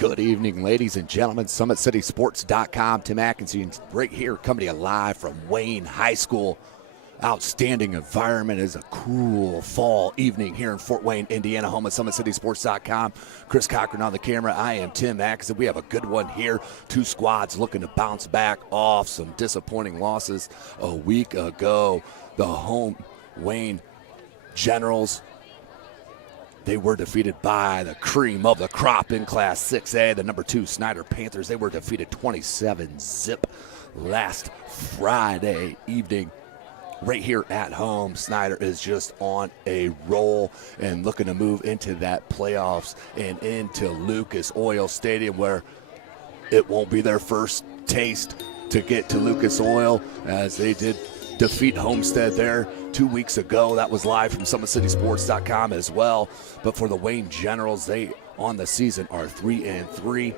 Good evening, ladies and gentlemen. SummitCitySports.com. Tim Atkinson right here coming to you live from Wayne High School. Outstanding environment is a cool fall evening here in Fort Wayne, Indiana, home of SummitCitySports.com. Chris Cochran on the camera. I am Tim Atkinson. We have a good one here. Two squads looking to bounce back off some disappointing losses a week ago. The home Wayne Generals, they were defeated by the cream of the crop in Class 6A, the number 2 Snyder Panthers. They were defeated 27-zip last Friday evening. Right here at home, Snyder is just on a roll and looking to move into that playoffs and into Lucas Oil Stadium, where it won't be their first taste to get to Lucas Oil, as they did defeat Homestead there 2 weeks ago. That was live from SummitCitySports.com as well. But for the Wayne Generals, they on the season are 3-3.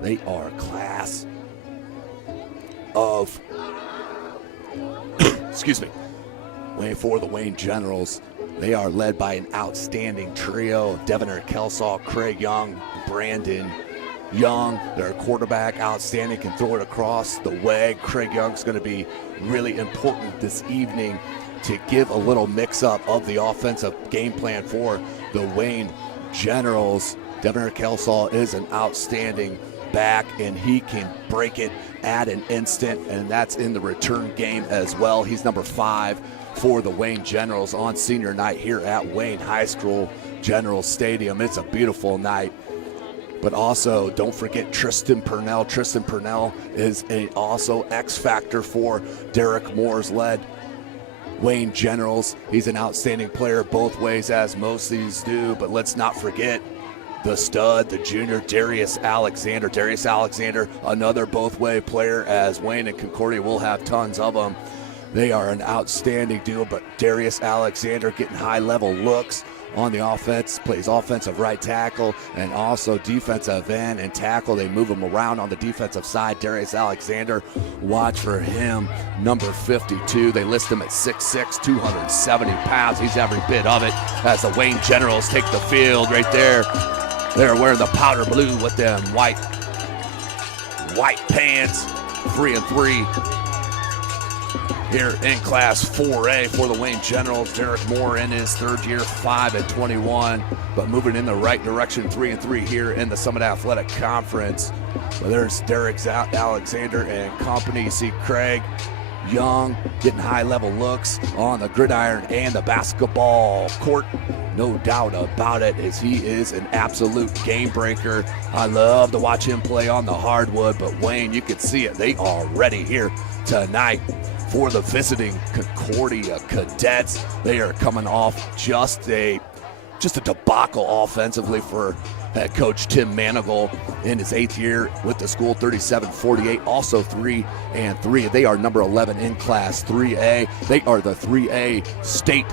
They are a class of excuse me. For the Wayne Generals, they are led by an outstanding trio of Devoner Kelsaw, Craig Young, Brandon Young. Their quarterback, outstanding, can throw it across the way. Craig Young's going to be really important this evening to give a little mix-up of the offensive game plan for the Wayne Generals. Devoner Kelsaw is an outstanding back, and he can break it at an instant, and that's in the return game as well. He's number 5 for the Wayne Generals on senior night here at Wayne High School General Stadium. It's a beautiful night. But also, don't forget Tristan Purnell. Tristan Purnell is also X-factor for Derek Moore's led Wayne Generals. He's an outstanding player both ways, as most of these do. But let's not forget the stud, the junior, Darius Alexander. Darius Alexander, another both-way player, as Wayne and Concordia will have tons of them. They are an outstanding duo, but Darius Alexander getting high-level looks on the offense, plays offensive right tackle and also defensive end and tackle. They move him around on the defensive side. Darius Alexander, watch for him, number 52. They list him at 6'6", 270 pounds. He's every bit of it as the Wayne Generals take the field right there. They're wearing the powder blue with them white pants, 3-3. Here in Class 4A for the Wayne Generals, Derek Moore in his third year, 5-21, but moving in the right direction, 3-3 here in the Summit Athletic Conference. Well, there's Derek Alexander and company. You see Craig Young getting high-level looks on the gridiron and the basketball court. No doubt about it, as he is an absolute game breaker. I love to watch him play on the hardwood, but Wayne, you can see it. They are ready here tonight for the visiting Concordia Cadets. They are coming off just a debacle offensively for head coach Tim Manigal in his 8th year with the school, 37-48, also 3-3. They are number 11 in Class 3A. They are the 3A state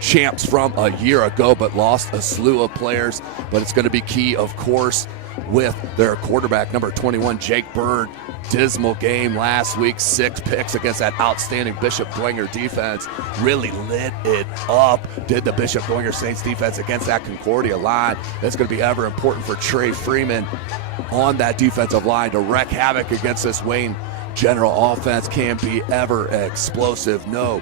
champs from a year ago, but lost a slew of players. But it's going to be key, of course, with their quarterback, number 21, Jake Bird. Dismal game last week, 6 picks against that outstanding Bishop Dwenger defense. Really lit it up, did the Bishop Dwenger Saints defense against that Concordia line. That's going to be ever important for Trey Freeman on that defensive line to wreak havoc against this Wayne General offense. Can be ever explosive, no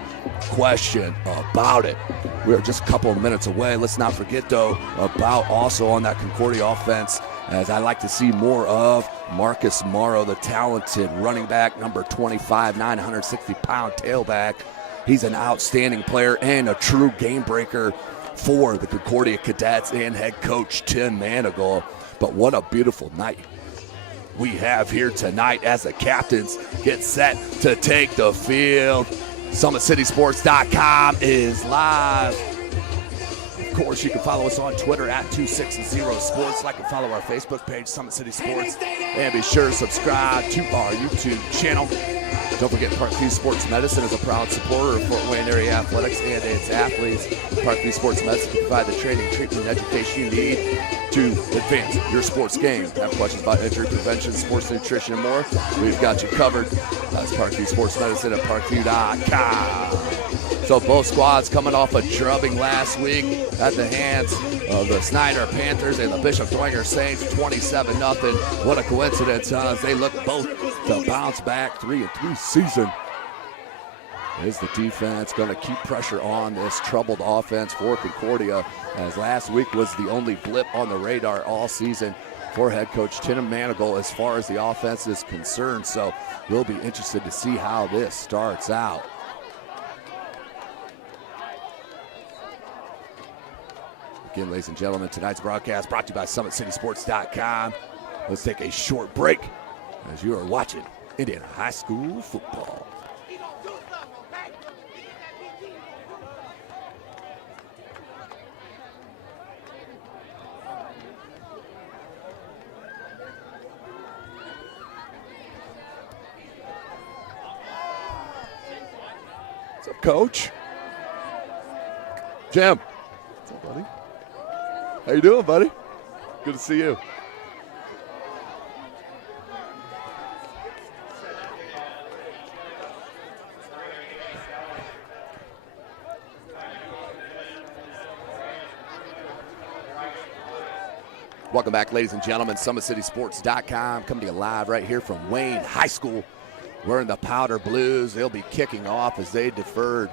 question about it. We're just a couple of minutes away. Let's not forget, though, about also on that Concordia offense, as I like to see more of Marcus Morrow, the talented running back, number 25, 960-pound tailback. He's an outstanding player and a true game breaker for the Concordia Cadets and head coach Tim Manigal. But what a beautiful night we have here tonight as the captains get set to take the field. SummitCitySports.com is live. Of course, you can follow us on Twitter at 260sports. Like and follow our Facebook page, Summit City Sports. And be sure to subscribe to our YouTube channel. Don't forget, Parkview Sports Medicine is a proud supporter of Fort Wayne area athletics and its athletes. Parkview Sports Medicine can provide the training, treatment, and education you need to advance your sports game. Have questions about injury prevention, sports nutrition, and more? We've got you covered. That's Parkview Sports Medicine at parkview.com. So both squads coming off a drubbing last week at the hands of the Snyder Panthers and the Bishop Dwenger Saints, 27-0. What a coincidence, huh? They look both to bounce back. 3-3 season. Is the defense going to keep pressure on this troubled offense for Concordia, as last week was the only blip on the radar all season for head coach Tim Manigault as far as the offense is concerned. So we'll be interested to see how this starts out. Again, ladies and gentlemen, tonight's broadcast brought to you by SummitCitySports.com. Let's take a short break as you are watching Indiana High School football. What's up, Coach? Jim. What's up, buddy? How you doing, buddy? Good to see you. Welcome back, ladies and gentlemen. SummitCitySports.com coming to you live right here from Wayne High School. We're in the Powder Blues. They'll be kicking off as they deferred.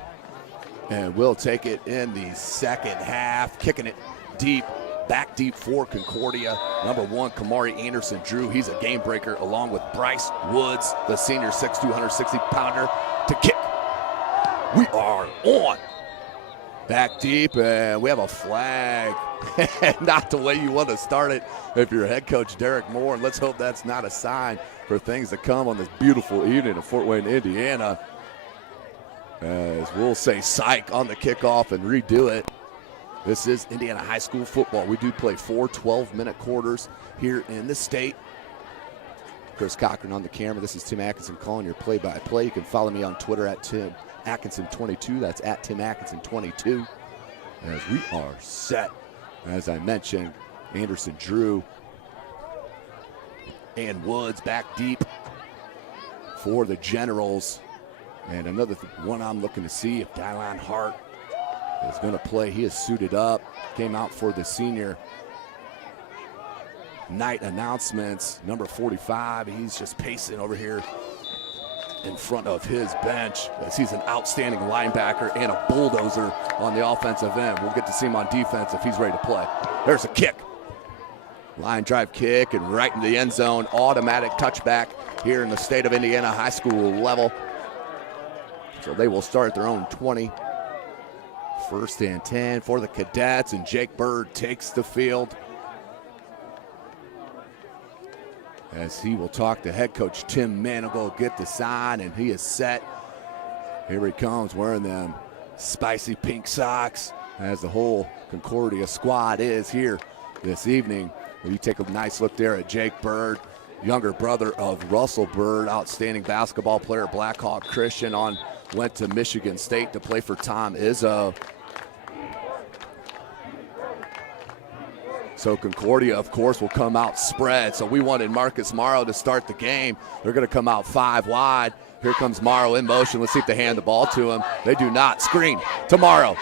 And we'll take it in the second half. Kicking it deep, back deep for Concordia. Number 1, Kamari Anderson-Drew. He's a game breaker along with Bryce Woods, the senior 6'2", 160-pounder, to kick. We are on. Back deep, and we have a flag. Not the way you want to start it if you're head coach Derek Moore. And let's hope that's not a sign for things to come on this beautiful evening in Fort Wayne, Indiana. As we'll say psych on the kickoff and redo it. This is Indiana High School football. We do play 4 12-minute quarters here in the state. Chris Cochran on the camera. This is Tim Atkinson calling your play-by-play. You can follow me on Twitter at Tim Atkinson22. That's at Tim Atkinson22. As we are set, as I mentioned, Anderson-Drew and Woods back deep for the Generals. And another one I'm looking to see if Dylan Hart is going to play. He is suited up, came out for the senior night announcements. Number 45, he's just pacing over here in front of his bench as he's an outstanding linebacker and a bulldozer on the offensive end. We'll get to see him on defense if he's ready to play. There's a kick. Line drive kick and right in the end zone. Automatic touchback here in the state of Indiana high school level. So they will start at their own 20. 1st and 10 for the Cadets, and Jake Bird takes the field as he will talk to head coach Tim Manigault, get the sign, and he is set. Here he comes wearing them spicy pink socks as the whole Concordia squad is here this evening. You take a nice look there at Jake Bird, younger brother of Russell Bird, outstanding basketball player, Blackhawk Christian, went to Michigan State to play for Tom Izzo. So Concordia, of course, will come out spread. So we wanted Marcus Morrow to start the game. They're going to come out 5 wide. Here comes Morrow in motion. Let's see if they hand the ball to him. They do not. Screen to Morrow.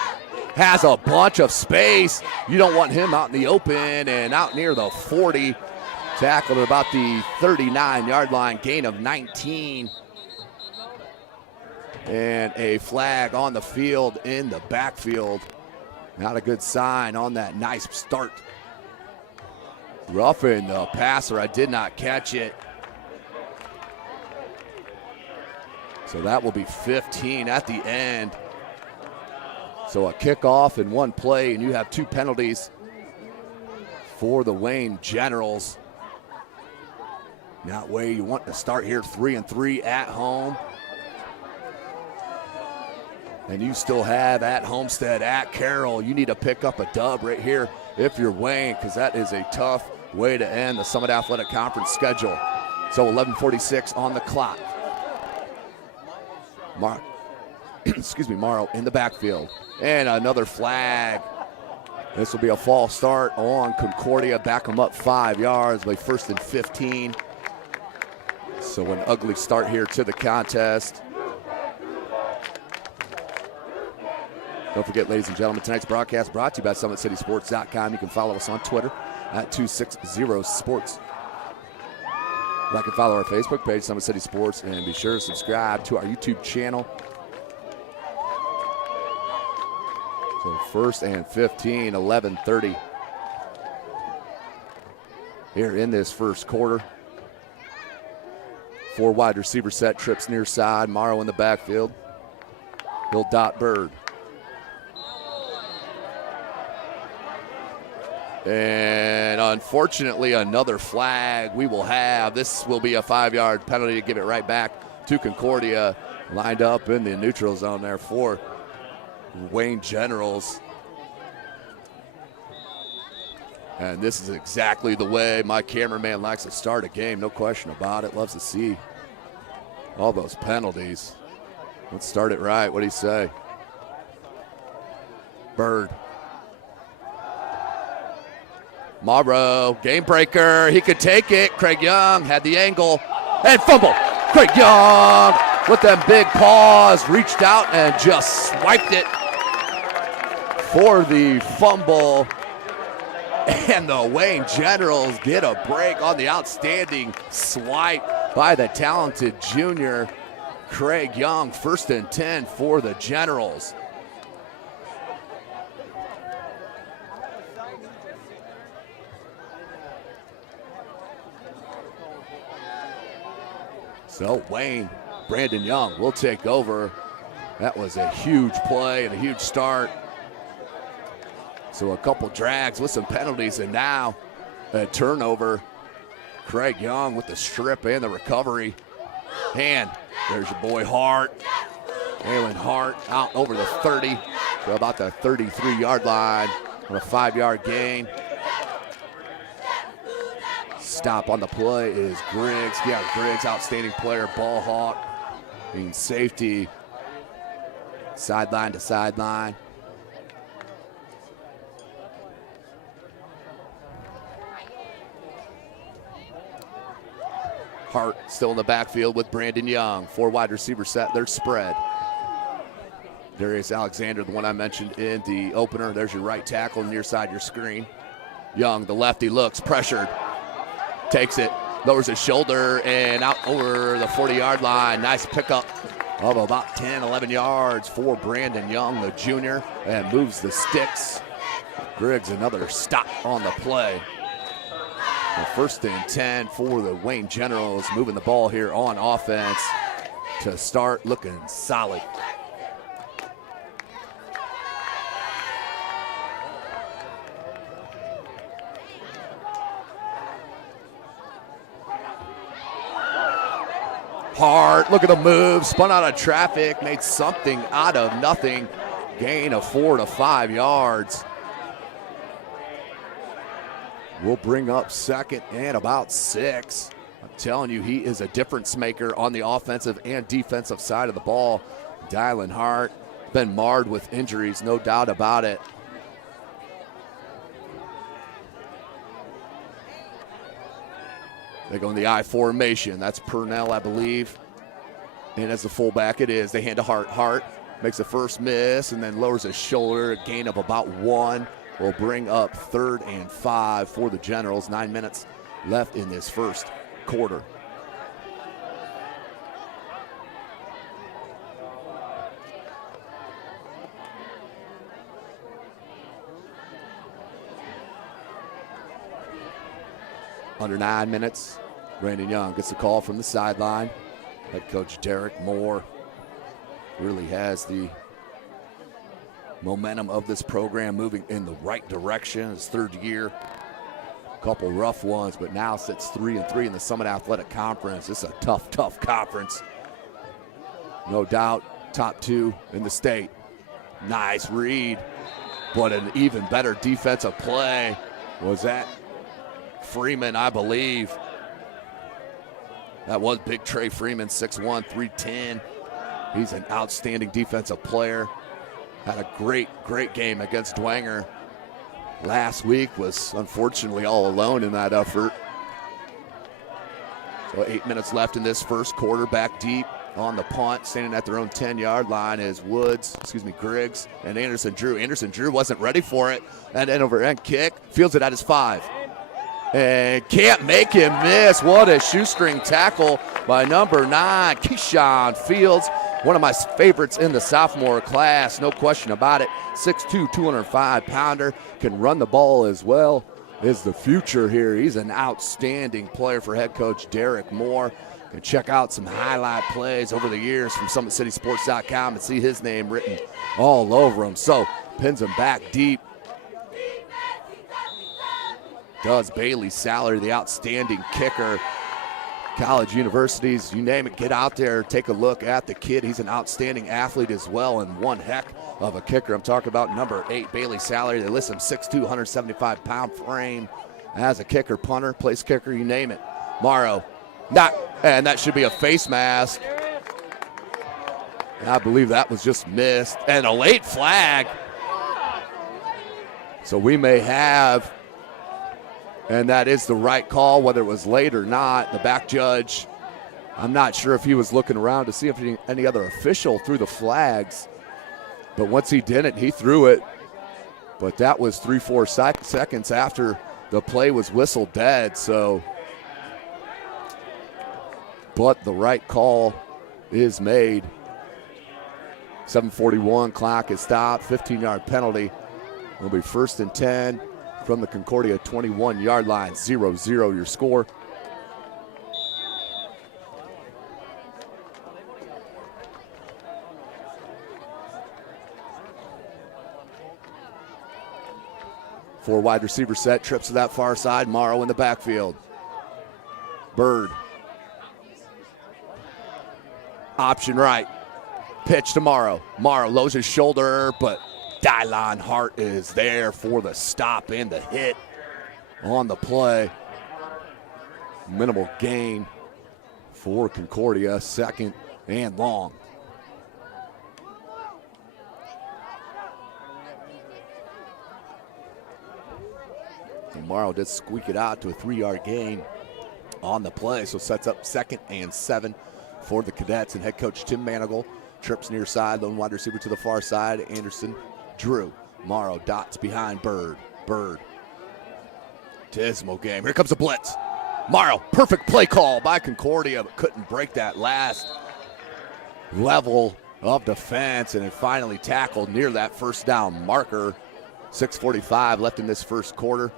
Has a bunch of space. You don't want him out in the open, and out near the 40. Tackled at about the 39-yard line, gain of 19. And a flag on the field in the backfield. Not a good sign on that nice start. Roughing the passer. I did not catch it. So that will be 15 at the end. So a kickoff in one play, and you have 2 penalties for the Wayne Generals. That way you want to start here 3-3 at home. And you still have at Homestead, at Carroll. You need to pick up a dub right here if you're Wayne, because that is a tough way to end the Summit Athletic Conference schedule. So 11:46 on the clock. Morrow in the backfield. And another flag. This will be a false start on Concordia. Back them up 5 yards by 1st and 15. So an ugly start here to the contest. Don't forget, ladies and gentlemen, tonight's broadcast brought to you by SummitCitySports.com. You can follow us on Twitter at 260sports. Like and follow our Facebook page, Summit City Sports, and be sure to subscribe to our YouTube channel. So 1st and 15, 11:30 here in this first quarter. 4 wide receiver set, trips near side. Morrow in the backfield. He'll dot Bird. And unfortunately, another flag we will have. This will be a 5-yard penalty to give it right back to Concordia. Lined up in the neutral zone there for Wayne Generals. And this is exactly the way my cameraman likes to start a game. No question about it. Loves to see all those penalties. Let's start it right. What do you say? Bird. Morrow, game breaker. He could take it. Craig Young had the angle. And fumble. Craig Young with them big paws. Reached out and just swiped it for the fumble. And the Wayne Generals get a break on the outstanding swipe by the talented junior Craig Young. 1st and 10 for the Generals. So Wayne, Brandon Young will take over. That was a huge play and a huge start. So a couple drags with some penalties, and now a turnover. Craig Young with the strip and the recovery. And there's your boy Hart. Alan Hart out over the 30 to about the 33-yard line on a 5-yard gain. Stop on the play is Griggs. Yeah, Griggs, outstanding player, ball hawk, being safety, sideline to sideline. Hart still in the backfield with Brandon Young. 4 wide receiver set, they're spread. Darius Alexander, the one I mentioned in the opener. There's your right tackle near side your screen. Young, the lefty, looks pressured. Takes it, lowers his shoulder, and out over the 40-yard line. Nice pickup of about 10, 11 yards for Brandon Young, the junior, and moves the sticks. Griggs, another stop on the play. The 1st and 10 for the Wayne Generals, moving the ball here on offense to start looking solid. Hart, look at the move, spun out of traffic, made something out of nothing. Gain of 4 to 5 yards. We'll bring up 2nd and about 6. I'm telling you, he is a difference maker on the offensive and defensive side of the ball. Dylan Hart, been marred with injuries, no doubt about it. They go in the I formation. That's Purnell, I believe. And as the fullback, it is. They hand to Hart. Hart makes the first miss and then lowers his shoulder. A gain of about 1. Will bring up 3rd and 5 for the Generals. 9 minutes left in this first quarter. Under 9 minutes, Brandon Young gets a call from the sideline. Head coach Derek Moore really has the momentum of this program moving in the right direction. His 3rd year, a couple rough ones, but now sits 3-3 in the Summit Athletic Conference. It's a tough, tough conference. No doubt, top 2 in the state. Nice read, but an even better defensive play was that Freeman, I believe. That was big Trey Freeman, 6'1", 310. He's an outstanding defensive player. Had a great game against Dwenger. Last week was unfortunately all alone in that effort. So 8 minutes left in this first quarter, back deep on the punt. Standing at their own 10-yard line is Griggs, and Anderson Drew. Anderson Drew wasn't ready for it. And end over end kick. Fields it at his 5. And can't make him miss. What a shoestring tackle by number 9, Keyshawn Fields. One of my favorites in the sophomore class, no question about it. 6'2", 205-pounder, can run the ball as well. Is the future here. He's an outstanding player for head coach Derek Moore. You can check out some highlight plays over the years from SummitCitySports.com and see his name written all over him. So, pins him back deep. Does Bailey Salary, the outstanding kicker. College, universities, you name it, get out there, take a look at the kid. He's an outstanding athlete as well, and one heck of a kicker. I'm talking about number 8, Bailey Salary. They list him 6'2", 175-pound frame as a kicker, punter, place kicker, you name it. Morrow, and that should be a face mask. I believe that was just missed, and a late flag. So we may have, and that is the right call, whether it was late or not. The back judge, I'm not sure if he was looking around to see if any other official threw the flags. But once he didn't, he threw it. But that was 3-4 seconds after the play was whistled dead. So, but the right call is made. 7:41, clock is stopped, 15-yard penalty. Will be 1st and 10. From the Concordia 21-yard line, 0-0 your score. Four wide receiver set, trips to that far side. Morrow in the backfield. Bird. Option right. Pitch to Morrow. Morrow lowers his shoulder, but Dylon Hart is there for the stop and the hit on the play. Minimal gain for Concordia, 2nd and long. And Morrow did squeak it out to a 3-yard gain on the play, so sets up 2nd and 7 for the Cadets. And head coach Tim Manigal trips near side, lone wide receiver to the far side, Anderson Drew. Morrow dots behind Bird. Bird. Dismal game. Here comes a blitz. Morrow, perfect play call by Concordia, but couldn't break that last level of defense, and it finally tackled near that first down marker. 6:45 left in this first quarter.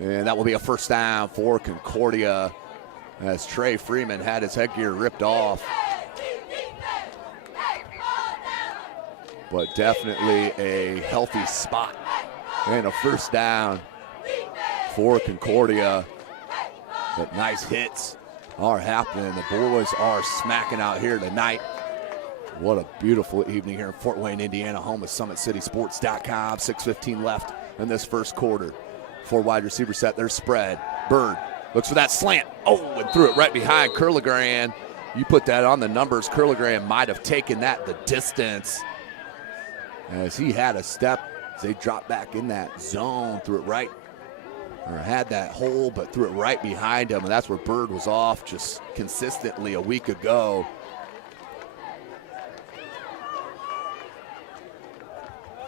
And that will be a first down for Concordia as Trey Freeman had his headgear ripped off. But definitely a healthy spot and a first down for Concordia. But nice hits are happening. The boys are smacking out here tonight. What a beautiful evening here in Fort Wayne, Indiana, home of SummitCitySports.com. 6:15 left in this first quarter. 4 wide receiver set, their spread. Bird looks for that slant. Oh, and threw it right behind Curligran. You put that on the numbers. Curligran might have taken that the distance, as he had a step as they dropped back in that zone, threw it right, or had that hole, but threw it right behind him, and that's where Bird was off just consistently a week ago.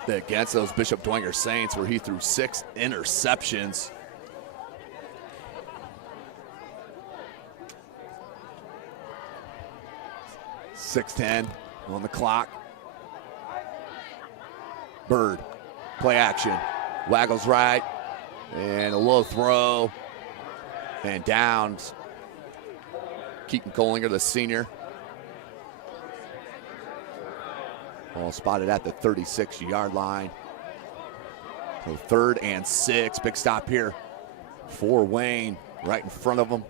Against those Bishop Dwenger Saints, where he threw 6 interceptions. .6:10 on the clock. Bird, play action, waggles right, and a low throw, and downs. Keaton Kohlinger, the senior. Ball spotted at the 36-yard line. So 3rd and 6, big stop here for Wayne, right in front of him.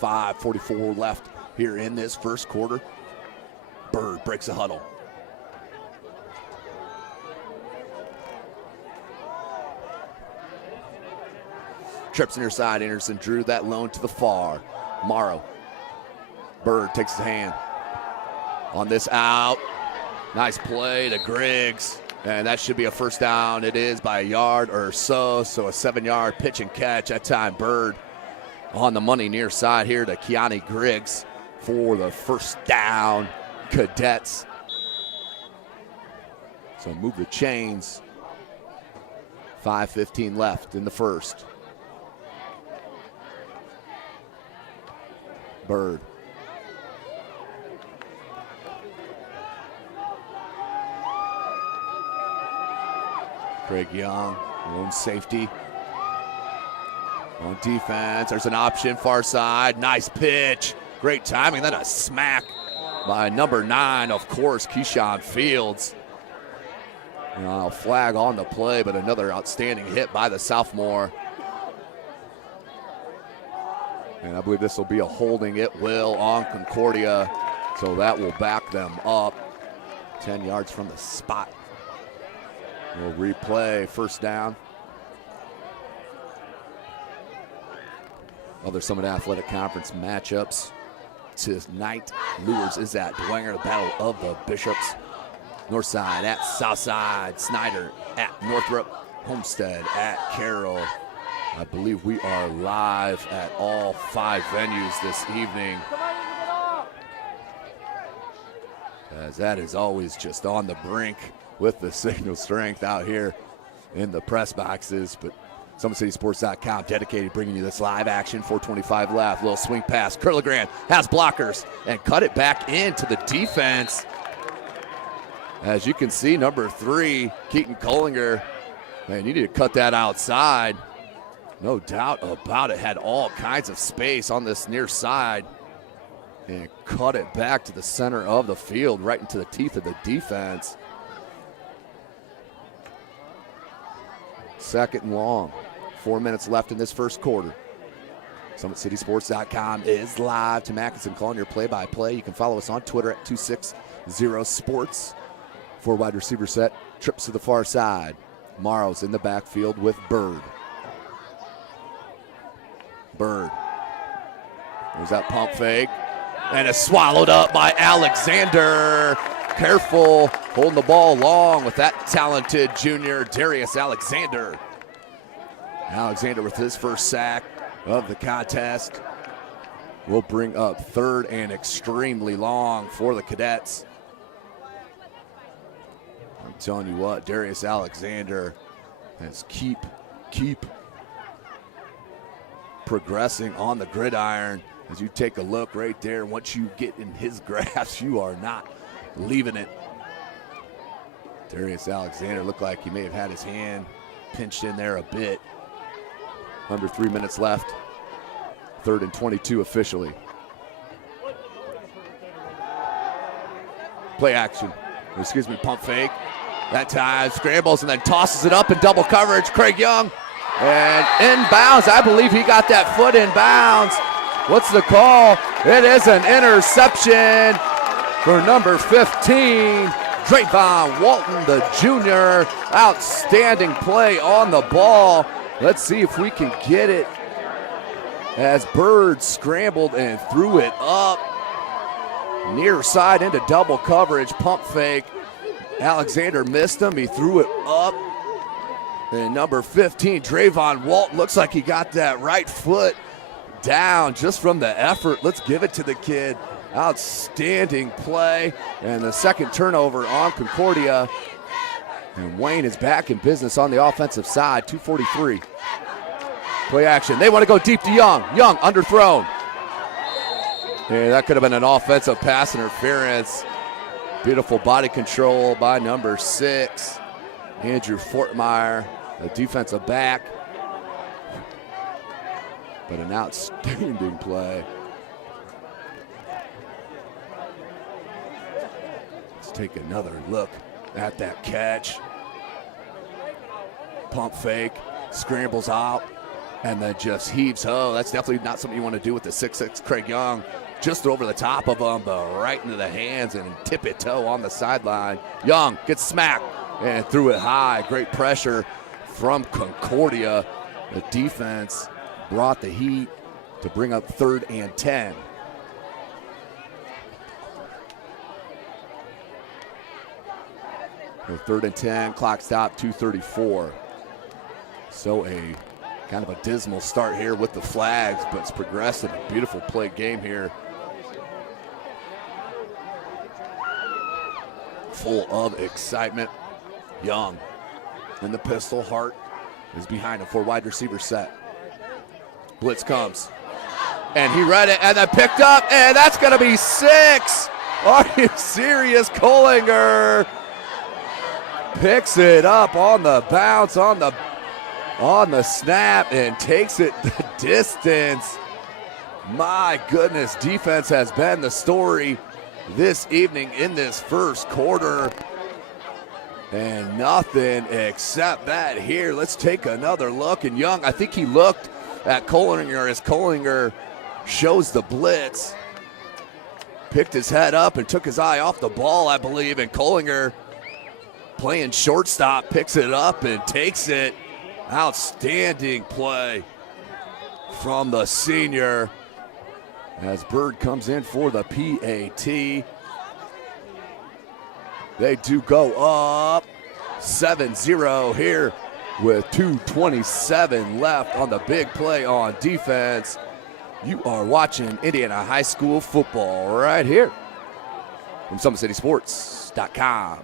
.5:44 left here in this first quarter. Bird breaks the huddle. Trips near side, Anderson drew that lone to the far. Morrow. Bird takes his hand on this out. Nice play to Griggs, and that should be a first down. It is by a yard or so, so a 7-yard pitch and catch. That time Bird on the money near side here to Keani Griggs for the first down, Cadets. So move the chains. 5:15 left in the first. Bird. Craig Young, lone safety. On defense, there's an option, far side, nice pitch. Great timing, then a smack by number 9, of course, Keyshawn Fields. A flag on the play, but another outstanding hit by the sophomore. And I believe this will be a holding, it will, on Concordia. So that will back them up 10 yards from the spot. We'll replay, first down. Other Summit Athletic Conference matchups tonight. Lures is at Dwenger, the Battle of the Bishops. Northside at Southside. Snyder at Northrop. Homestead at Carroll. I believe we are live at all 5 venues this evening, as that is always just on the brink with the signal strength out here in the press boxes. But SummitCitySports.com dedicated bringing you this live action. 4:25 left. Little swing pass. Curligran has blockers and cut it back into the defense. As you can see, number 3, Keaton Collinger. Man, you need to cut that outside. No doubt about it. Had all kinds of space on this near side and cut it back to the center of the field, right into the teeth of the defense. Second and long. 4 minutes left in this first quarter. SummitCitySports.com is live. Tim Atkinson calling your play-by-play. You can follow us on Twitter at 260sports. 4 wide receiver set. Trips to the far side. Morrow's in the backfield with Bird. Bird. There's that pump fake. And it's swallowed up by Alexander. Careful holding the ball long with that talented junior, Darius Alexander. Alexander with his first sack of the contest will bring up third and extremely long for the Cadets. I'm telling you what, Darius Alexander has keep progressing on the gridiron. As you take a look right there, once you get in his grasp, you are not leaving it. Darius Alexander looked like he may have had his hand pinched in there a bit. Under 3 minutes left. 3rd and 22 officially. Play action. Excuse me, pump fake. That time scrambles and then tosses it up in double coverage. Craig Young. And inbounds. I believe he got that foot in bounds. What's the call? It is an interception for number 15, Drayvon Walton, the junior. Outstanding play on the ball. Let's see if we can get it as Bird scrambled and threw it up. Near side into double coverage, pump fake. Alexander missed him, he threw it up. And number 15, Drayvon Walton, looks like he got that right foot down just from the effort. Let's give it to the kid. Outstanding play. And the second turnover on Concordia. And Wayne is back in business on the offensive side, 2:43. Play action. They want to go deep to Young. Young underthrown. Yeah, that could have been an offensive pass interference. Beautiful body control by number 6, Andrew Fortmeyer, the defensive back. But an outstanding play. Let's take another look at that catch. Pump fake, scrambles out, and then just heaves ho. That's definitely not something you want to do with the 6'6" Craig Young. Just over the top of him, but right into the hands and tip-it-toe on the sideline. Young gets smacked and threw it high. Great pressure from Concordia. The defense brought the heat to bring up 3rd and 10. So 3rd and 10, clock stop, 2:34. So a Kind of a dismal start here with the flags, but it's progressing. A beautiful play game here. Full of excitement. Young in the pistol. Hart is behind him for wide receiver set. Blitz comes. And he read it and then picked up, and that's going to be 6. Are you serious? Kohlinger picks it up on the bounce, on the snap, and takes it the distance. My goodness, defense has been the story this evening in this first quarter. And nothing except that here. Let's take another look. And Young, I think he looked at Kohlinger as Kohlinger shows the blitz. Picked his head up and took his eye off the ball, I believe. And Kohlinger, playing shortstop, picks it up and takes it. Outstanding play from the senior as Bird comes in for the PAT. They do go up 7-0 here with 2:27 left on the big play on defense. You are watching Indiana High School football right here from SummitCitySports.com.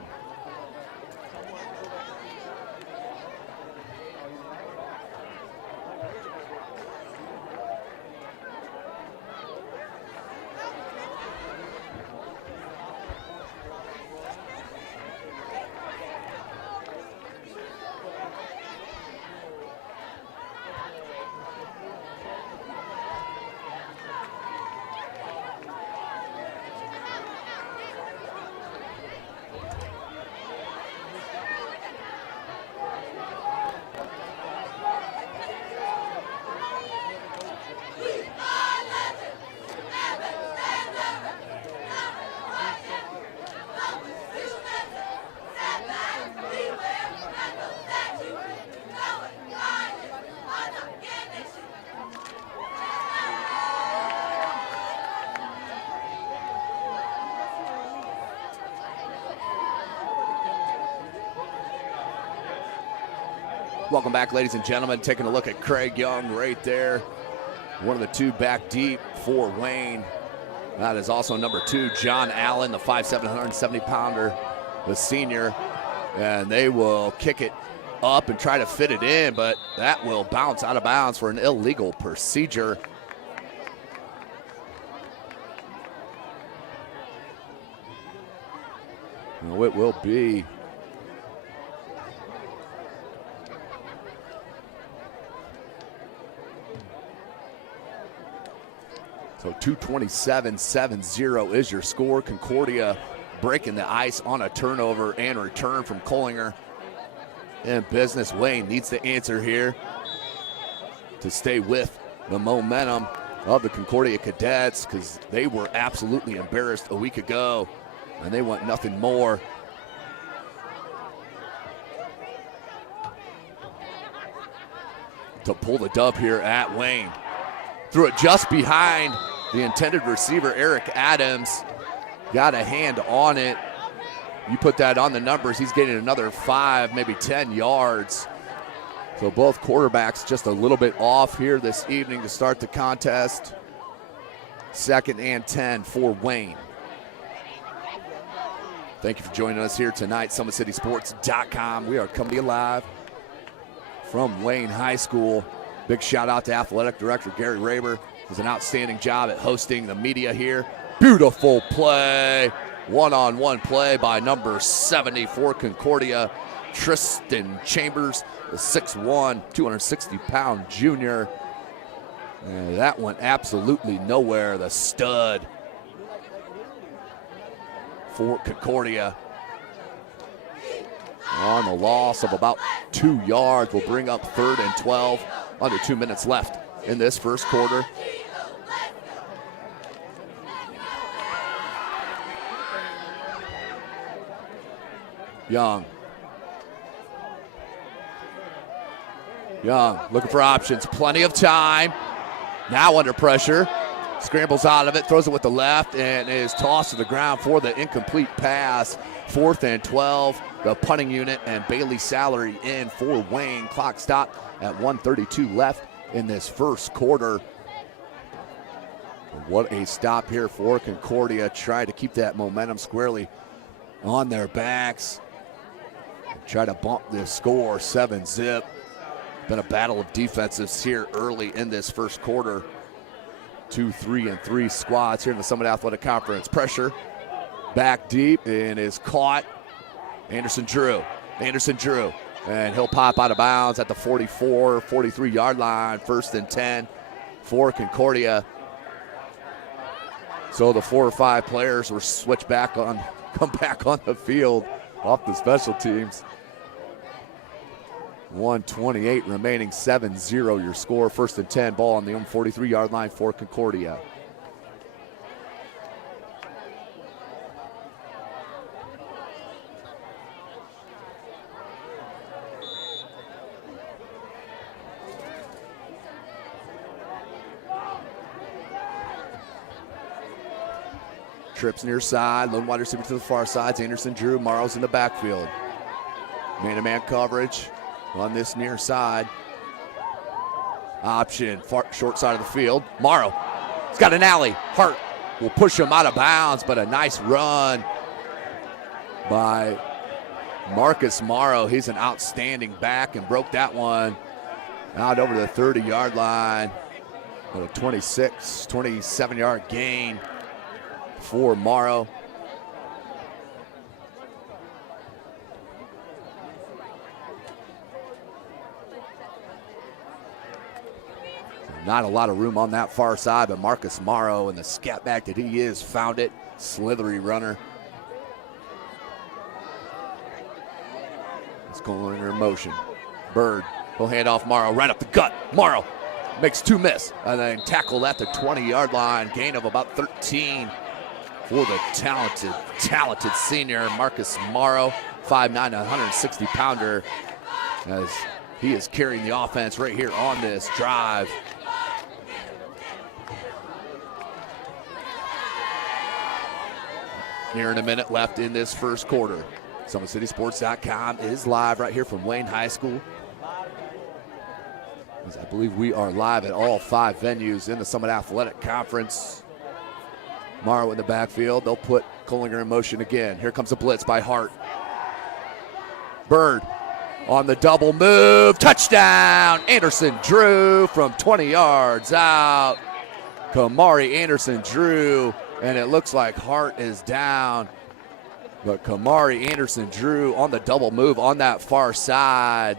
Welcome back, ladies and gentlemen. Taking a look at Craig Young right there. One of the two back deep for Wayne. That is also number 2, John Allen, the 5'7", 170-pounder, the senior. And they will kick it up and try to fit it in, but that will bounce out of bounds for an illegal procedure. No, it will be. So 2:27-7-0 is your score. Concordia breaking the ice on a turnover and return from Kohlinger. In business, Wayne needs to answer here to stay with the momentum of the Concordia Cadets, because they were absolutely embarrassed a week ago and they want nothing more. To pull the dub here at Wayne. Threw it just behind the intended receiver, Eric Adams. Got a hand on it. You put that on the numbers, he's getting another 5, maybe 10 yards. So both quarterbacks just a little bit off here this evening to start the contest. 2nd and 10 for Wayne. Thank you for joining us here tonight, SummitCitySports.com. We are coming to you live from Wayne High School. Big shout out to Athletic Director Gary Raber. Does an outstanding job at hosting the media here. Beautiful play. One-on-one play by number 70 for Concordia, Tristan Chambers, the 6'1", 260-pound junior. And that went absolutely nowhere. The stud for Concordia. On the loss of about 2 yards, will bring up 3rd and 12. Under 2 minutes left in this first quarter. Young looking for options, plenty of time. Now under pressure, scrambles out of it, throws it with the left, and is tossed to the ground for the incomplete pass. 4th and 12 the punting unit, and Bailey Salary in for Wayne. Clock stop at 1:32 left in this first quarter. What a stop here for Concordia. Try to keep that momentum squarely on their backs. Try to bump this score 7-zip. Been a battle of defenses here early in this first quarter. 2, 3, and 3 squads here in the Summit Athletic Conference. Pressure back deep and is caught. Anderson Drew, and he'll pop out of bounds at the 44, 43-yard line. 1st and 10 for Concordia. So the 4 or 5 players were switched back on, come back on the field off the special teams. 1:28 remaining, 7-0 your score. 1st and 10, ball on the 43-yard line for Concordia. Trips near side, lone wide receiver to the far side. Anderson Drew, Morrow's in the backfield. Man-to-man coverage on this near side. Option, far short side of the field. Morrow, he's got an alley. Hart will push him out of bounds, but a nice run by Marcus Morrow. He's an outstanding back and broke that one out over the 30-yard line. With a 27-yard gain for Morrow. Not a lot of room on that far side, but Marcus Morrow, and the scat back that he is, found it. Slithery runner. It's going in motion. Bird will hand off Morrow right up the gut. Morrow makes 2 miss, and then tackled at the 20-yard line. Gain of about 13 for the talented senior Marcus Morrow. 5'9", 160-pounder, as he is carrying the offense right here on this drive. Nearing a minute left in this first quarter. SummitCitySports.com is live right here from Wayne High School. As I believe we are live at all 5 venues in the Summit Athletic Conference. Morrow in the backfield. They'll put Kohlinger in motion again. Here comes a blitz by Hart. Bird on the double move. Touchdown! Anderson Drew from 20 yards out. Kamari Anderson Drew. And it looks like Hart is down. But Kamari Anderson Drew on the double move on that far side.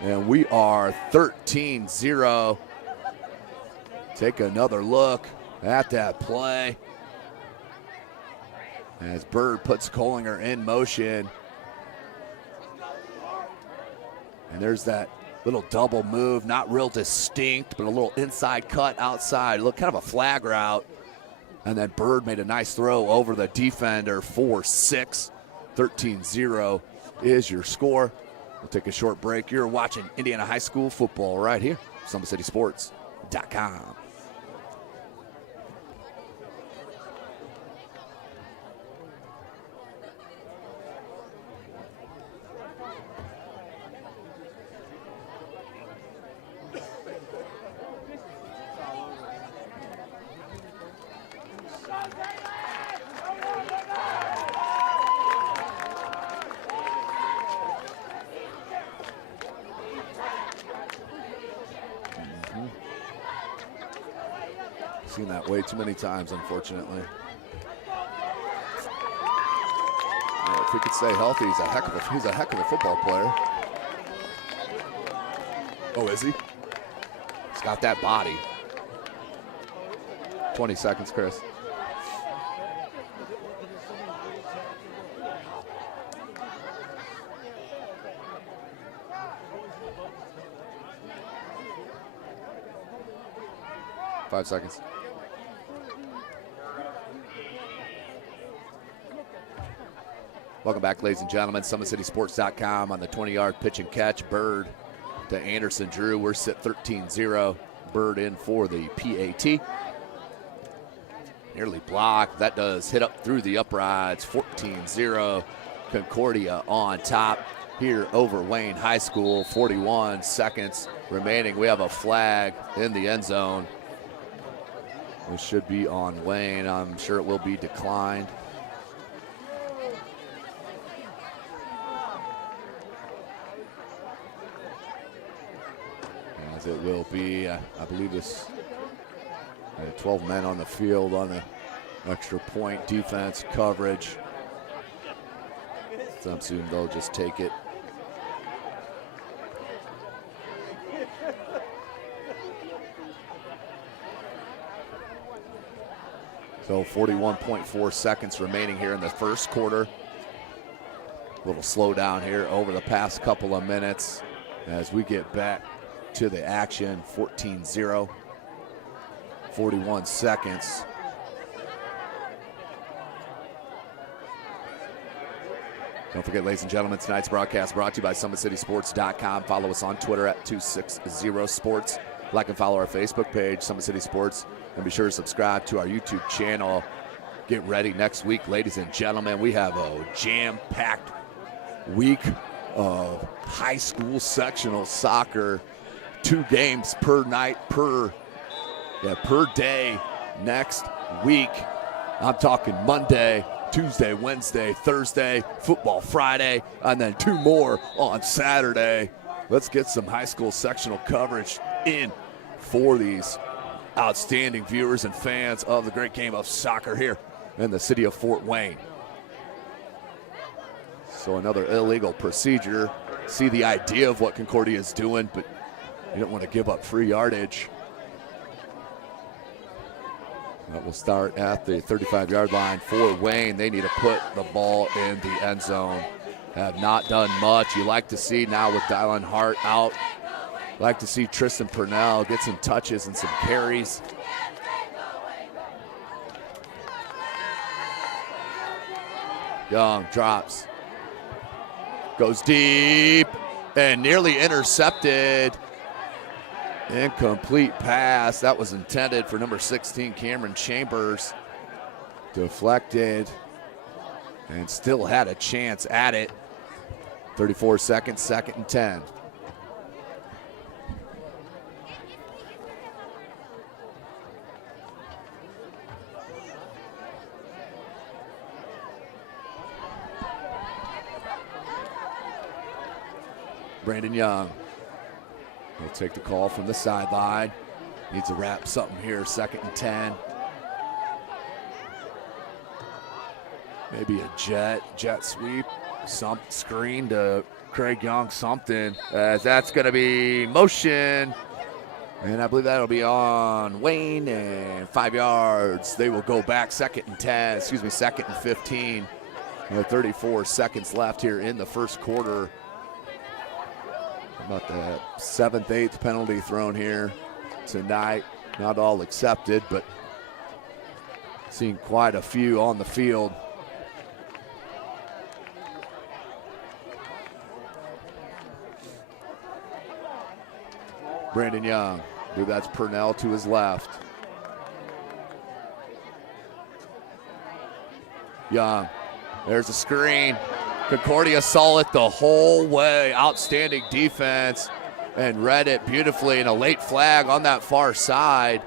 And we are 13-0. Take another look at that play as Bird puts Kohlinger in motion. And there's that little double move, not real distinct, but a little inside cut outside. Look, kind of a flag route. And then Bird made a nice throw over the defender for 6. 13-0 is your score. We'll take a short break. You're watching Indiana High School football right here, SummitCitySports.com. Seen that way too many times, unfortunately. Yeah, if he could stay healthy, he's a heck of a football player. Oh, is he? He's got that body. 20 seconds, Chris. Five seconds. Welcome back, ladies and gentlemen. SummitCitySports.com on the 20-yard pitch and catch. Bird to Anderson Drew. We're set 13-0. Bird in for the PAT. Nearly blocked. That does hit up through the uprights. 14-0. Concordia on top here over Wayne High School. 41 seconds remaining. We have a flag in the end zone. It should be on Wayne. I'm sure it will be declined. As it will be, I believe this 12 men on the field on the extra point defense coverage. So I'm assuming they'll just take it. So 41.4 seconds remaining here in the first quarter. A little slowdown here over the past couple of minutes as we get back to the action. 14-0, 41 seconds. Don't forget, ladies and gentlemen, tonight's broadcast brought to you by SummitCitySports.com. Follow us on Twitter at 260sports. Like and follow our Facebook page, Summit City Sports. And be sure to subscribe to our YouTube channel. Get ready next week, ladies and gentlemen. We have a jam-packed week of high school sectional soccer. 2 games per night, per day next week. I'm talking Monday, Tuesday, Wednesday, Thursday, football Friday, and then 2 more on Saturday. Let's get some high school sectional coverage in for these outstanding viewers and fans of the great game of soccer here in the city of Fort Wayne. So another illegal procedure. See the idea of what Concordia is doing, but you don't want to give up free yardage. That will start at the 35-yard line for Wayne. They need to put the ball in the end zone. Have not done much. You like to see now with Dylan Hart out. Like to see Tristan Purnell get some touches and some carries. Young drops. Goes deep and nearly intercepted. Incomplete pass. That was intended for number 16, Cameron Chambers. Deflected and still had a chance at it. 34 seconds, 2nd and 10. Brandon Young will take the call from the sideline. Needs to wrap something here, 2nd and 10. Maybe a jet sweep, some screen to Craig Young, something. That's going to be motion. And I believe that'll be on Wayne, and 5 yards. They will go back, 2nd and 15. 34 seconds left here in the first quarter. About the 7th, 8th penalty thrown here tonight. Not all accepted, but seen quite a few on the field. Brandon Young, I believe that's Purnell to his left. Young, there's a screen. Concordia saw it the whole way. Outstanding defense and read it beautifully, and a late flag on that far side.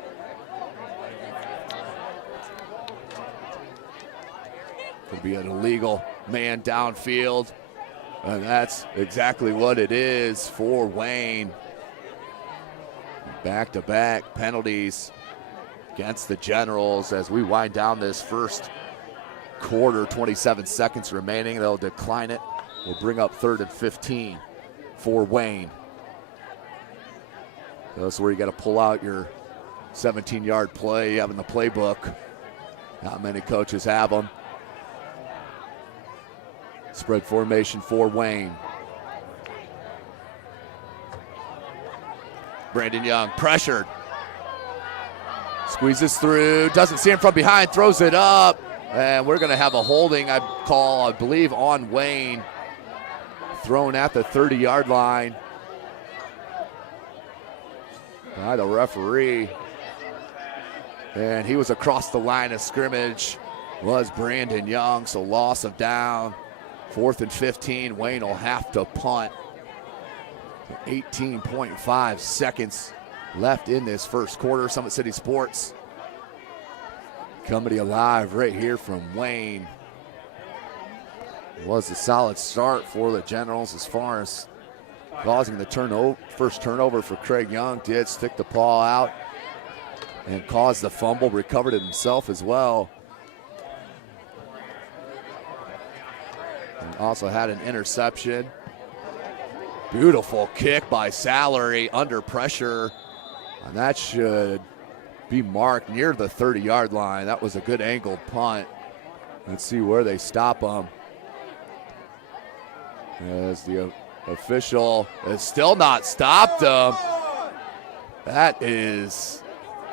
Could be an illegal man downfield, and that's exactly what it is for Wayne. Back-to-back penalties against the Generals as we wind down this first quarter. 27 seconds remaining. They'll decline it. We'll bring up 3rd and 15 for Wayne. So that's where you got to pull out your 17-yard play you have in the playbook. Not many coaches have them. Spread formation for Wayne. Brandon Young pressured. Squeezes through. Doesn't see him from behind. Throws it up. And we're going to have a holding, I believe, on Wayne. Thrown at the 30-yard line by the referee. And he was across the line of scrimmage, was Brandon Young, so loss of down. 4th and 15. Wayne will have to punt. 18.5 seconds left in this first quarter. Summit City Sports coming to you live right here from Wayne. It was a solid start for the Generals as far as causing the first turnover for Craig Young. Did stick the ball out and caused the fumble, recovered it himself as well. And also had an interception. Beautiful kick by Salary under pressure. And that should be marked near the 30-yard line. That was a good angled punt. Let's see where they stop him. As the official has still not stopped him. That is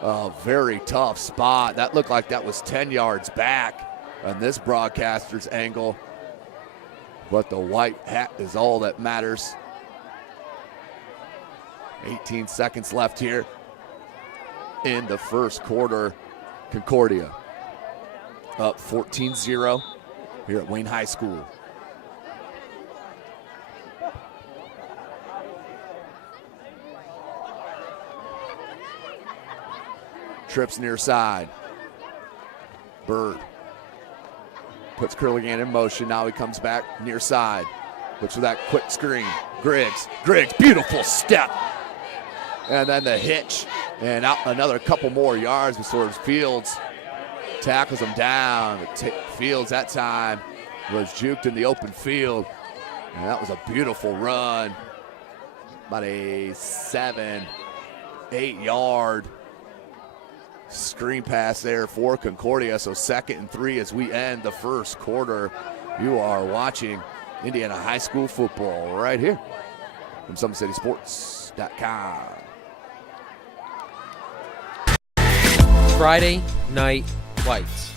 a very tough spot. That looked like that was 10 yards back on this broadcaster's angle. But the white hat is all that matters. 18 seconds left here in the first quarter. Concordia up 14-0 here at Wayne High School. Trips near side. Bird puts Curligan in motion. Now he comes back near side. Looks for that quick screen. Griggs, beautiful step. And then the hitch. And out another couple more yards before Fields tackles him down. Fields that time was juked in the open field. And that was a beautiful run. About a 7-8 yard screen pass there for Concordia. So 2nd and 3 as we end the first quarter. You are watching Indiana High School football right here from SummitCitySports.com. Friday Night Lights.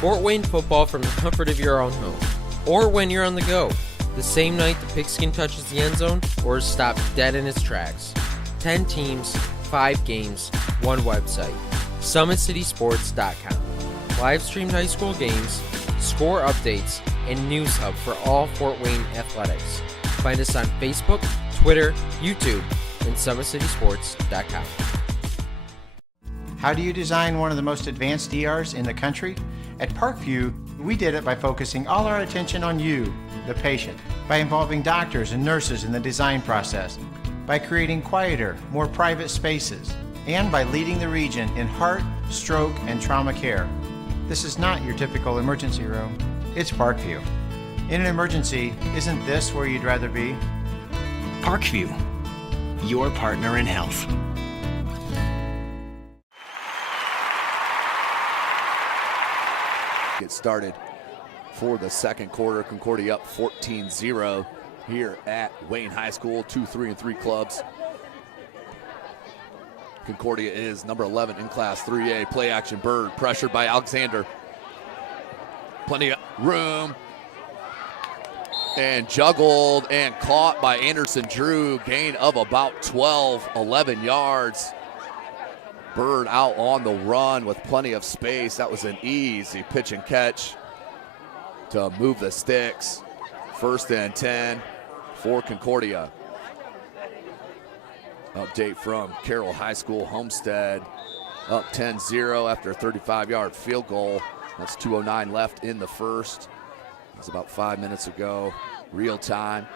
Fort Wayne football from the comfort of your own home. Or when you're on the go. The same night the pigskin touches the end zone or is stopped dead in its tracks. 10 teams, 5 games, 1 website. SummitCitySports.com. Live streamed high school games, score updates, and news hub for all Fort Wayne athletics. Find us on Facebook, Twitter, YouTube, and SummitCitySports.com. How do you design one of the most advanced ERs in the country? At Parkview, we did it by focusing all our attention on you, the patient, by involving doctors and nurses in the design process, by creating quieter, more private spaces, and by leading the region in heart, stroke, and trauma care. This is not your typical emergency room. It's Parkview. In an emergency, isn't this where you'd rather be? Parkview, your partner in health. Get started for the second quarter. Concordia up 14-0 here at Wayne High School. 2, 3, and 3 clubs. Concordia is number 11 in Class 3A. Play action. Bird pressured by Alexander. Plenty of room. And juggled and caught by Anderson Drew. Gain of about 11 yards. Bird out on the run with plenty of space. That was an easy pitch and catch to move the sticks. 1st and 10 for Concordia. Update from Carroll High School. Homestead up 10-0 after a 35-yard field goal. That's 2:09 left in the first. That's about 5 minutes ago. Real time.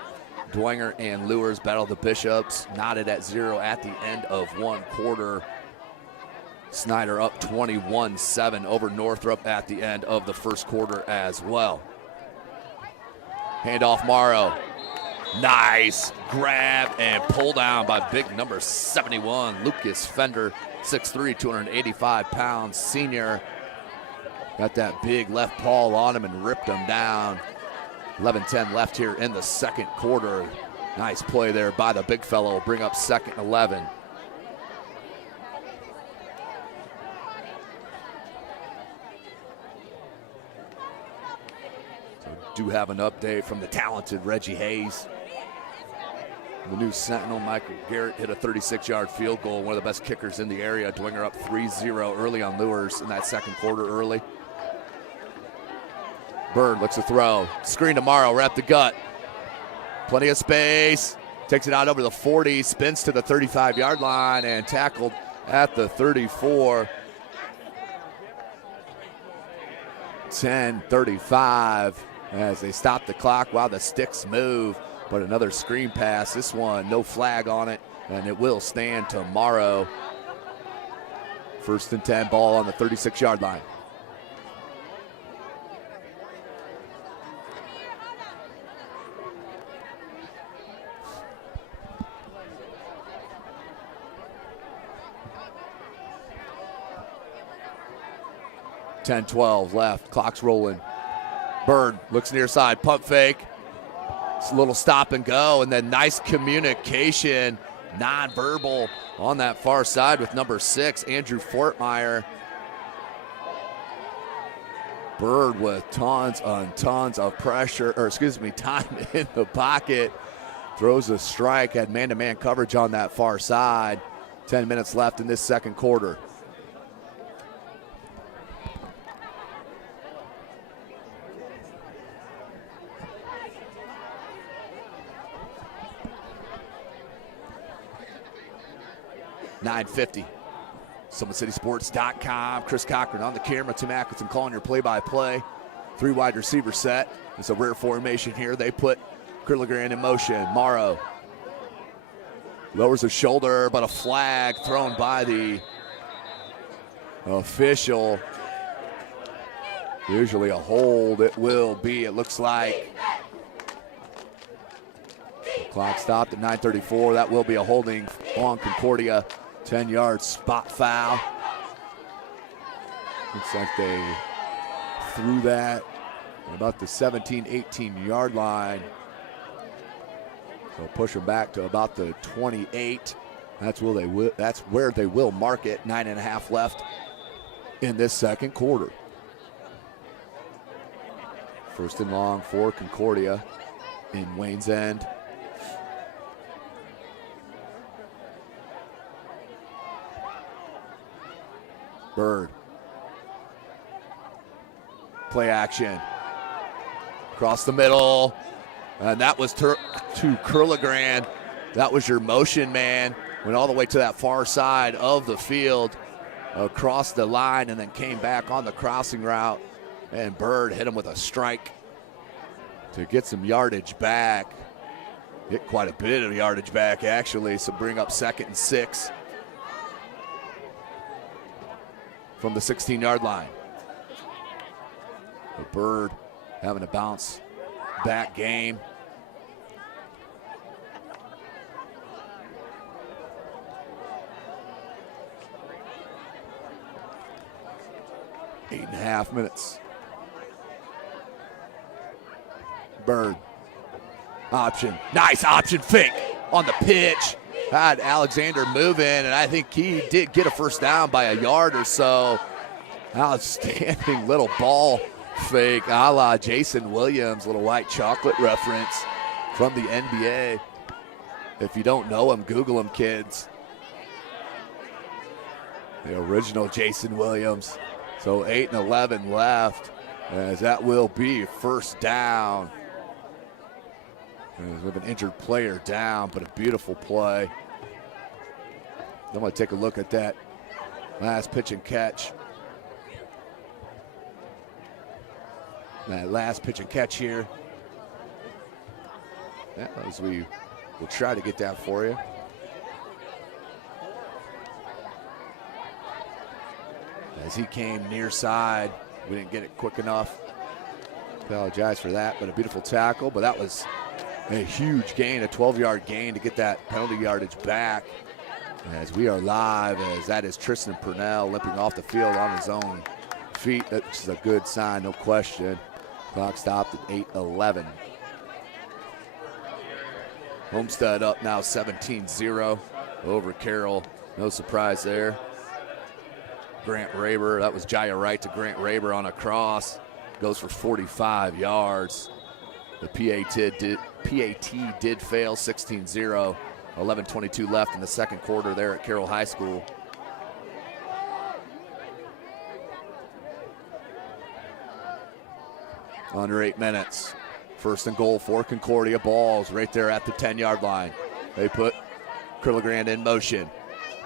Dwenger and Lewis battle the Bishops. Knotted at 0 at the end of one quarter. Snyder up 21-7 over Northrop at the end of the first quarter as well. Handoff Morrow. Nice grab and pull down by big number 71, Lucas Fender, 6'3", 285 pounds, senior. Got that big left paw on him and ripped him down. 11-10 left here in the second quarter. Nice play there by the big fellow. Bring up 2nd and 11. So do have an update from the talented Reggie Hayes. The new Sentinel, Michael Garrett, hit a 36-yard field goal, one of the best kickers in the area. Dwenger up 3-0 early on Lures in that second quarter early. Bird looks to throw. Screen to Morrow, wrap the gut. Plenty of space. Takes it out over the 40, spins to the 35-yard line and tackled at the 34. 10:35 as they stop the clock while the sticks move. But another screen pass. This one, no flag on it, and it will stand tomorrow. 1st and 10, ball on the 36-yard line. .10-12 left, clock's rolling. Bird looks near side, pump fake. It's a little stop and go, and then nice communication, non-verbal on that far side with number 6, Andrew Fortmeyer. Bird with tons of pressure, time in the pocket. Throws a strike, had man-to-man coverage on that far side. 10 minutes left in this second quarter. .950. SummitCitySports.com. Chris Cochran on the camera. Tim Atkinson calling your play-by-play. 3 wide receiver set. It's a rare formation here. They put Curligran in motion. Morrow lowers his shoulder, but a flag thrown by the official. Usually a hold. It will be. It looks like. The clock stopped at 9:34. That will be a holding on Concordia. 10-yard spot foul. Looks like they threw that at about the 17, 18-yard line. So push them back to about the 28. That's where they will mark it. 9.5 left in this second quarter. 1st and long for Concordia in Wayne's End. Bird. Play action. Across the middle. And that was to Curligran. That was your motion man. Went all the way to that far side of the field. Across the line and then came back on the crossing route. And Bird hit him with a strike to get some yardage back. Get quite a bit of yardage back, actually. So bring up 2nd and 6. From the 16-yard line. The Bird having a bounce back game. Eight and a half minutes. Bird. Option. Nice option fake on the pitch. Had Alexander moving, and I think he did get a first down by a yard or so. Outstanding little ball fake a la Jason Williams, little white chocolate reference from the NBA. If you don't know him, Google him, kids. The original Jason Williams. So 8 and 11 left, as that will be first down. With an injured player down, but a beautiful play. I'm going to take a look at that last pitch and catch. That last pitch and catch here. Yeah, as we will try to get that for you. As he came near side, we didn't get it quick enough. Apologize for that, but a beautiful tackle. But that was a huge gain, a 12-yard gain to get that penalty yardage back. As we are live, as that is Tristan Purnell limping off the field on his own feet. That's a good sign, no question. Clock stopped at 8:11. Homestead up now 17-0 over Carroll. No surprise there. Grant Raber, that was Jaya Wright to Grant Raber on a cross. Goes for 45 yards. The PAT did fail, 16-0. 11:22 left in the second quarter there at Carroll High School. Under 8 minutes. First and goal for Concordia. Ball's right there at the 10-yard line. They put Curligrand in motion.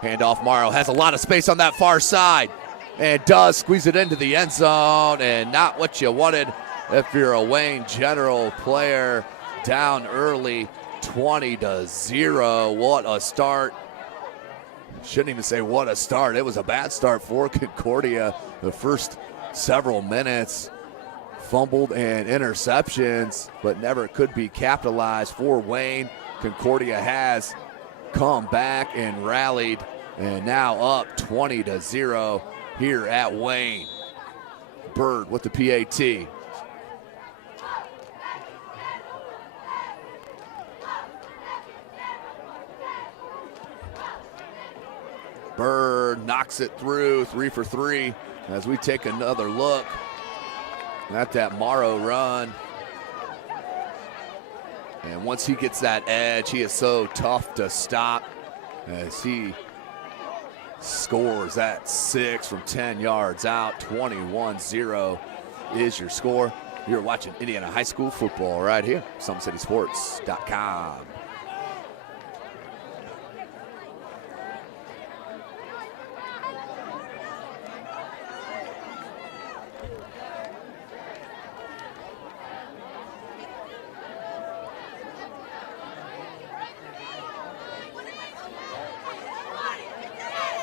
Handoff, Morrow has a lot of space on that far side and does squeeze it into the end zone, and not what you wanted if you're a Wayne General player. Down early, 20-0. What a start. Shouldn't even say what a start. It was a bad start for Concordia. The first several minutes, fumbled and interceptions, but never could be capitalized for Wayne. Concordia has come back and rallied, and now up 20-0 here at Wayne. Bird with the PAT. Bird knocks it through, 3 for 3, as we take another look at that Morrow run. And once he gets that edge, he is so tough to stop as he scores that 6 from 10 yards out. 21-0 is your score. You're watching Indiana High School football right here, SummitCitySports.com.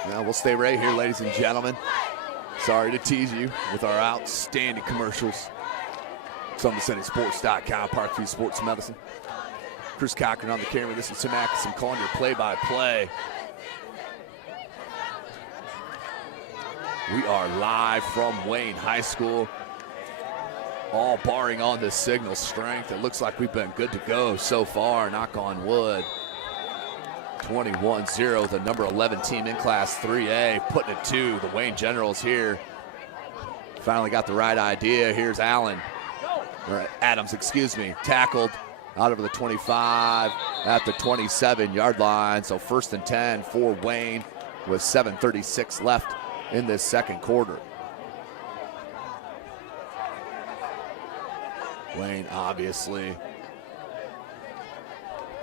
Now we'll stay right here, ladies and gentlemen. Sorry to tease you with our outstanding commercials. SummitCitySports.com, Parkview Sports Medicine. Chris Cochran on the camera. This is Tim Atkinson calling your play-by-play. We are live from Wayne High School. All barring on the signal strength. It looks like we've been good to go so far, knock on wood. 21-0, the number 11 team in Class 3A, putting it to the Wayne Generals here. Finally got the right idea. Here's Allen, or Adams, excuse me, tackled out over the 25 at the 27-yard line. So 1st and 10 for Wayne with 7:36 left in this second quarter. Wayne obviously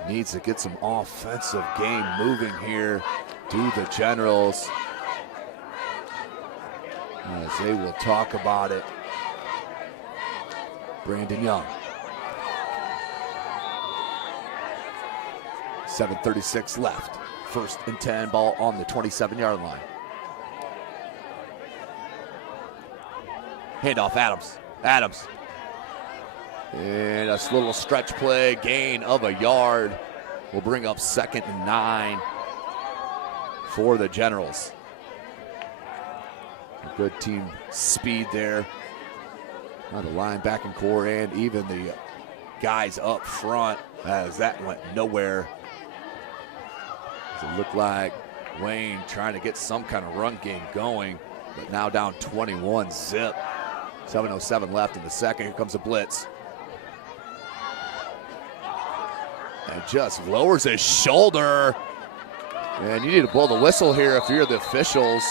needs to get some offensive game moving here. Do the Generals, as they will talk about it. Brandon Young. 7:36 left. 1st and 10, ball on the 27-yard line. Handoff, Adams. Adams. And a little stretch play, gain of a yard, will bring up 2nd and 9 for the Generals. A good team speed there. The linebacking core and even the guys up front, as that went nowhere. It looked like Wayne trying to get some kind of run game going, but now down 21-0. 7:07 left in the second. Here comes a blitz. And just lowers his shoulder. And you need to blow the whistle here if you're the officials.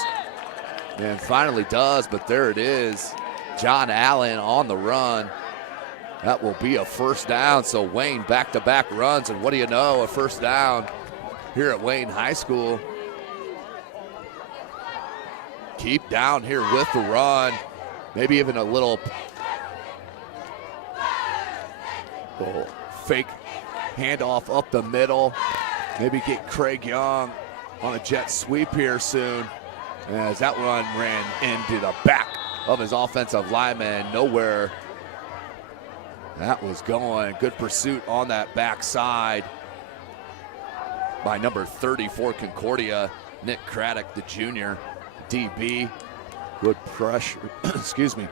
And finally does, but there it is. John Allen on the run. That will be a 1st down. So Wayne back-to-back runs, and what do you know, a 1st down here at Wayne High School. Keep down here with the run. Maybe even a little fake handoff up the middle. Maybe get Craig Young on a jet sweep here soon, as that run ran into the back of his offensive lineman. Nowhere that was going. Good pursuit on that backside by number 30 for Concordia, Nick Craddock, the junior DB. Good pressure, excuse me.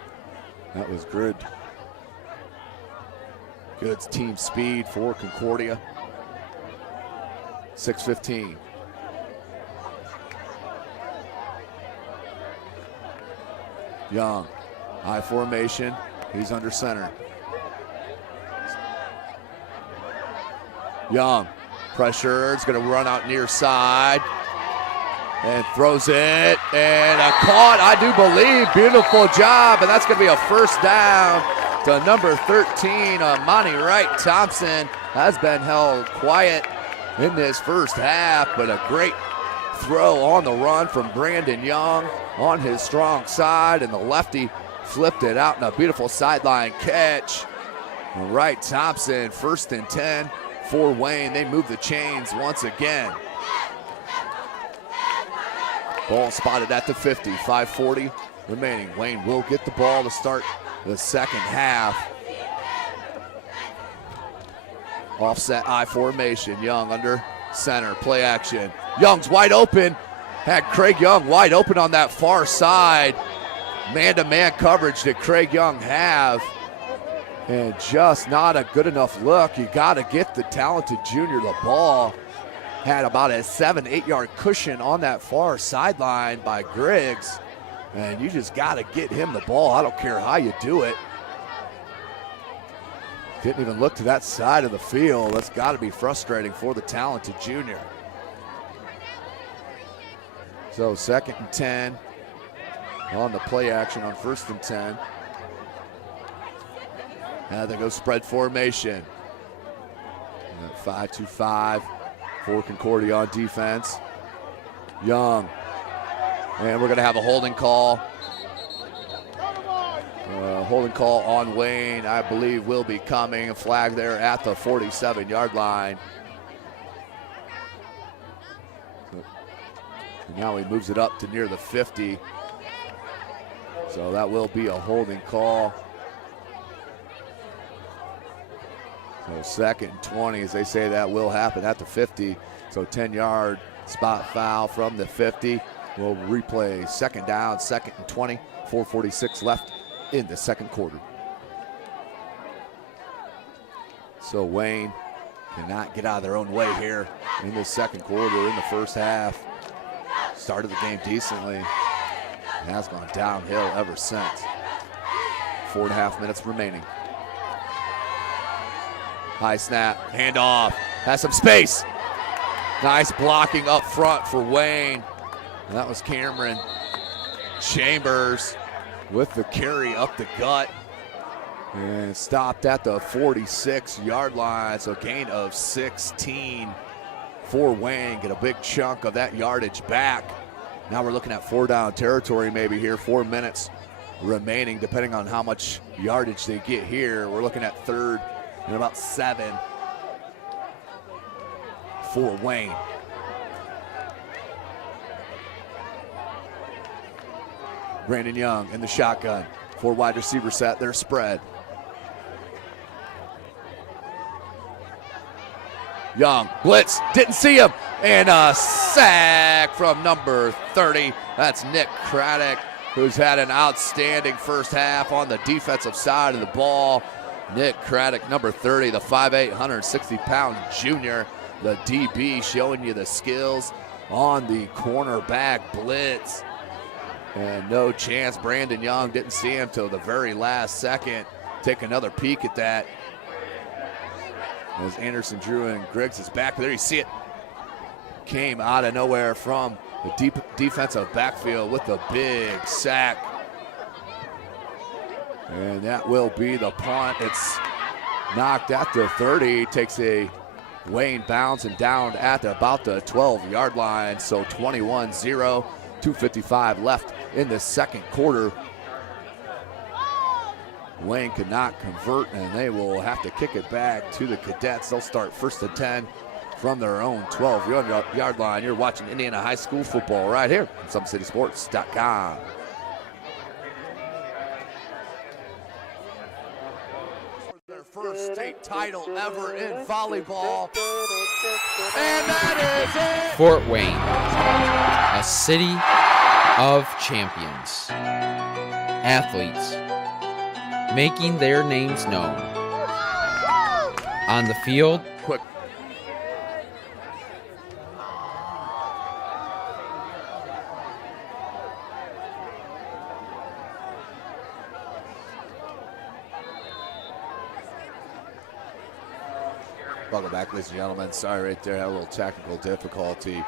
That was good. Good team speed for Concordia. 6:15. Young, high formation. He's under center. Young, pressure. It's going to run out near side. And throws it, and a caught, I do believe. Beautiful job, and that's going to be a 1st down to number 13, Monty Wright Thompson has been held quiet in this first half, but a great throw on the run from Brandon Young on his strong side, and the lefty flipped it out in a beautiful sideline catch. Wright Thompson, 1st and 10 for Wayne. They move the chains once again. Ball spotted at the 50, 5:40 remaining. Wayne will get the ball to start the second half. Offset I formation. Young under center, play action. Young's wide open. Had Craig Young wide open on that far side. Man-to-man coverage that Craig Young have. And just not a good enough look. You got to get the talented junior the ball. Had about a 7-8 yard cushion on that far sideline by Griggs. And you just got to get him the ball. I don't care how you do it. Didn't even look to that side of the field. That's got to be frustrating for the talented junior. So 2nd and 10 on the play action on 1st and 10. Now they go spread formation. 5-2-5 for Concordia on defense. Young. And we're going to have a holding call. Holding call on Wayne, I believe, will be coming. A flag there at the 47-yard line. And now he moves it up to near the 50. So that will be a holding call. So 2nd and 20, as they say, that will happen at the 50. So 10-yard spot foul from the 50. We'll replay 2nd down, 2nd and 20, 4:46 left in the second quarter. So Wayne cannot get out of their own way here in the second quarter. In the first half, started the game decently. Has gone downhill ever since. 4.5 minutes remaining. High snap, handoff, has some space. Nice blocking up front for Wayne. And that was Cameron Chambers with the carry up the gut. And stopped at the 46-yard line, so gain of 16 for Wayne. Get a big chunk of that yardage back. Now we're looking at 4-down territory maybe here, 4 minutes remaining, depending on how much yardage they get here. We're looking at 3rd and about 7 for Wayne. Brandon Young in the shotgun. 4 wide receiver set, they're spread. Young, blitz, didn't see him, and a sack from number 30. That's Nick Craddock, who's had an outstanding first half on the defensive side of the ball. Nick Craddock, number 30, the 5'8", 160-pound junior. The DB showing you the skills on the cornerback blitz. And no chance. Brandon Young didn't see him till the very last second. Take another peek at that. As Anderson, Drew, and Griggs is back there, you see it. Came out of nowhere from the deep defensive backfield with a big sack. And that will be the punt. It's knocked at the 30. Takes a Wayne bounce and down at about the 12-yard line. So 21-0, 2:55 left in the second quarter. Wayne could not convert, and they will have to kick it back to the Cadets. They'll start 1st and 10 from their own 12-yard line. You're watching Indiana High School football right here on SummitCitySports.com. Their first state title ever in volleyball. And that is it. Fort Wayne, a city of champions. Athletes making their names known. On the field, Quick. Welcome back, ladies and gentlemen. Sorry right there, had a little technical difficulty.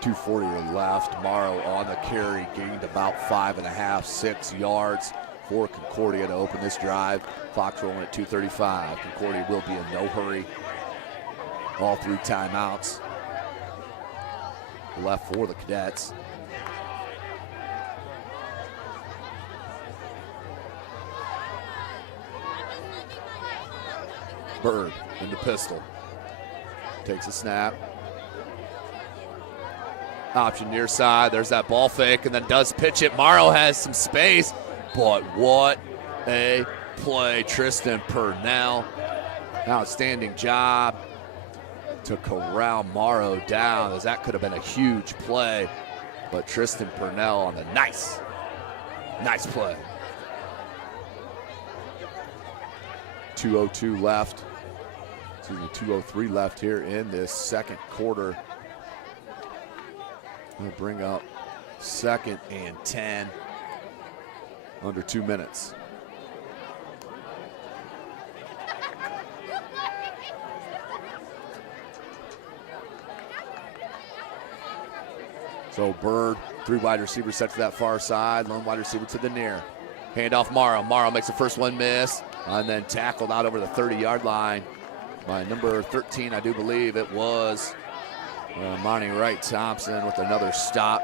2:40 left. Morrow on the carry, gained about 5.5, 6 yards for Concordia to open this drive. Clock's rolling at 2:35. Concordia will be in no hurry. All 3 timeouts left for the Cadets. Bird in the pistol. Takes a snap. Option near side. There's that ball fake and then does pitch it. Morrow has some space, but what a play. Tristan Purnell. Outstanding job to corral Morrow down, as that could have been a huge play. But Tristan Purnell on the nice play. 2:02 left. 2:03 left here in this second quarter. We'll bring up 2nd and 10. Under 2 minutes. So Bird, 3 wide receivers set to that far side. Lone wide receiver to the near. Hand off Morrow. Morrow makes the first one miss. And then tackled out over the 30-yard line by number 13, I do believe it was Monty Wright Thompson with another stop.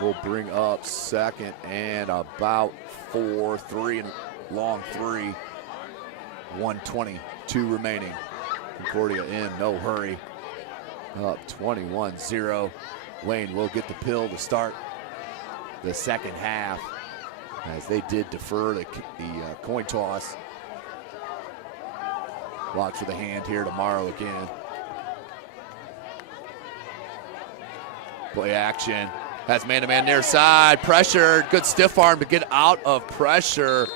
We'll bring up 2nd and about 4, 3 and long 3. 1:22 remaining. Concordia in no hurry. Up 21-0. Wayne will get the pill to start the second half, as they did defer the coin toss. Watch for the hand here tomorrow again. Play action. Has man-to-man near side. Pressured. Good stiff arm to get out of pressure.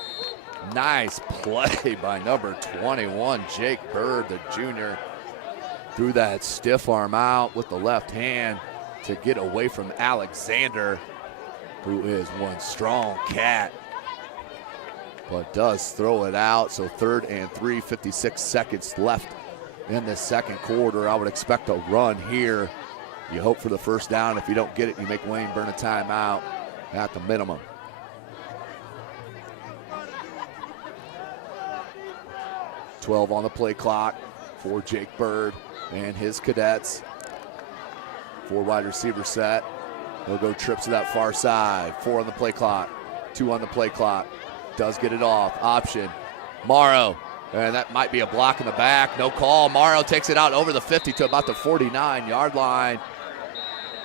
Nice play by number 21, Jake Bird, the junior. Threw that stiff arm out with the left hand to get away from Alexander, who is one strong cat, but does throw it out. So 3rd and 3, 56 seconds left in the second quarter. I would expect a run here. You hope for the first down. If you don't get it, you make Wayne burn a timeout at the minimum. .12 on the play clock for Jake Bird and his Cadets. 4 wide receiver set. He'll go trips to that far side. 4 on the play clock. 2 on the play clock. Does get it off. Option. Morrow. And that might be a block in the back. No call. Morrow takes it out over the 50 to about the 49-yard line.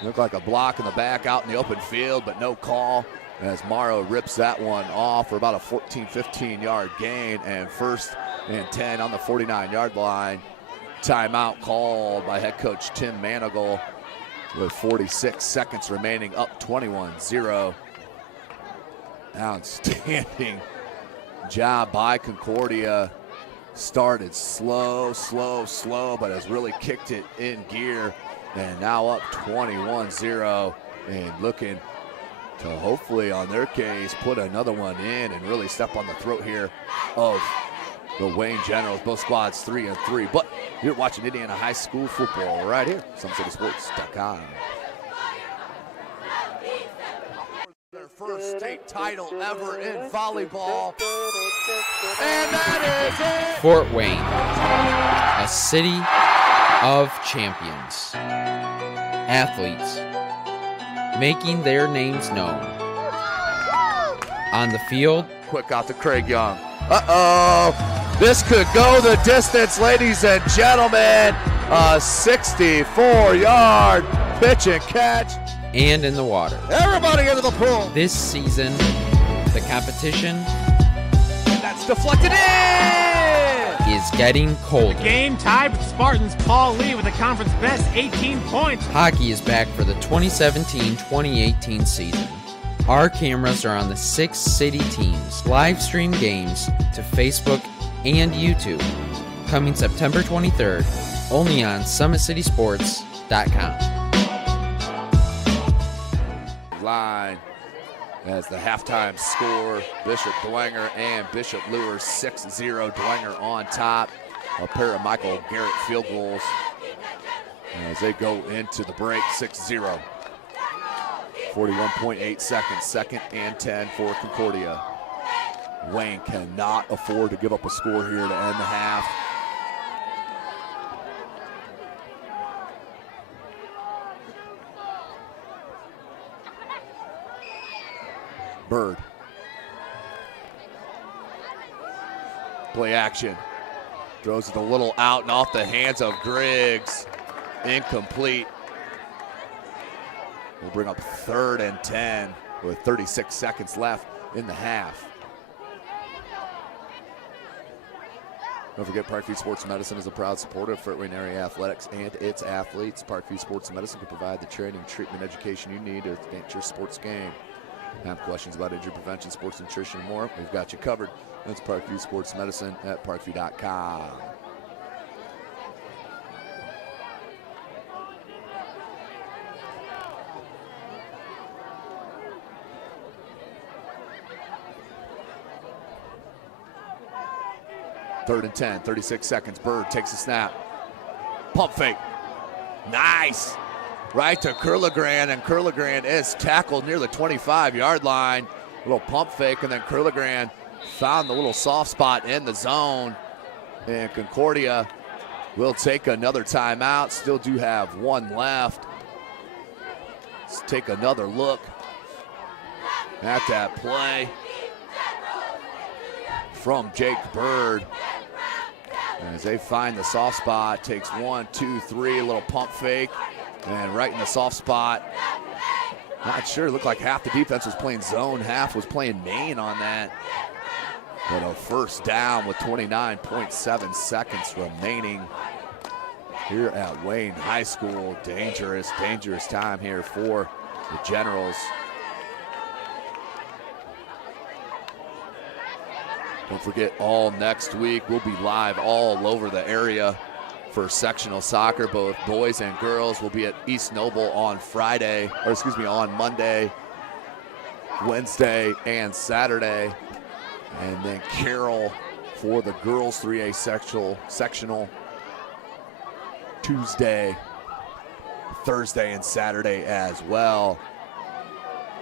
Looked like a block in the back out in the open field, but no call, as Morrow rips that one off for about a 14, 15-yard gain, and 1st and 10 on the 49-yard line. Timeout called by head coach Tim Manigal with 46 seconds remaining, up 21-0. Outstanding job by Concordia. Started slow, but has really kicked it in gear, and now up 21-0 and looking to hopefully, on their case, put another one in and really step on the throat here of the Wayne Generals. Both squads 3 and 3, but you're watching Indiana High School football right here, SummitCitySports.com. Their first state title ever in volleyball. And that is it! Fort Wayne, a city of champions. Athletes making their names known. On the field. Quick out to Craig Young. Uh-oh. This could go the distance, ladies and gentlemen. A 64-yard pitch and catch. And in the water. Everybody into the pool. This season, the competition and that's deflected in. Is getting colder. Game tied with Spartans. Paul Lee with the conference best 18 points. Hockey is back for the 2017-2018 season. Our cameras are on the 6 city teams. Live stream games to Facebook and YouTube. Coming September 23rd, only on SummitCitySports.com. Line as the halftime score, Bishop Dwenger and Bishop Lure 6-0. Dwenger on top. A pair of Michael Garrett field goals as they go into the break 6-0. 41.8 seconds, 2nd and 10 for Concordia. Wayne cannot afford to give up a score here to end the half. Bird. Play action. Throws it a little out and off the hands of Griggs. Incomplete. We'll bring up 3rd and 10 with 36 seconds left in the half. Don't forget, Parkview Sports Medicine is a proud supporter of Fort Wayne area athletics and its athletes. Parkview Sports Medicine can provide the training, treatment, education you need to advance your sports game. Have questions about injury prevention, sports nutrition, and more? We've got you covered. That's Parkview Sports Medicine at parkview.com. Third and 10, 36 seconds. Bird takes a snap. Pump fake. Nice. Right to Curlegrand, and Curlegrand is tackled near the 25-yard line. Little pump fake, and then Curlegrand found the little soft spot in the zone. And Concordia will take another timeout. Still do have one left. Let's take another look at that play from Jake Bird. As they find the soft spot, takes 1, 2, 3, a little pump fake, and right in the soft spot. Not sure, it looked like half the defense was playing zone, half was playing main on that. But a first down with 29.7 seconds remaining here at Wayne High School. Dangerous, dangerous time here for the Generals. Don't forget, all next week we'll be live all over the area for sectional soccer, both boys and girls. We'll be at East Noble on on Monday, Wednesday, and Saturday. And then Carroll for the girls 3A sectional Tuesday, Thursday, and Saturday as well.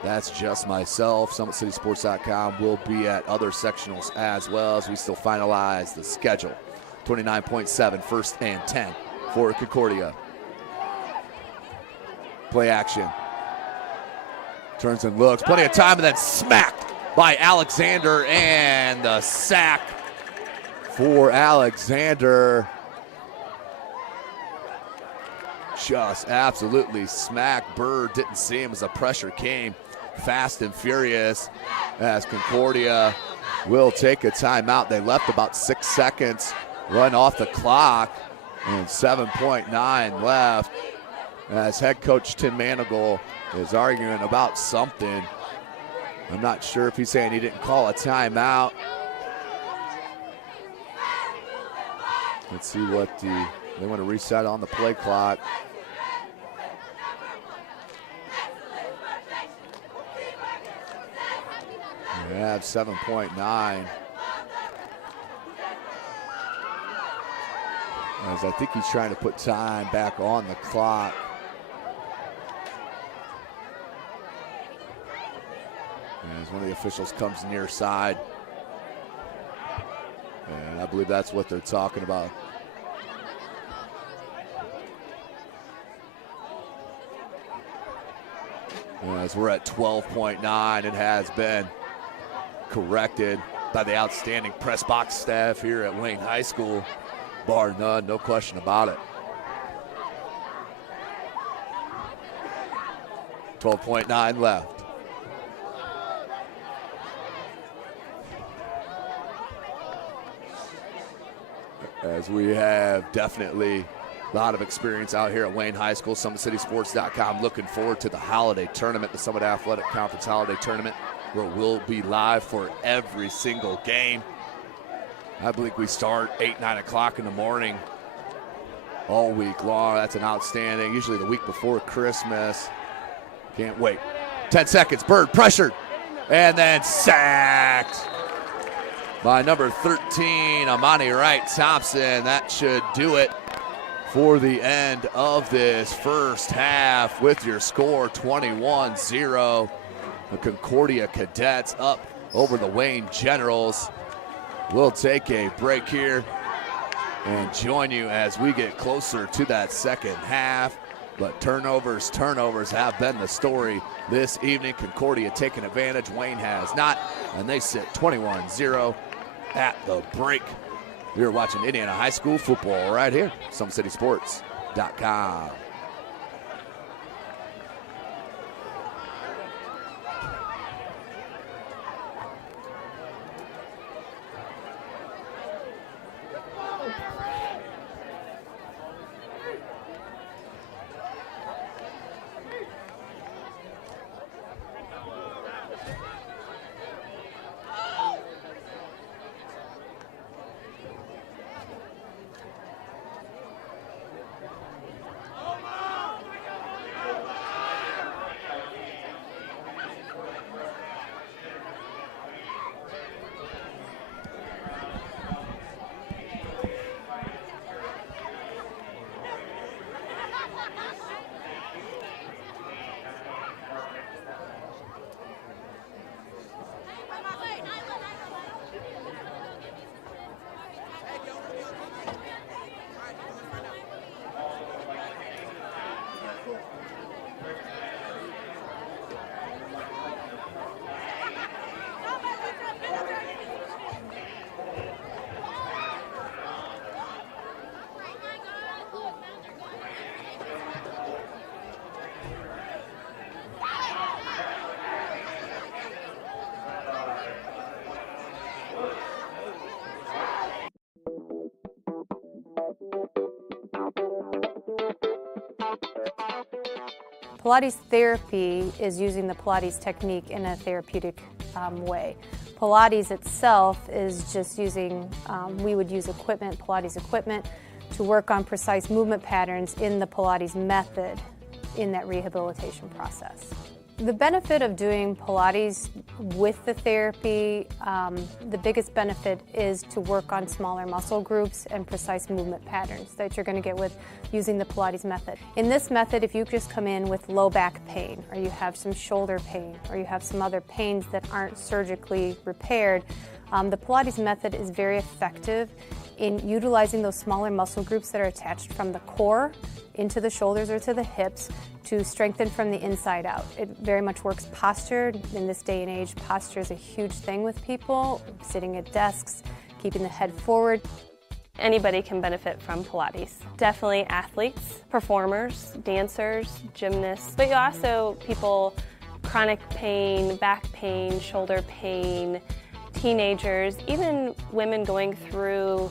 That's just myself. SummitCitySports.com will be at other sectionals as well as we still finalize the schedule. 29.7, 1st and 10 for Concordia. Play action. Turns and looks. Plenty of time, and then smacked by Alexander, and the sack for Alexander. Just absolutely smacked. Bird didn't see him as the pressure came fast and furious as Concordia will take a timeout. They left about 6 seconds run off the clock and 7.9 left as head coach Tim Manigal is arguing about something. I'm not sure if he's saying he didn't call a timeout. Let's see what they want to reset on the play clock. We have 7.9. As I think he's trying to put time back on the clock. As one of the officials comes near side. And I believe that's what they're talking about. As we're at 12.9, it has been corrected by the outstanding press box staff here at Wayne High School. Bar none, no question about it. 12.9 left. As we have definitely a lot of experience out here at Wayne High School. SummitCitySports.com looking forward to the holiday tournament, the Summit Athletic Conference Holiday Tournament, where we'll be live for every single game. I believe we start 8, 9 o'clock in the morning all week long. That's an outstanding, usually the week before Christmas. Can't wait. 10 seconds, Bird pressured, and then sacked by number 13, Amani Wright Thompson. That should do it for the end of this first half with your score 21-0. The Concordia Cadets up over the Wayne Generals. We'll take a break here and join you as we get closer to that second half. But turnovers have been the story this evening. Concordia taking advantage, Wayne has not, and they sit 21-0 at the break. You're watching Indiana High School football right here, SummitCitySports.com. Pilates therapy is using the Pilates technique in a therapeutic way. Pilates itself is just using, we would use equipment, Pilates equipment, to work on precise movement patterns in the Pilates method in that rehabilitation process. The benefit of doing Pilates with the therapy, the biggest benefit is to work on smaller muscle groups and precise movement patterns that you're going to get with using the Pilates method. In this method, if you just come in with low back pain, or you have some shoulder pain, or you have some other pains that aren't surgically repaired, the Pilates method is very effective in utilizing those smaller muscle groups that are attached from the core into the shoulders or to the hips to strengthen from the inside out. It very much works posture. In this day and age, posture is a huge thing with people, sitting at desks, keeping the head forward. Anybody can benefit from Pilates. Definitely athletes, performers, dancers, gymnasts, but also people, chronic pain, back pain, shoulder pain, teenagers, even women going through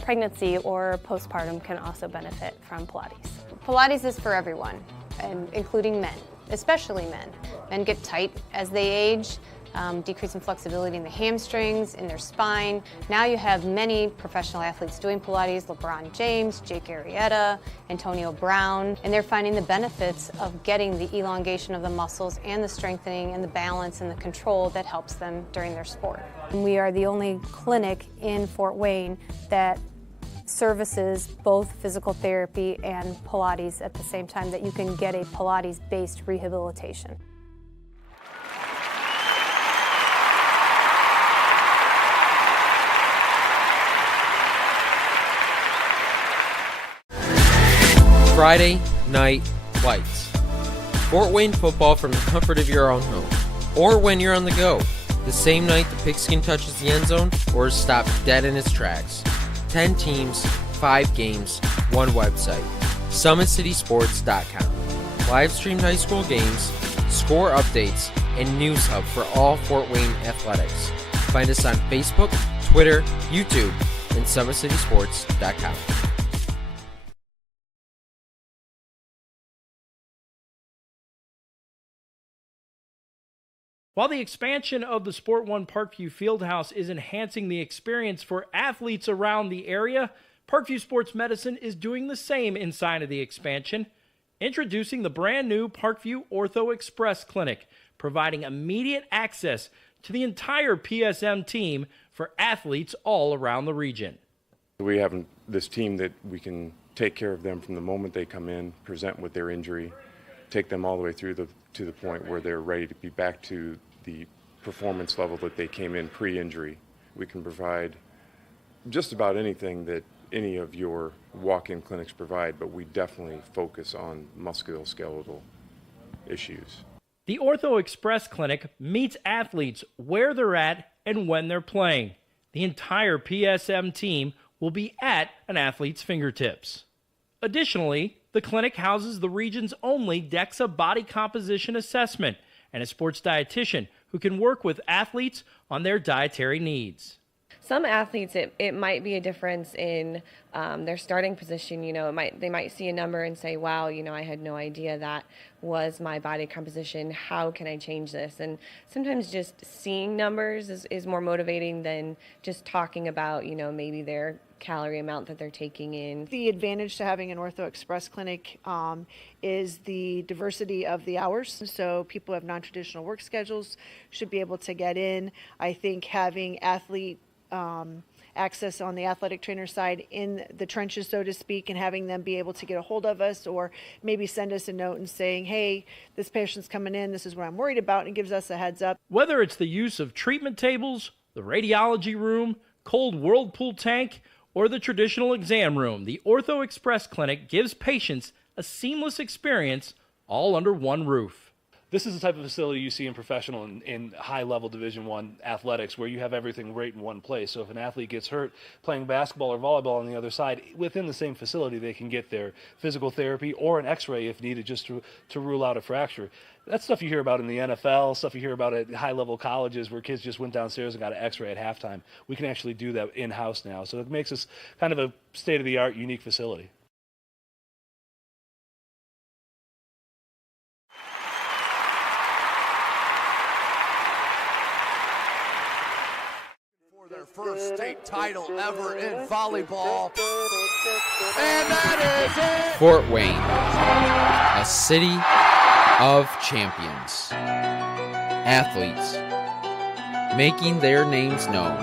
pregnancy or postpartum can also benefit from Pilates. Pilates is for everyone, and including men, especially men. Men get tight as they age, decrease in flexibility in the hamstrings, in their spine. Now you have many professional athletes doing Pilates, LeBron James, Jake Arrieta, Antonio Brown, and they're finding the benefits of getting the elongation of the muscles and the strengthening and the balance and the control that helps them during their sport. And we are the only clinic in Fort Wayne that services both physical therapy and Pilates at the same time, that you can get a Pilates-based rehabilitation. Friday Night Lights. Fort Wayne football from the comfort of your own home, or when you're on the go, the same night the pigskin touches the end zone or is stopped dead in its tracks. 10 teams, 5 games, 1 website. SummitCitySports.com. Live streamed high school games, score updates, and news hub for all Fort Wayne athletics. Find us on Facebook, Twitter, YouTube, and SummitCitySports.com. While the expansion of the Sport One Parkview Fieldhouse is enhancing the experience for athletes around the area, Parkview Sports Medicine is doing the same inside of the expansion. Introducing the brand new Parkview Ortho Express Clinic, providing immediate access to the entire PSM team for athletes all around the region. We have this team that we can take care of them from the moment they come in, present with their injury, take them all the way through to the point where they're ready to be back to the performance level that they came in pre-injury. We can provide just about anything that any of your walk-in clinics provide, but we definitely focus on musculoskeletal issues. The Ortho Express Clinic meets athletes where they're at and when they're playing. The entire PSM team will be at an athlete's fingertips. Additionally, the clinic houses the region's only DEXA body composition assessment and a sports dietitian who can work with athletes on their dietary needs. Some athletes, it might be a difference in their starting position. They might see a number and say, wow, I had no idea that was my body composition. How can I change this? And sometimes just seeing numbers is more motivating than just talking about, maybe their calorie amount that they're taking in. The advantage to having an Ortho Express clinic is the diversity of the hours. So people who have non-traditional work schedules should be able to get in. I think having athlete access on the athletic trainer side in the trenches, so to speak, and having them be able to get a hold of us or maybe send us a note and saying, hey, this patient's coming in, this is what I'm worried about, and gives us a heads up. Whether it's the use of treatment tables, the radiology room, cold whirlpool tank, or the traditional exam room, the Ortho Express Clinic gives patients a seamless experience all under one roof. This is the type of facility you see in professional and high-level Division I athletics where you have everything right in one place. So if an athlete gets hurt playing basketball or volleyball on the other side, within the same facility they can get their physical therapy or an x-ray if needed just to rule out a fracture. That's stuff you hear about in the NFL, stuff you hear about at high-level colleges where kids just went downstairs and got an x-ray at halftime. We can actually do that in-house now. So it makes us kind of a state-of-the-art, unique facility. First state title ever in volleyball. And that is it! Fort Wayne, a city of champions. Athletes making their names known.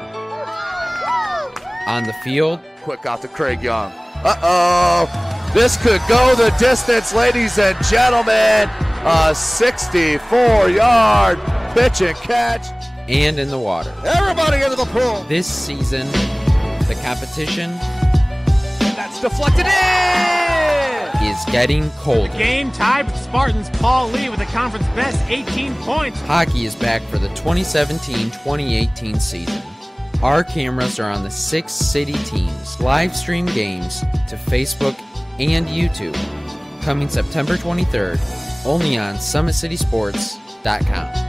On the field. Quick out to Craig Young. Uh-oh! This could go the distance, ladies and gentlemen. A 64-yard pitch and catch. And in the water. Everybody into the pool. This season, the competition that's deflected in is getting colder. The game tied with Spartans. Paul Lee with the conference best 18 points. Hockey is back for the 2017-2018 season. Our cameras are on the 6 city teams. Live stream games to Facebook and YouTube. Coming September 23rd, only on SummitCitySports.com.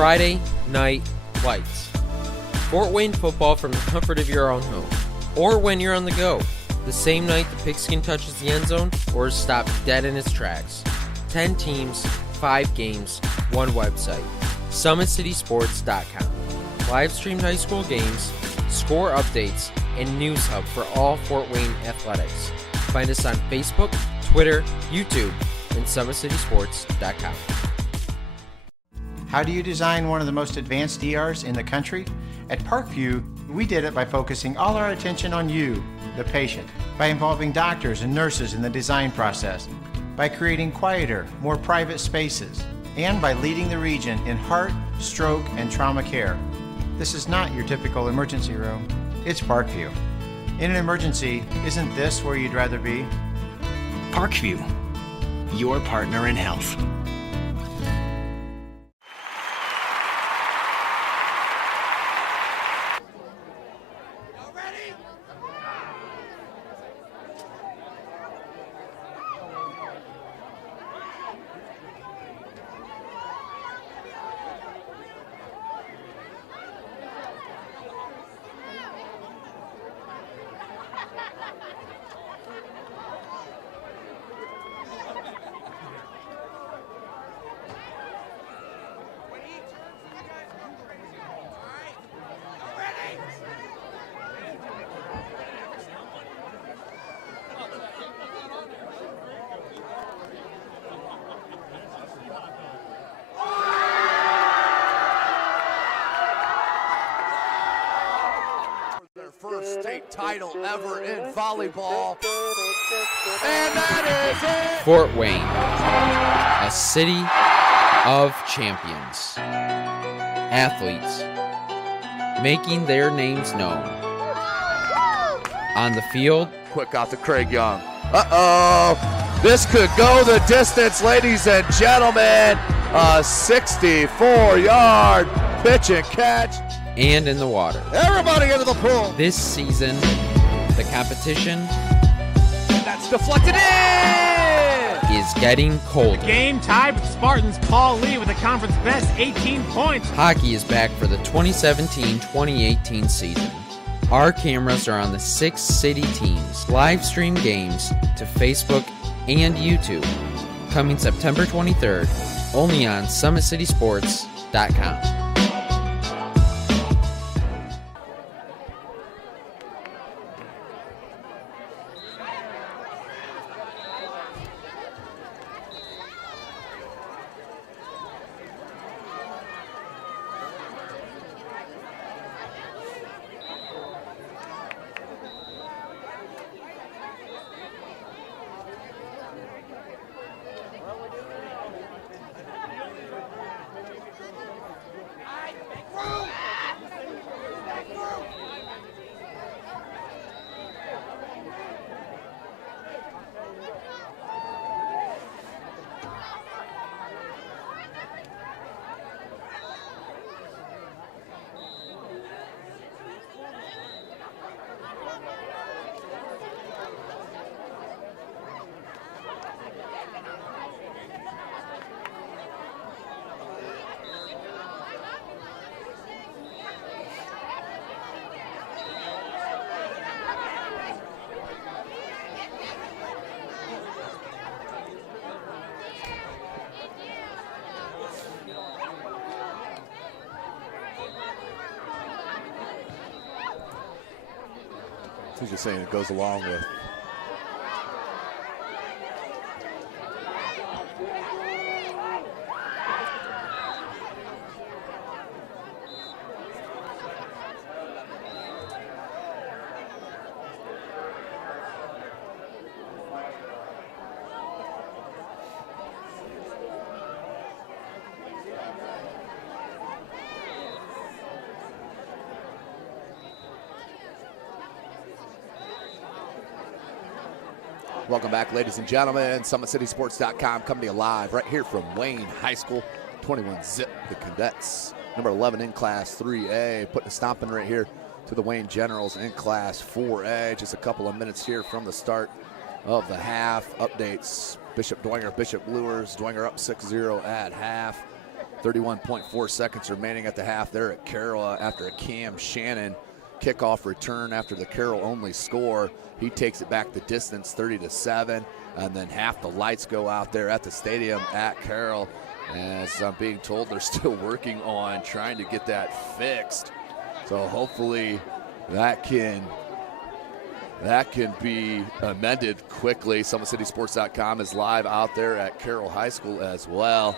Friday Night Lights. Fort Wayne football from the comfort of your own home, or when you're on the go, the same night the pigskin touches the end zone or is stopped dead in its tracks. 10 teams, 5 games, 1 website. SummitCitySports.com. Live streamed high school games, score updates, and news hub for all Fort Wayne athletics. Find us on Facebook, Twitter, YouTube, and SummitCitySports.com. How do you design one of the most advanced ERs in the country? At Parkview, we did it by focusing all our attention on you, the patient, by involving doctors and nurses in the design process, by creating quieter, more private spaces, and by leading the region in heart, stroke, and trauma care. This is not your typical emergency room. It's Parkview. In an emergency, isn't this where you'd rather be? Parkview, your partner in health. First state title ever in volleyball. And that is it! Fort Wayne, a city of champions. Athletes making their names known. On the field, Quick out to Craig Young. Uh-oh. This could go the distance, ladies and gentlemen. A 64-yard pitch and catch. and in the water. Everybody into the pool. This season, the competition That's deflected in. is getting colder. Game tied with Spartans. Paul Lee with the conference best 18 points. Hockey is back for the 2017-2018 season. Our cameras are on the 6 city teams. Live stream games to Facebook and YouTube. Coming September 23rd, only on SummitCitySports.com. He's just saying it goes along with. Welcome back, ladies and gentlemen. SummitCitySports.com coming to you live right here from Wayne High School. 21 zip, the Cadets. Number 11 in Class 3A. Putting a stomping right here to the Wayne Generals in Class 4A. Just a couple of minutes here from the start of the half. Updates, Bishop Dwenger, Bishop Lures. Dwenger up 6-0 at half. 31.4 seconds remaining at the half there at Carroll after a Cam Shannon kickoff return after the Carroll only score. He takes it back the distance, 30-7, and then half the lights go out there at the stadium at Carroll. As I'm being told, they're still working on trying to get that fixed. So hopefully that can be amended quickly. SummitCitySports.com is live out there at Carroll High School as well.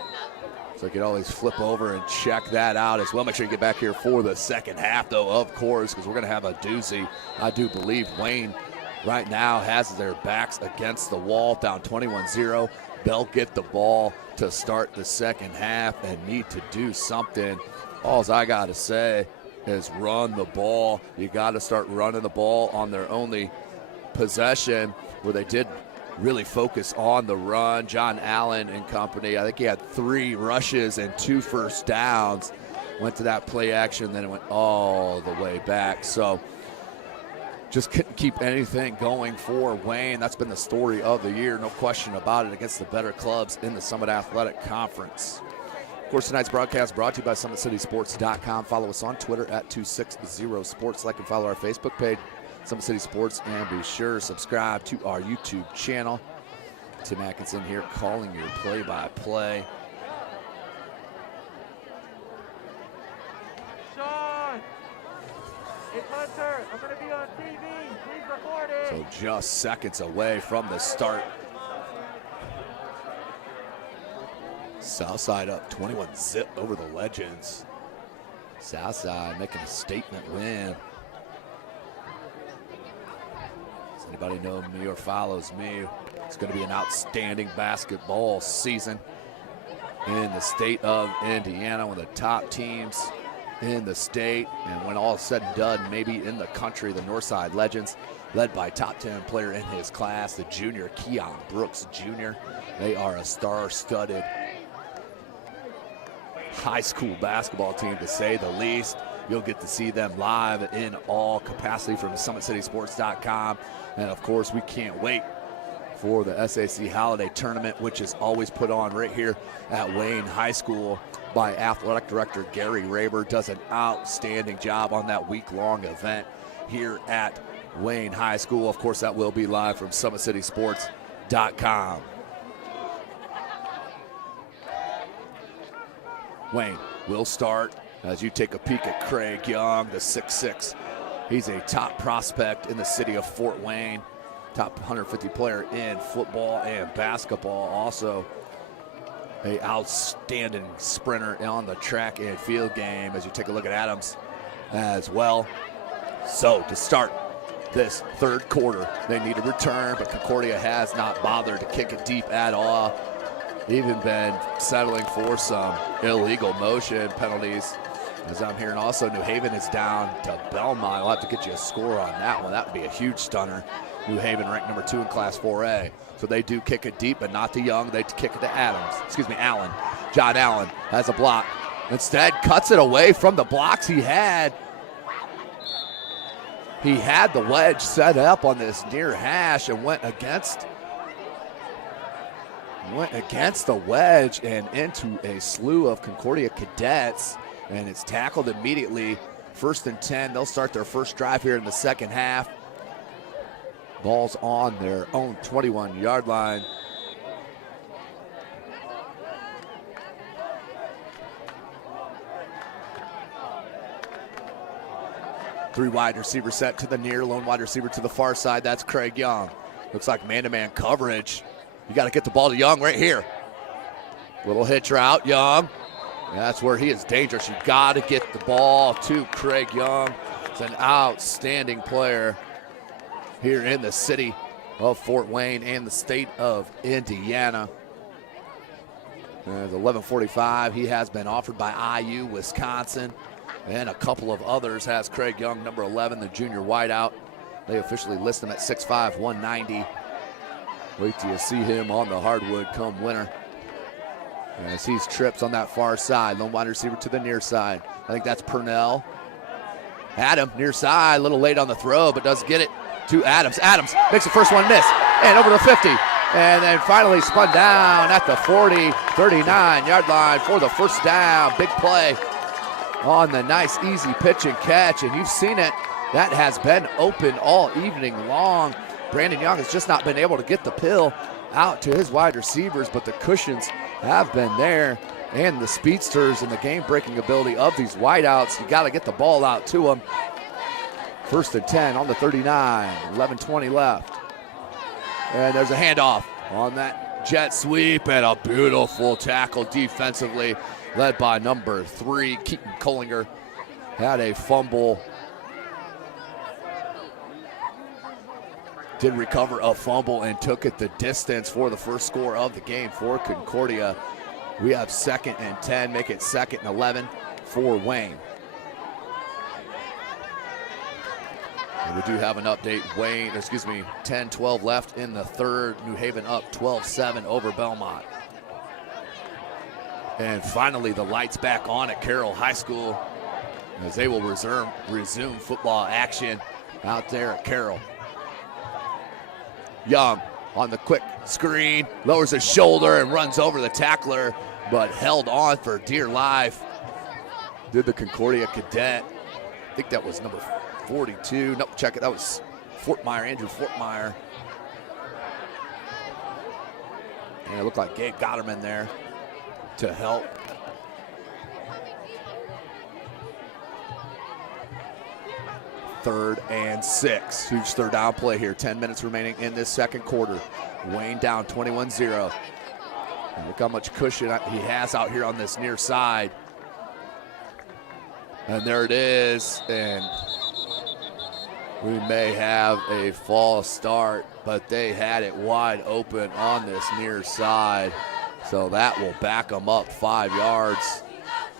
So you can always flip over and check that out as well. Make sure you get back here for the second half, though, of course, because we're going to have a doozy. I do believe Wayne right now has their backs against the wall, down 21-0. They'll get the ball to start the second half and need to do something. All I got to say is run the ball. You got to start running the ball on their only possession where they did really focus on the run. John Allen and company, I think he had 3 rushes and 2 first downs. Went to that play action, then it went all the way back. So just couldn't keep anything going for Wayne. That's been the story of the year, no question about it, against the better clubs in the Summit Athletic Conference. Of course, tonight's broadcast brought to you by SummitCitySports.com. Follow us on Twitter at 260sports. Like and follow our Facebook page, Summit City Sports, and be sure to subscribe to our YouTube channel. Tim Atkinson here calling your play-by-play. Sean, it's Hunter. I'm going to be on TV. Please record it. So just seconds away from the start. Southside up 21-0 over the Legends. Southside making a statement win. Does anybody know me or follows me? It's going to be an outstanding basketball season in the state of Indiana, one of the top teams in the state, and when all is said and done, maybe in the country, the Northside Legends, led by top 10 player in his class, the junior Keon Brooks Jr. They are a star-studded high school basketball team, to say the least. You'll get to see them live in all capacity from SummitCitySports.com. And of course, we can't wait for the SAC Holiday Tournament, which is always put on right here at Wayne High School by Athletic Director Gary Raber. Does an outstanding job on that week-long event here at Wayne High School. Of course, that will be live from SummitCitySports.com. Wayne will start as you take a peek at Craig Young, the 6'6". He's a top prospect in the city of Fort Wayne, top 150 player in football and basketball. Also an outstanding sprinter on the track and field game as you take a look at Adams as well. So to start this third quarter, they need a return, but Concordia has not bothered to kick it deep at all. Even been settling for some illegal motion penalties. As I'm hearing also, New Haven is down to Belmont. We'll have to get you a score on that one. That would be a huge stunner. New Haven ranked number 2 in Class 4A. So they do kick it deep, but not to Young. They kick it to Allen. John Allen has a block. Instead, cuts it away from the blocks he had. He had the wedge set up on this near hash and went against the wedge and into a slew of Concordia cadets, and it's tackled immediately. 1st and 10. They'll start their first drive here in the second half. Ball's on their own 21-yard line. Three wide receiver set to the near, lone wide receiver to the far side. That's Craig Young. Looks like man-to-man coverage. You got to get the ball to Young right here. Little hitch route, Young. That's where he is dangerous. You got to get the ball to Craig Young. It's an outstanding player here in the city of Fort Wayne and the state of Indiana. There's 11:45. He has been offered by IU, Wisconsin, and a couple of others. Has Craig Young, number 11, the junior wideout. They officially list him at 6'5", 190. Wait till you see him on the hardwood come winter. As he's trips on that far side. Lone wide receiver to the near side. I think that's Purnell. Adam, near side, a little late on the throw, but does get it to Adams. Adams makes the first one miss. And over the 50, And then finally spun down at the 40, 39-yard line for the first down. Big play on the nice, easy pitch and catch. And you've seen it. That has been open all evening long. Brandon Young has just not been able to get the pill out to his wide receivers, but the cushions have been there. And the speedsters and the game-breaking ability of these wideouts, you got to get the ball out to them. 1st and 10 on the 39, 11:20 left. And there's a handoff on that jet sweep and a beautiful tackle defensively led by number 3, Keaton Collinger. Had a fumble. Did recover a fumble and took it the distance for the first score of the game for Concordia. We have 2nd and 10, make it 2nd and 11 for Wayne. And we do have an update. 10-12 left in the third. New Haven up 12-7 over Belmont. And finally, the lights back on at Carroll High School as they will resume football action out there at Carroll. Young on the quick screen, lowers his shoulder and runs over the tackler, but held on for dear life. Did the Concordia cadet. I think that was number 42. Nope, check it. That was Fortmeyer, Andrew Fortmeyer. And it looked like Gabe got him in there to help. Third and 6. Huge third down play here. 10 minutes remaining in this second quarter. Wayne down 21-0. And look how much cushion he has out here on this near side. And there it is. And we may have a false start, but they had it wide open on this near side. So that will back them up 5 yards.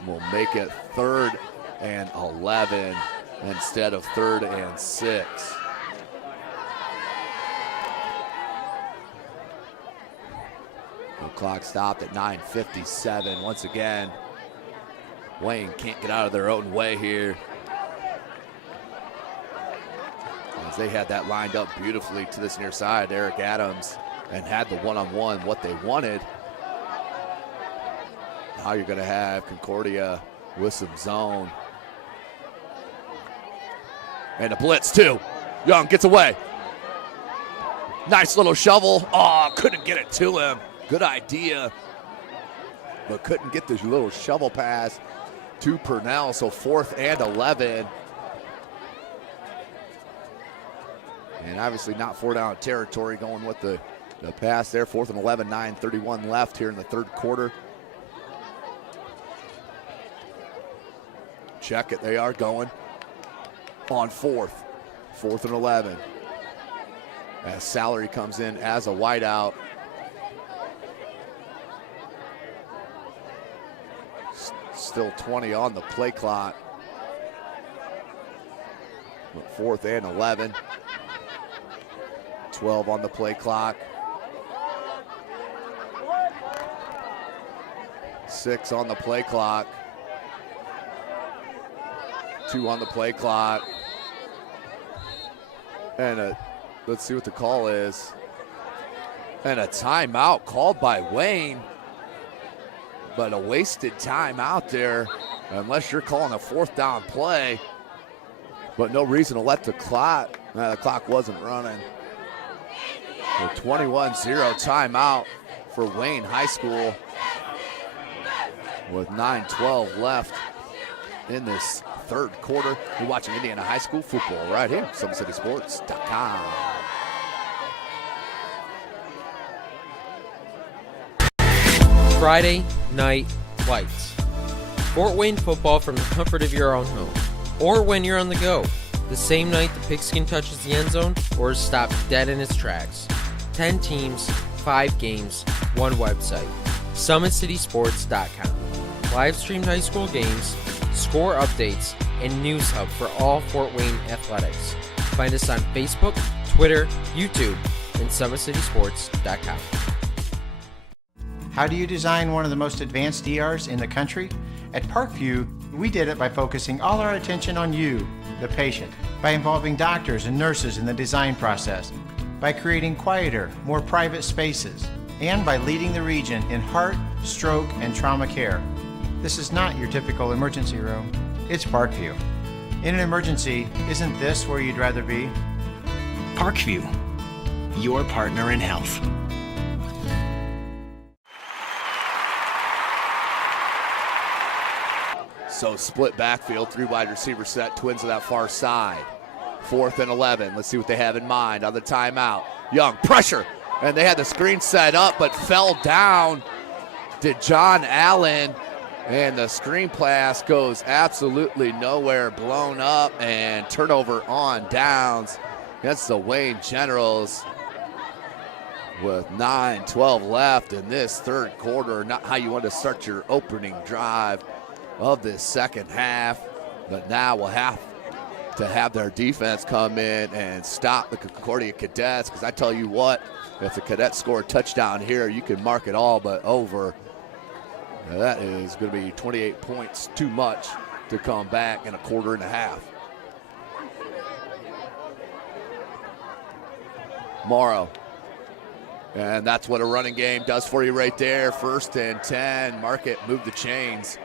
We'll make it 3rd and 11 instead of 3rd and 6. The clock stopped at 9:57. Once again, Wayne can't get out of their own way here. As they had that lined up beautifully to this near side, Eric Adams, and had the one-on-one, what they wanted. Now you're going to have Concordia with some zone. And a blitz too. Young gets away. Nice little shovel. Oh, couldn't get it to him. Good idea. But couldn't get this little shovel pass to Purnell. So 4th and 11. And obviously not 4-down territory going with the pass there. 4th and 11, 9:31 left here in the third quarter. Check it, they are going on 4th and 11. As Salary comes in as a wideout. Still 20 on the play clock. But 4th and 11. 12 on the play clock. 6 on the play clock. 2 on the play clock. And let's see what the call is. And a timeout called by Wayne. But a wasted timeout there, unless you're calling a 4th down play. But no reason to let the clock. The clock wasn't running. So 21-0 timeout for Wayne High School with 9:12 left in this third quarter. You're watching Indiana High School football right here, SummitCitySports.com. Friday Night Lights. Fort Wayne football from the comfort of your own home. Or when you're on the go. The same night the pigskin touches the end zone or is stopped dead in its tracks. 10 teams, 5 games, 1 website. SummitCitySports.com. Live streamed high school games, score updates, and news hub for all Fort Wayne athletics. Find us on Facebook, Twitter, YouTube, and SummitCitySports.com. How do you design one of the most advanced ERs in the country? At Parkview, we did it by focusing all our attention on you, the patient, by involving doctors and nurses in the design process, by creating quieter, more private spaces, and by leading the region in heart, stroke, and trauma care. This is not your typical emergency room. It's Parkview. In an emergency, isn't this where you'd rather be? Parkview, your partner in health. So split backfield, 3 wide receiver set, Twins to that far side. 4th and 11. Let's see what they have in mind on the timeout. Young, pressure, and they had the screen set up, but fell down to John Allen, and the screen pass goes absolutely nowhere, blown up, and turnover on downs against the Wayne Generals with 9:12 left in this third quarter. Not how you want to start your opening drive of this second half, but now we'll have to have their defense come in and stop the Concordia Cadets, because I tell you what, if the Cadets score a touchdown here, you can mark it all but over. Now that is going to be 28 points too much to come back in a quarter and a half. Morrow. And that's what a running game does for you right there. 1st and 10. Mark it, move the chains.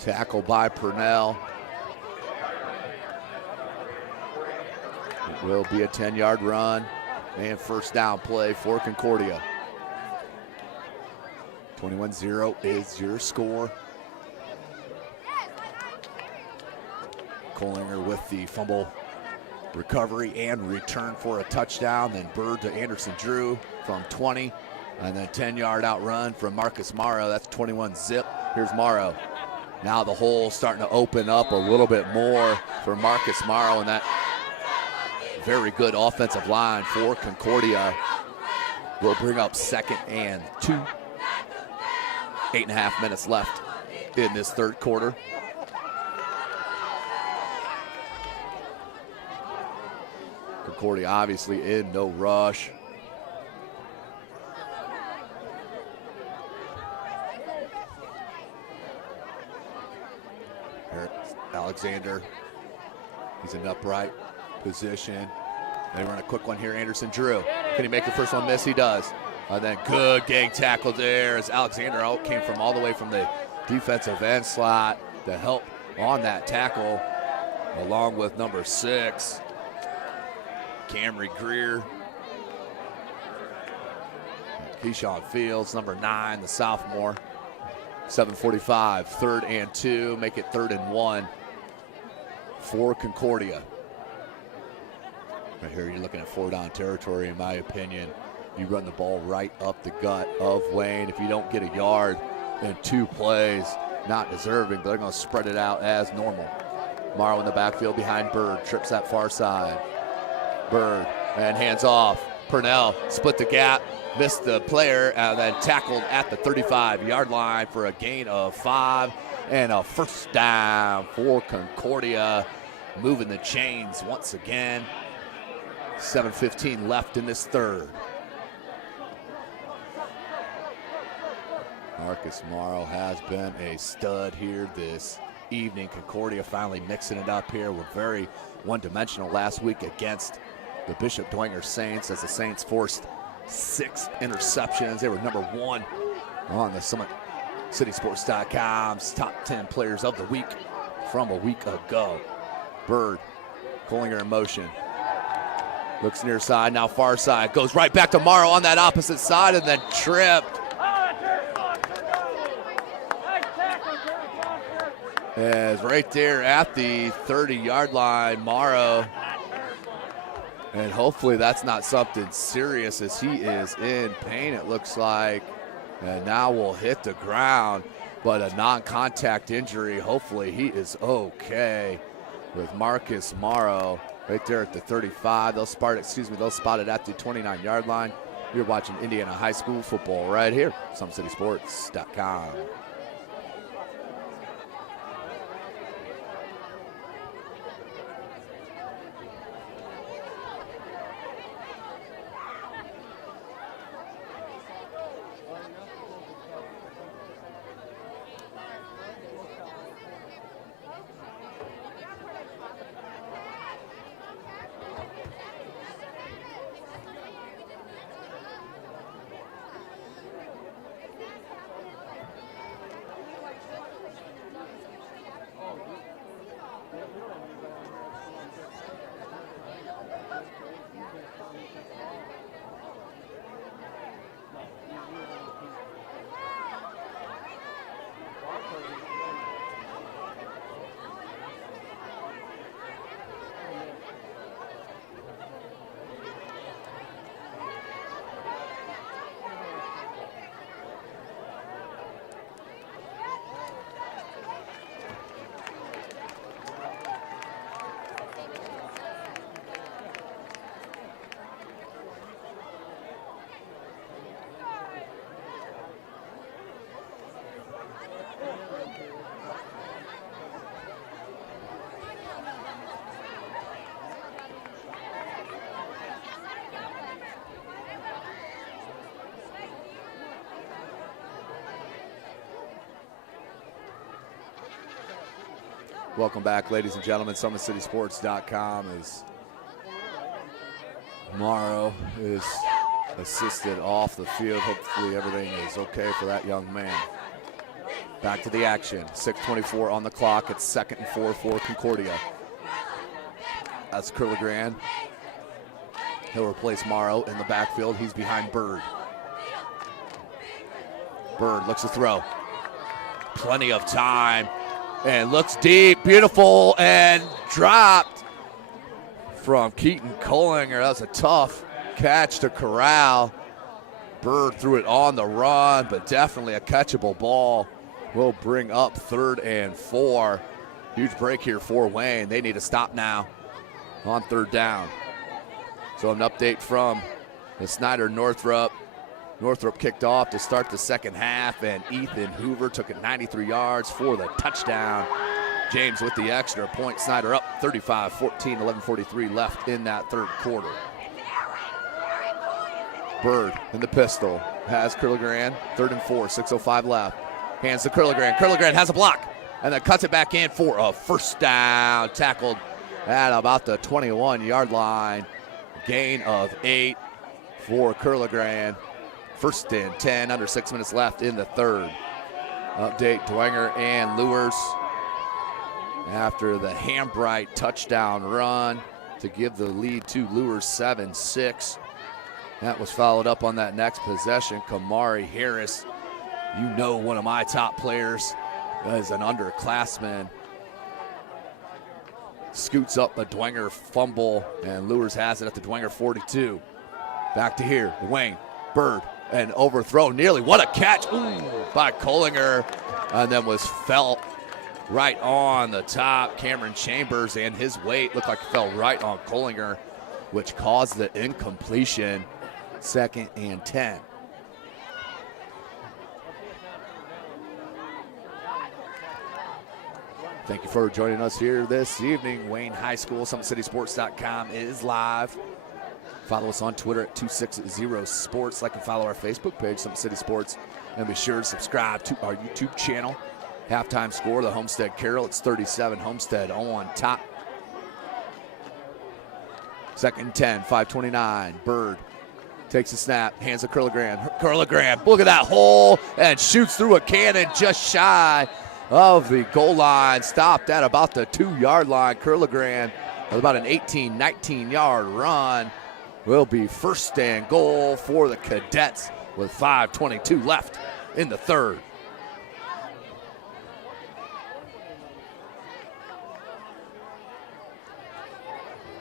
Tackle by Purnell. It will be a 10-yard run and first down play for Concordia. 21-0 is your score. Kohlinger with the fumble recovery and return for a touchdown. Then Bird to Anderson Drew from 20. And then 10-yard out run from Marcus Morrow. That's 21-zip. Here's Morrow. Now the hole starting to open up a little bit more for Marcus Morrow, and that very good offensive line for Concordia will bring up 2nd and 2. 8.5 minutes left in this third quarter. Concordia obviously in no rush. Alexander, he's in upright position. They run a quick one here. Anderson Drew, can he make the first one miss? He does. And then good gang tackle there as Alexander out came from all the way from the defensive end slot to help on that tackle, along with number 6, Camry Greer. Keyshawn Fields, number 9, the sophomore. 7:45, 3rd and 2, make it 3rd and 1 for Concordia. Right here, you're looking at 4-down territory, in my opinion. You run the ball right up the gut of Wayne. If you don't get a yard in 2 plays, not deserving, but they're going to spread it out as normal. Morrow in the backfield behind Bird, trips that far side. Bird, and hands off. Purnell split the gap, missed the player, and then tackled at the 35-yard line for a gain of 5 and a first down for Concordia. Moving the chains once again. 7:15 left in this third. Marcus Morrow has been a stud here this evening. Concordia finally mixing it up here. We're very one-dimensional last week against the Bishop Dwenger Saints, as the Saints forced 6 interceptions. They were number 1 on the SummitCitySports.com's top 10 players of the week from a week ago. Bird, Kohlinger in motion. Looks near side, now far side. Goes right back to Morrow on that opposite side and then tripped. As right there at the 30-yard line, Morrow. And hopefully that's not something serious, as he is in pain, it looks like. And now will hit the ground, but a non-contact injury. Hopefully he is okay with Marcus Morrow right there at the 35. They'll spot it at the 29-yard line. You're watching Indiana High School football right here, SummitCitySports.com. Welcome back, ladies and gentlemen. SummitCitySports.com is Morrow is assisted off the field. Hopefully everything is okay for that young man. Back to the action. 6:24 on the clock. It's 2nd and 4 for Concordia. That's Curligrand. He'll replace Morrow in the backfield. He's behind Bird. Bird looks to throw. Plenty of time. And looks deep. Beautiful. And dropped from Keaton Kohlinger. That was a tough catch to corral. Bird threw it on the run, but definitely a catchable ball. Will bring up 3rd and 4. Huge break here for Wayne. They need to stop now on 3rd down. So an update from the Snyder-Northrop. Northrop kicked off to start the second half, and Ethan Hoover took it 93 yards for the touchdown. James with the extra point. Snyder up 35-14, 11:43 left in that 3rd quarter. Bird in the pistol has Curligrand. 3rd and 4, 6:05 left. Hands to Curligrand. Curligrand has a block and then cuts it back in for a 1st down. Tackled at about the 21-yard line. Gain of 8 for Curligrand. 1st and 10, under 6 minutes left in the 3rd. Update, Dwenger and Lewis after the Hambright touchdown run to give the lead to Lewis 7-6. That was followed up on that next possession. Kamari Harris, you know, one of my top players, as an underclassman, scoots up a Dwenger fumble, and Lewis has it at the Dwenger 42. Back to here, Wayne, Bird, and overthrow nearly. What a catch by Kohlinger, and then was felt right on the top. Cameron Chambers and his weight looked like it fell right on Kohlinger, which caused the incompletion. 2nd and 10. Thank you for joining us here this evening. Wayne High School, SummitCitySports.com is live. Follow us on Twitter at 260sports. Like and follow our Facebook page, Summit City Sports. And be sure to subscribe to our YouTube channel. Halftime score, the Homestead Carroll. It's 37, Homestead on top. 2nd and 10, 5:29. Bird takes a snap, hands to Curligrand. Curligrand, look at that hole, and shoots through a cannon just shy of the goal line. Stopped at about the 2-yard line. Curligrand with about an 18, 19-yard run. Will be 1st and goal for the Cadets with 5:22 left in the 3rd.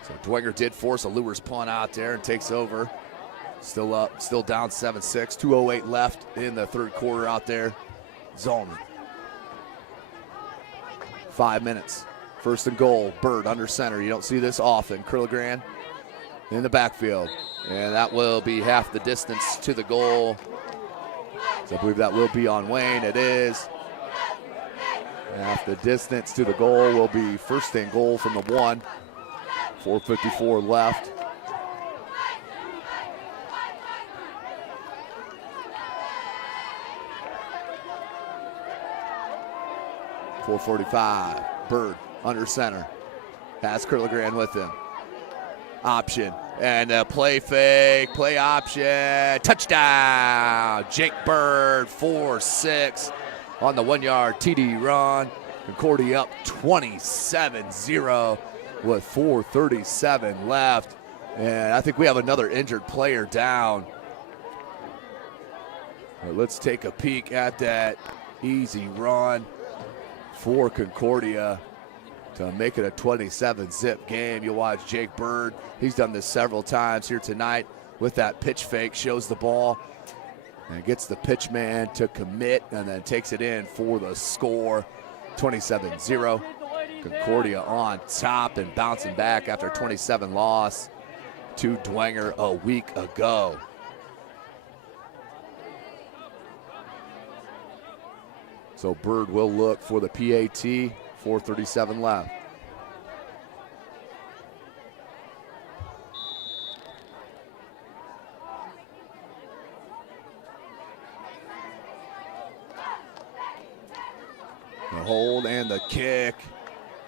So Dwenger did force a Lewis punt out there and takes over. Still up, still down 7-6. 2:08 left in the 3rd quarter out there. Zone. 5 minutes. 1st and goal. Bird under center. You don't see this often. Curligrand in the backfield. And that will be half the distance to the goal. So I believe that will be on Wayne. It is. Half the distance to the goal will be 1st and goal from the 1. 4:54 left. .45. Bird under center. Has Curligrand with him. Option. And a play fake. Play option. Touchdown. Jake Bird, 4-6 on the 1-yard TD run. Concordia up 27-0 with 4:37 left. And I think we have another injured player down. Let's take a peek at that easy run for Concordia to make it a 27-zip game. You'll watch Jake Bird. He's done this several times here tonight with that pitch fake. Shows the ball and gets the pitch man to commit and then takes it in for the score. 27-0. Concordia on top and bouncing back after a 27 loss to Dwenger a week ago. So Bird will look for the PAT. 4:37 left. The hold and the kick.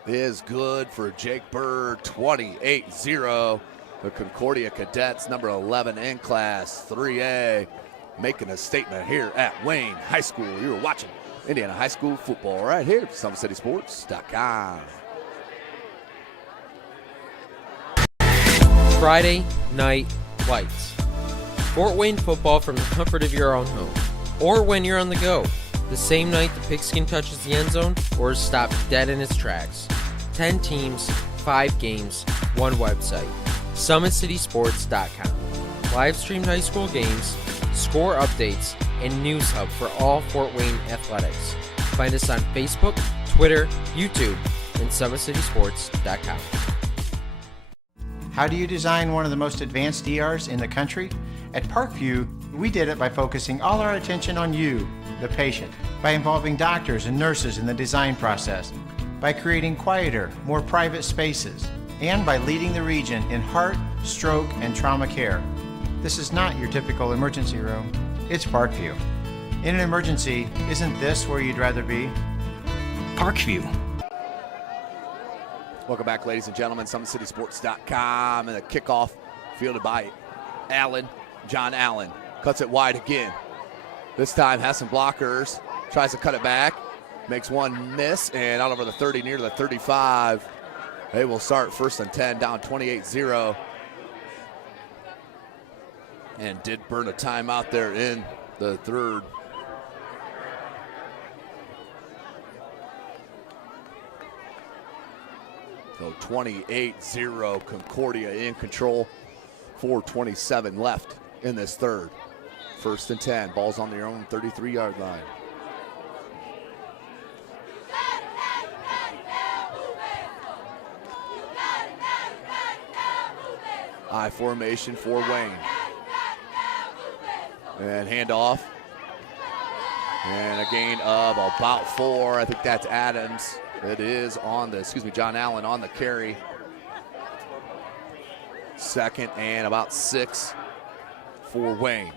is good for Jake Bird, 28-0. The Concordia Cadets, number 11 in Class 3A, making a statement here at Wayne High School. You're watching Indiana High School football right here at SummitCitySports.com. Friday Night Lights. Fort Wayne football from the comfort of your own home, or when you're on the go. The same night the pigskin touches the end zone or is stopped dead in its tracks. 10 teams, 5 games, 1 website. SummitCitySports.com. Live streamed high school games, score updates, and news hub for all Fort Wayne athletics. Find us on Facebook, Twitter, YouTube, and SummitCitySports.com. How do you design one of the most advanced ERs in the country? At Parkview, we did it by focusing all our attention on you, the patient, by involving doctors and nurses in the design process, by creating quieter, more private spaces, and by leading the region in heart, stroke, and trauma care. This is not your typical emergency room. It's Parkview. In an emergency, isn't this where you'd rather be? Parkview. Welcome back, ladies and gentlemen. SummitCitySports.com, and the kickoff fielded by Allen. John Allen cuts it wide again. This time has some blockers, tries to cut it back, makes one miss, and out over the 30 near the 35. They will start 1st and 10, down 28-0. And did burn a timeout there in the third. So 28-0, Concordia in control. 4:27 left in this third. 1st and 10, ball's on their own 33-yard line. I formation for Wayne. And handoff. And a gain of about 4. I think that's Adams. It is on the, John Allen on the carry. 2nd and about 6 for Wayne.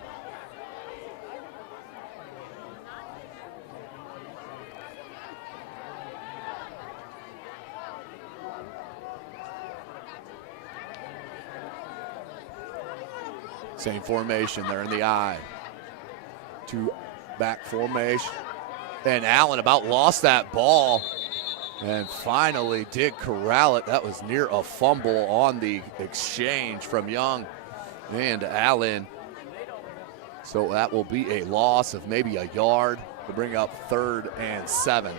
Same formation, they're in the I. 2 back formation. And Allen about lost that ball and finally did corral it. That was near a fumble on the exchange from Young and Allen. So that will be a loss of maybe a yard to bring up 3rd and 7.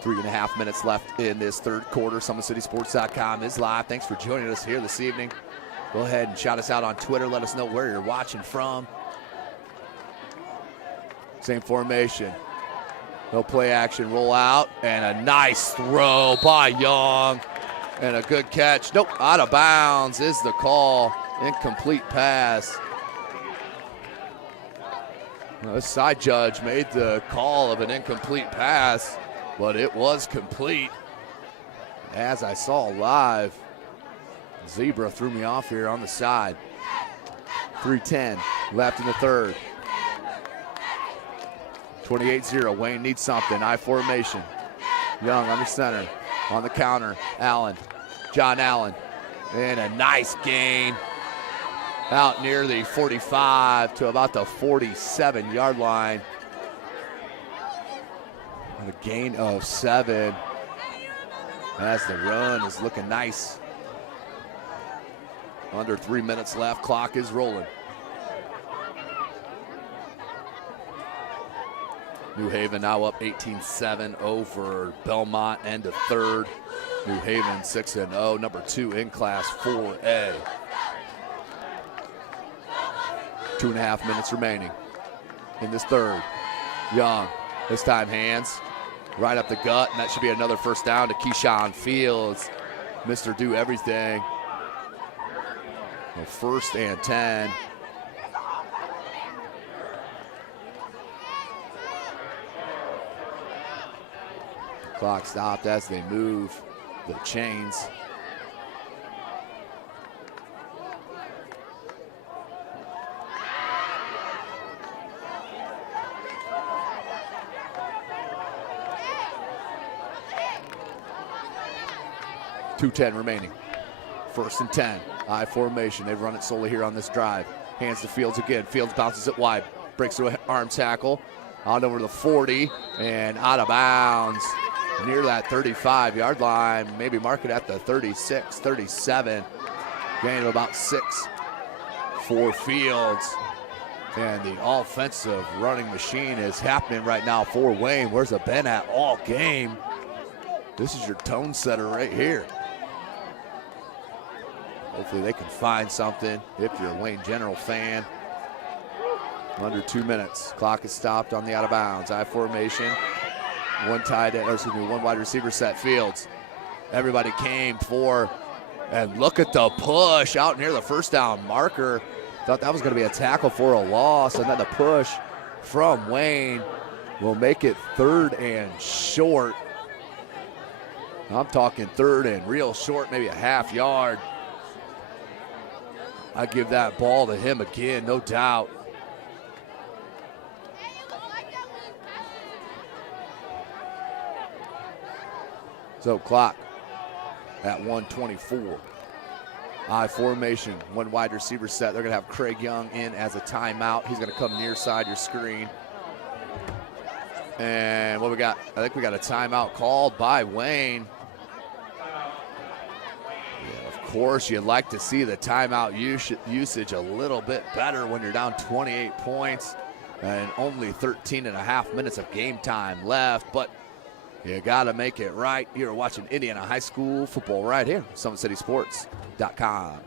Three and a half minutes left in this third quarter. SummitCitySports.com is live. Thanks for joining us here this evening. Go ahead and shout us out on Twitter. Let us know where you're watching from. Same formation. No play action, roll out, and a nice throw by Young. And a good catch. Nope, out of bounds is the call. Incomplete pass. Now, the side judge made the call of an incomplete pass, but it was complete. As I saw live, Zebra threw me off here on the side. 3:10 left in the third. 28-0, Wayne needs something, I formation. Young under center, on the counter, Allen, John Allen, and a nice gain out near the 45 to about the 47-yard line. And a gain of 7 as the run is looking nice. Under 3 minutes left, clock is rolling. New Haven now up 18-7 over Belmont, end of third. New Haven 6-0, number 2 in Class 4A. 2.5 minutes remaining in this third. Young, this time hands right up the gut, and that should be another first down to Keyshawn Fields. Mr. Do Everything. Well, 1st and 10. Clock stopped as they move the chains. 2:10 remaining. 1st and 10. I formation. They've run it solely here on this drive. Hands to Fields again. Fields bounces it wide. Breaks through an arm tackle. On over to the 40 and out of bounds near that 35-yard line. Maybe mark it at the 36, 37. Gain of about 6 for Fields. And the offensive running machine is happening right now for Wayne. Where's it been at all game? This is your tone setter right here. Hopefully they can find something if you're a Wayne General fan. Under 2 minutes. Clock is stopped on the out of bounds. I formation. One wide receiver set. Fields. Everybody came for, and look at the push out near the first down marker. Thought that was going to be a tackle for a loss, and then the push from Wayne will make it 3rd and short. I'm talking 3rd and real short, maybe a half yard. I give that ball to him again, no doubt. So clock at 1:24. I formation, one wide receiver set. They're going to have Craig Young in as a timeout. He's going to come near side your screen. And what we got? I think we got a timeout called by Wayne. Yeah, of course, you'd like to see the timeout usage a little bit better when you're down 28 points and only 13 and a half minutes of game time left. But you got to make it right. You're watching Indiana High School football right here, SummitCitySports.com.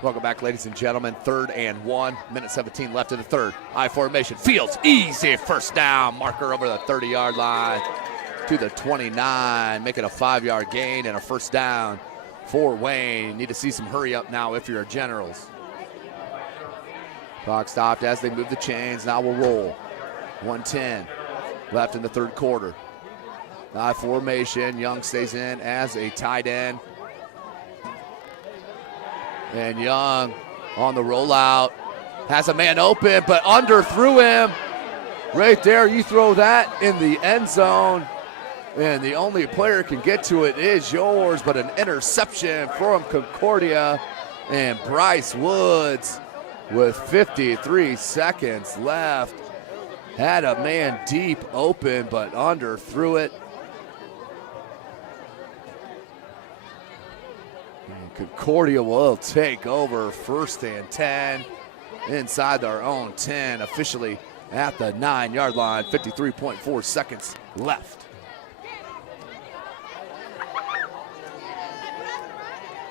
Welcome back, ladies and gentlemen. 3rd and 1, minute 17 left in the 3rd. I formation. Fields, easy first down. Marker over the 30-yard line to the 29, making a 5-yard gain and a first down for Wayne. Need to see some hurry up now if you're a Generals. Clock stopped as they move the chains. Now we'll roll. 1:10 left in the 3rd quarter. I formation. Young stays in as a tight end. And Young on the rollout has a man open, but underthrew him. Right there, you throw that in the end zone, and the only player can get to it is yours, but an interception from Concordia. And Bryce Woods, with 53 seconds left, had a man deep open, but underthrew it. Concordia will take over 1st and 10 inside their own 10, officially at the 9-yard line, 53.4 seconds left.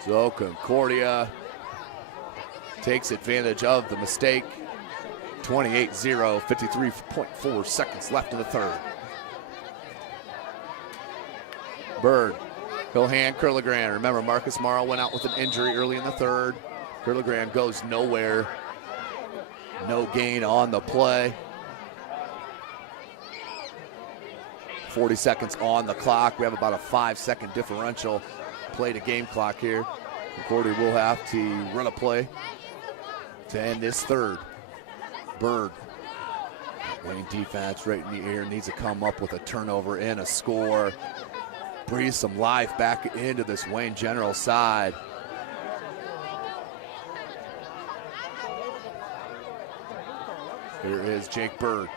So Concordia takes advantage of the mistake. 28-0, 53.4 seconds left in the 3rd. Bird. He'll hand Curligran. Remember, Marcus Morrow went out with an injury early in the 3rd. Curligran goes nowhere. No gain on the play. 40 seconds on the clock. We have about a 5-second differential play to game clock here. Concordia will have to run a play to end this 3rd. Bird. Wayne defense right in the air needs to come up with a turnover and a score. Breathe some life back into this Wayne General side. Here is Jake Bird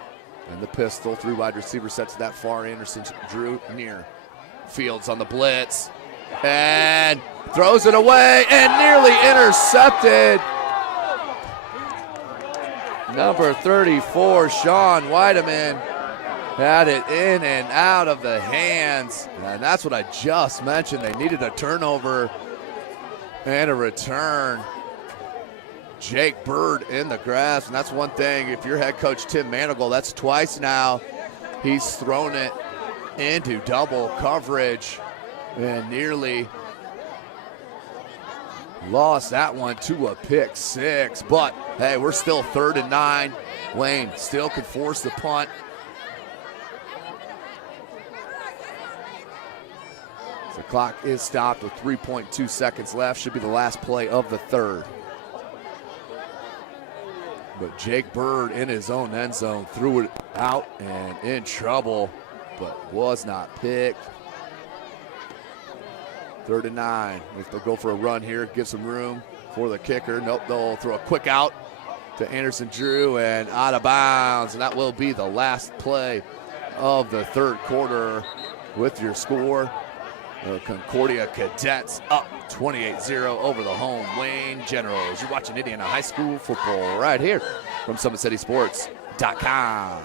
and the pistol. 3 wide receiver sets that far. Anderson drew near. Fields on the blitz. and throws it away and nearly intercepted. Number 34, Sean Weideman, had it in and out of the hands. And that's what I just mentioned. They needed a turnover and a return. Jake Bird in the grass, and that's one thing. If you're head coach Tim Manigal, that's twice now he's thrown it into double coverage and nearly lost that one to a pick six. But hey, we're still 3rd and 9. Wayne still could force the punt. The clock is stopped with 3.2 seconds left. Should be the last play of the 3rd. But Jake Bird in his own end zone threw it out and in trouble, but was not picked. 3rd and 9. If they'll go for a run here, give some room for the kicker. Nope, they'll throw a quick out to Anderson Drew and out of bounds. And that will be the last play of the 3rd quarter with your score. The Concordia Cadets up 28-0 over the home Wayne Generals. You're watching Indiana High School football right here from SummitCitySports.com.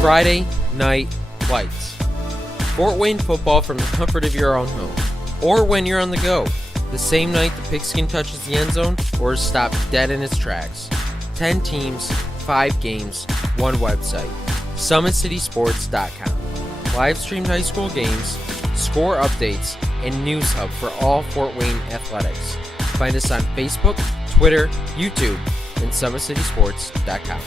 Friday Night Lights. Fort Wayne football from the comfort of your own home, or when you're on the go, the same night the pigskin touches the end zone or is stopped dead in its tracks. 10 teams, 5 games, 1 website. SummitCitySports.com. Live streamed high school games, score updates, and news hub for all Fort Wayne athletics. Find us on Facebook, Twitter, YouTube, and SummitCitySports.com.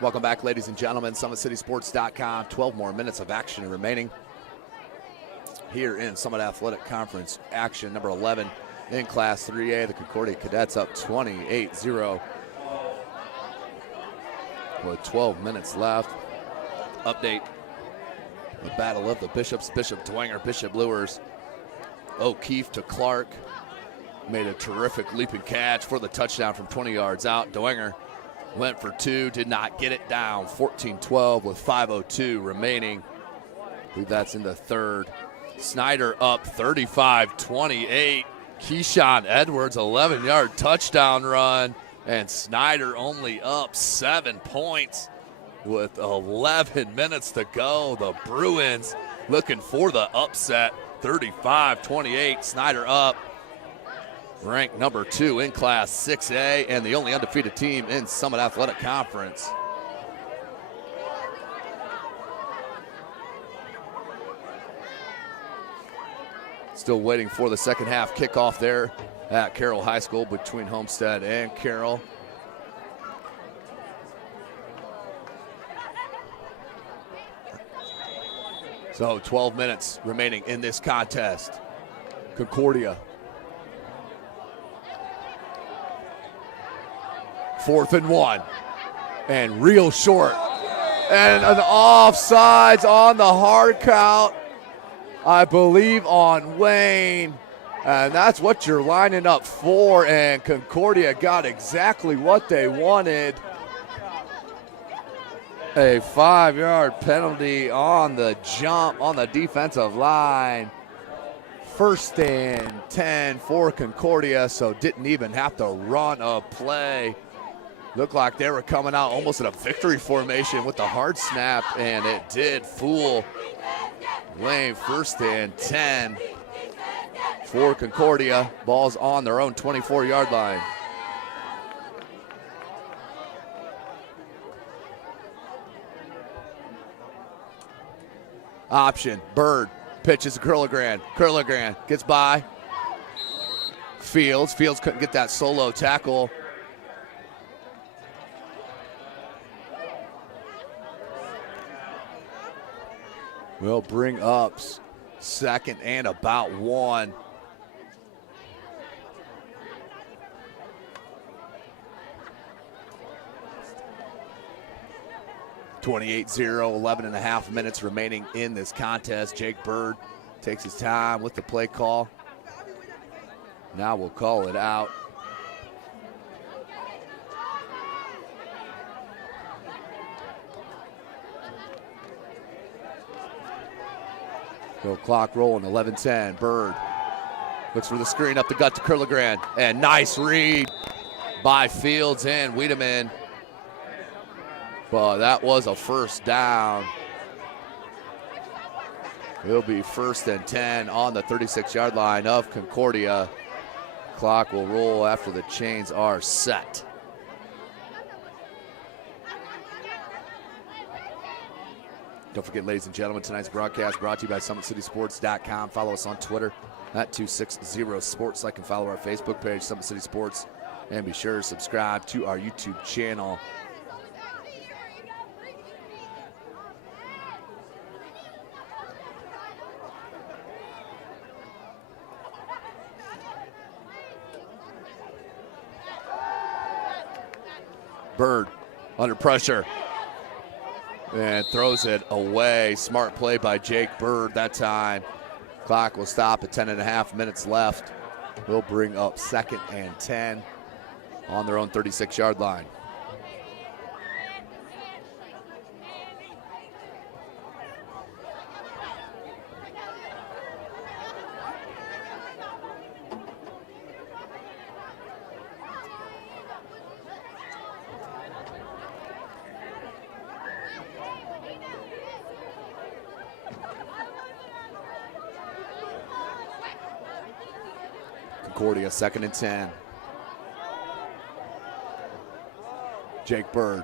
Welcome back, ladies and gentlemen. SummitCitySports.com. 12 more minutes of action remaining here in Summit Athletic Conference action. Number 11 in Class 3A. The Concordia Cadets up 28-0 with 12 minutes left. Update: the battle of the Bishops. Bishop Dwenger, Bishop Lures. O'Keefe to Clark. Made a terrific leaping catch for the touchdown from 20 yards out. Dwenger went for 2, did not get it down. 14-12 with 5:02 remaining. I believe that's in the 3rd. Snyder up 35-28. Keyshawn Edwards, 11-yard touchdown run. And Snyder only up 7 points with 11 minutes to go. The Bruins looking for the upset. 35-28. Snyder up. Ranked number 2 in Class 6A and the only undefeated team in Summit Athletic Conference. Still waiting for the second half kickoff there at Carroll High School between Homestead and Carroll. So 12 minutes remaining in this contest. Concordia. 4th and 1, and real short, and an offsides on the hard count, I believe on Wayne, and that's what you're lining up for, and Concordia got exactly what they wanted. A 5-yard penalty on the jump on the defensive line. 1st and 10 for Concordia, so didn't even have to run a play. Looked like they were coming out almost in a victory formation with the hard snap, and it did fool Wayne. 1st and 10 for Concordia. Ball's on their own 24-yard line. Option, Bird, pitches to Curligran. Curligran gets by. Fields couldn't get that solo tackle. Will bring up 2nd and about 1. (28-0), 11 and a half minutes remaining in this contest. Jake Bird takes his time with the play call. Now we'll call it out. Go clock rolling, 11-10. Bird looks for the screen up the gut to Curligran. And nice read by Fields and Wiedemann. But that was a 1st down. It'll be 1st and 10 on the 36-yard line of Concordia. Clock will roll after the chains are set. Don't forget, ladies and gentlemen, tonight's broadcast brought to you by SummitCitySports.com. Follow us on Twitter at 260sports. Like and follow our Facebook page, Summit City Sports. And be sure to subscribe to our YouTube channel. Bird under pressure and throws it away. Smart play by Jake Bird that time. Clock will stop at 10 and a half minutes left. We'll bring up 2nd and 10 on their own 36-yard line. Concordia, 2nd and 10. Jake Bird.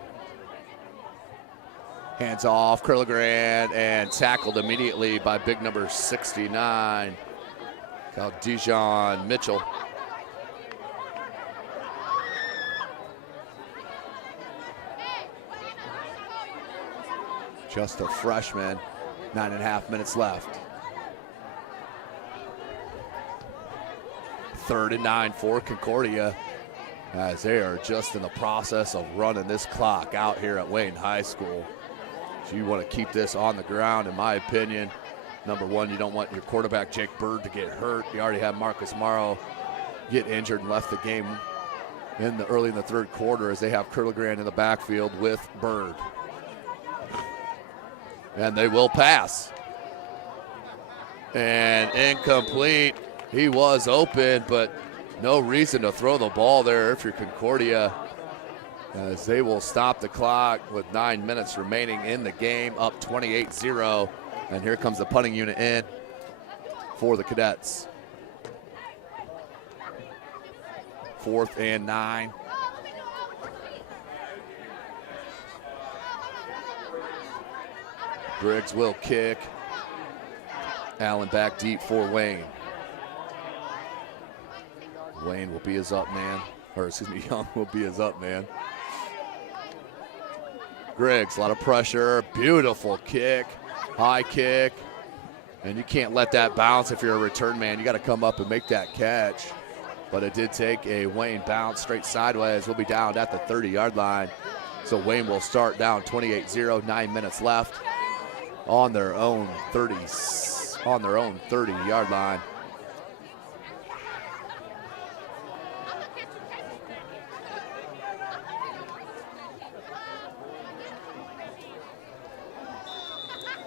Hands off, Curligran, and tackled immediately by big number 69, Dijon Mitchell. Just a freshman, 9.5 minutes left. 3rd and 9 for Concordia, as they are just in the process of running this clock out here at Wayne High School. So you want to keep this on the ground, in my opinion. Number one, you don't want your quarterback, Jake Bird, to get hurt. You already have Marcus Morrow get injured and left the game early in the 3rd quarter, as they have Curligran in the backfield with Bird. And they will pass. And incomplete. He was open, but no reason to throw the ball there if you're Concordia, as they will stop the clock with 9 minutes remaining in the game, up 28-0. And here comes the punting unit in for the Cadets. 4th and 9. Briggs will kick. Allen back deep for Wayne. Wayne will be his up man, or excuse me, Young will be his up man. Griggs, a lot of pressure, beautiful kick, high kick, and you can't let that bounce if you're a return man. You got to come up and make that catch. But it did take a Wayne bounce straight sideways. We'll be down at the 30-yard line. So Wayne will start down 28-0, 9 minutes left on their own 30-yard line.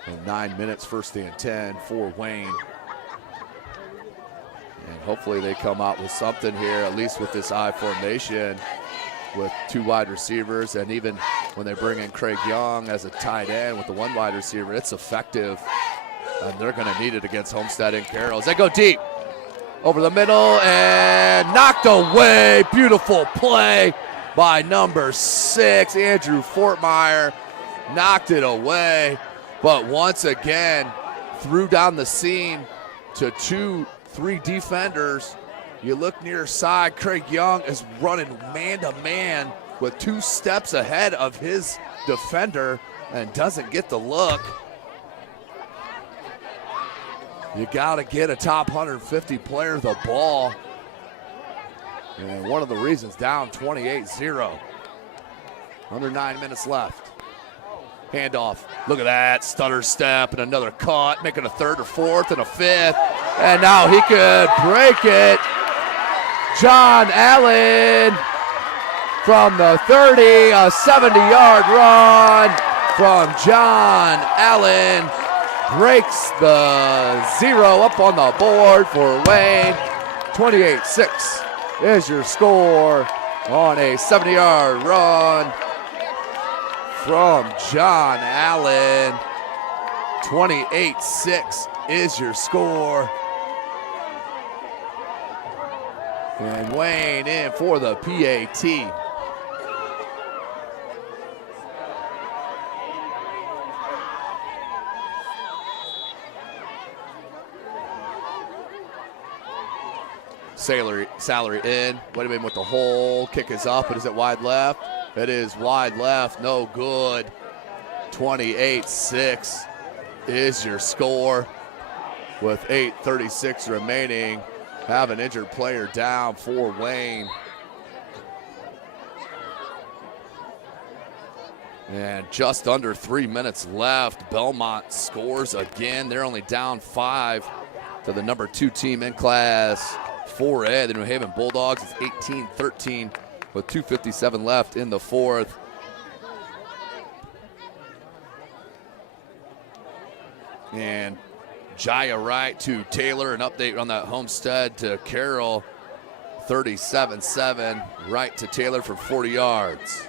And 9 minutes, 1st and 10 for Wayne. And hopefully they come out with something here, at least with this I formation. with 2 wide receivers, and even when they bring in Craig Young as a tight end with the 1 wide receiver, it's effective, and they're going to need it against Homestead and Carroll. As they go deep over the middle and knocked away. Beautiful play by number 6, Andrew Fortmeyer. Knocked it away, but once again threw down the seam to 2-3 defenders. You look near side, Craig Young is running man-to-man with 2 steps ahead of his defender and doesn't get the look. You got to get a top 150 player the ball. And one of the reasons down 28-0. Under 9 minutes left. Handoff. Look at that. Stutter step and another cut, making a 3rd or 4th and a 5th. And now he could break it. John Allen from the 30, a 70-yard run from John Allen. Breaks the 0 up on the board for Wayne. 28-6 is your score on a 70-yard run from John Allen. 28-6 is your score. And Wayne in for the PAT. Salary in. Wait a minute with the hole. Kick is up. But is it wide left? It is wide left. No good. 28-6 is your score with 8:36 remaining. Have an injured player down for Wayne. And just under 3 minutes left. Belmont scores again. They're only down 5 to the number 2 team in Class 4A. The New Haven Bulldogs. It's 18-13 with 2:57 left in the 4th. And Jaya Wright to Taylor. An update on that Homestead to Carroll. 37-7. Wright to Taylor for 40 yards.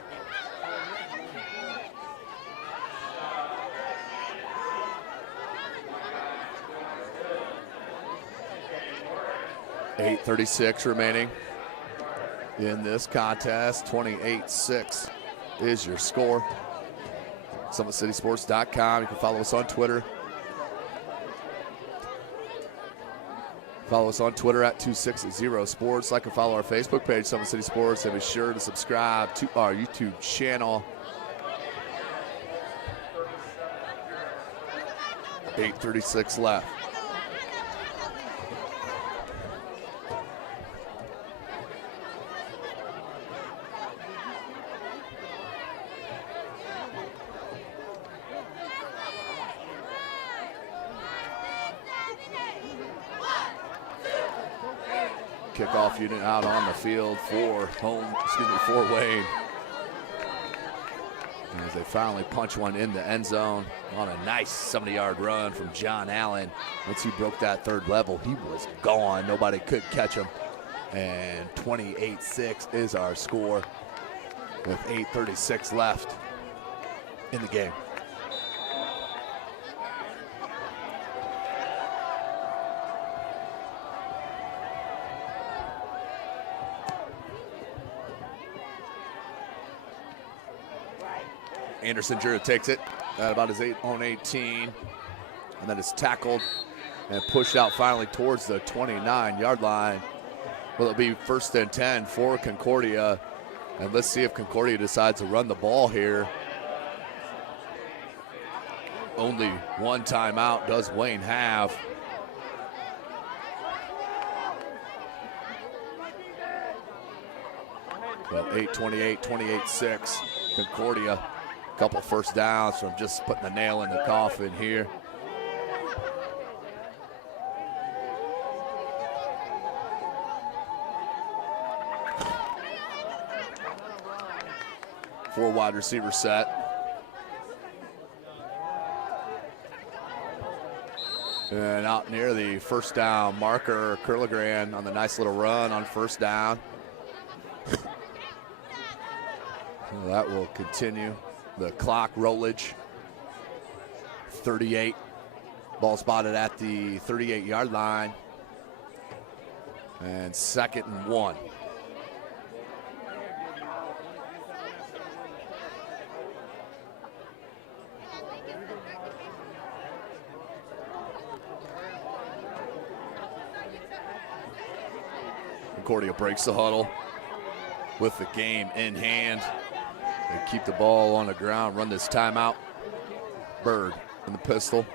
$8:36 remaining in this contest. 28-6 is your score. SummitCitySports.com. You can follow us on Twitter. Follow us on Twitter at 260sports. Like and follow our Facebook page, Summit City Sports, and be sure to subscribe to our YouTube channel. 8:36 left. Kickoff unit out on the field for Wayne. As they finally punch one in the end zone on a nice 70-yard run from John Allen. Once he broke that 3rd level, he was gone. Nobody could catch him. And 28-6 is our score with 8:36 left in the game. Anderson Drew takes it at about his own 18, and then is tackled and pushed out finally towards the 29-yard line. Will it be 1st and 10 for Concordia? And let's see if Concordia decides to run the ball here. Only one timeout does Wayne have. Well, 8:28, 28-6, Concordia. Couple first downs from just putting the nail in the coffin here. Four wide receiver set. And out near the first down marker, Curligran on the nice little run on first down. Well, that will continue. The clock rollage. 38. Ball spotted at the 38-yard line. And 2nd and 1. Concordia breaks the huddle with the game in hand. They keep the ball on the ground, run this timeout. Bird in the pistol.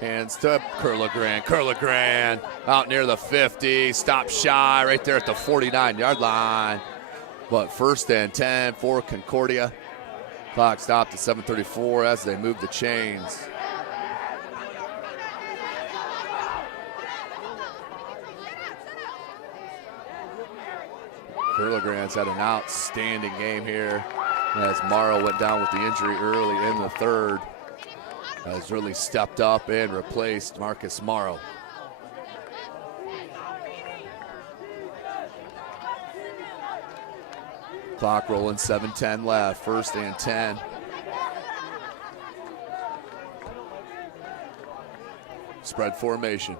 Hands to Curligran. Curligran out near the 50. Stop shy right there at the 49-yard line. But 1st and 10 for Concordia. Clock stopped at 7:34 as they move the chains. Curligran's had an outstanding game here as Morrow went down with the injury early in the 3rd. Has really stepped up and replaced Marcus Morrow. Clock rolling, 7:10 left, 1st and 10. Spread formation.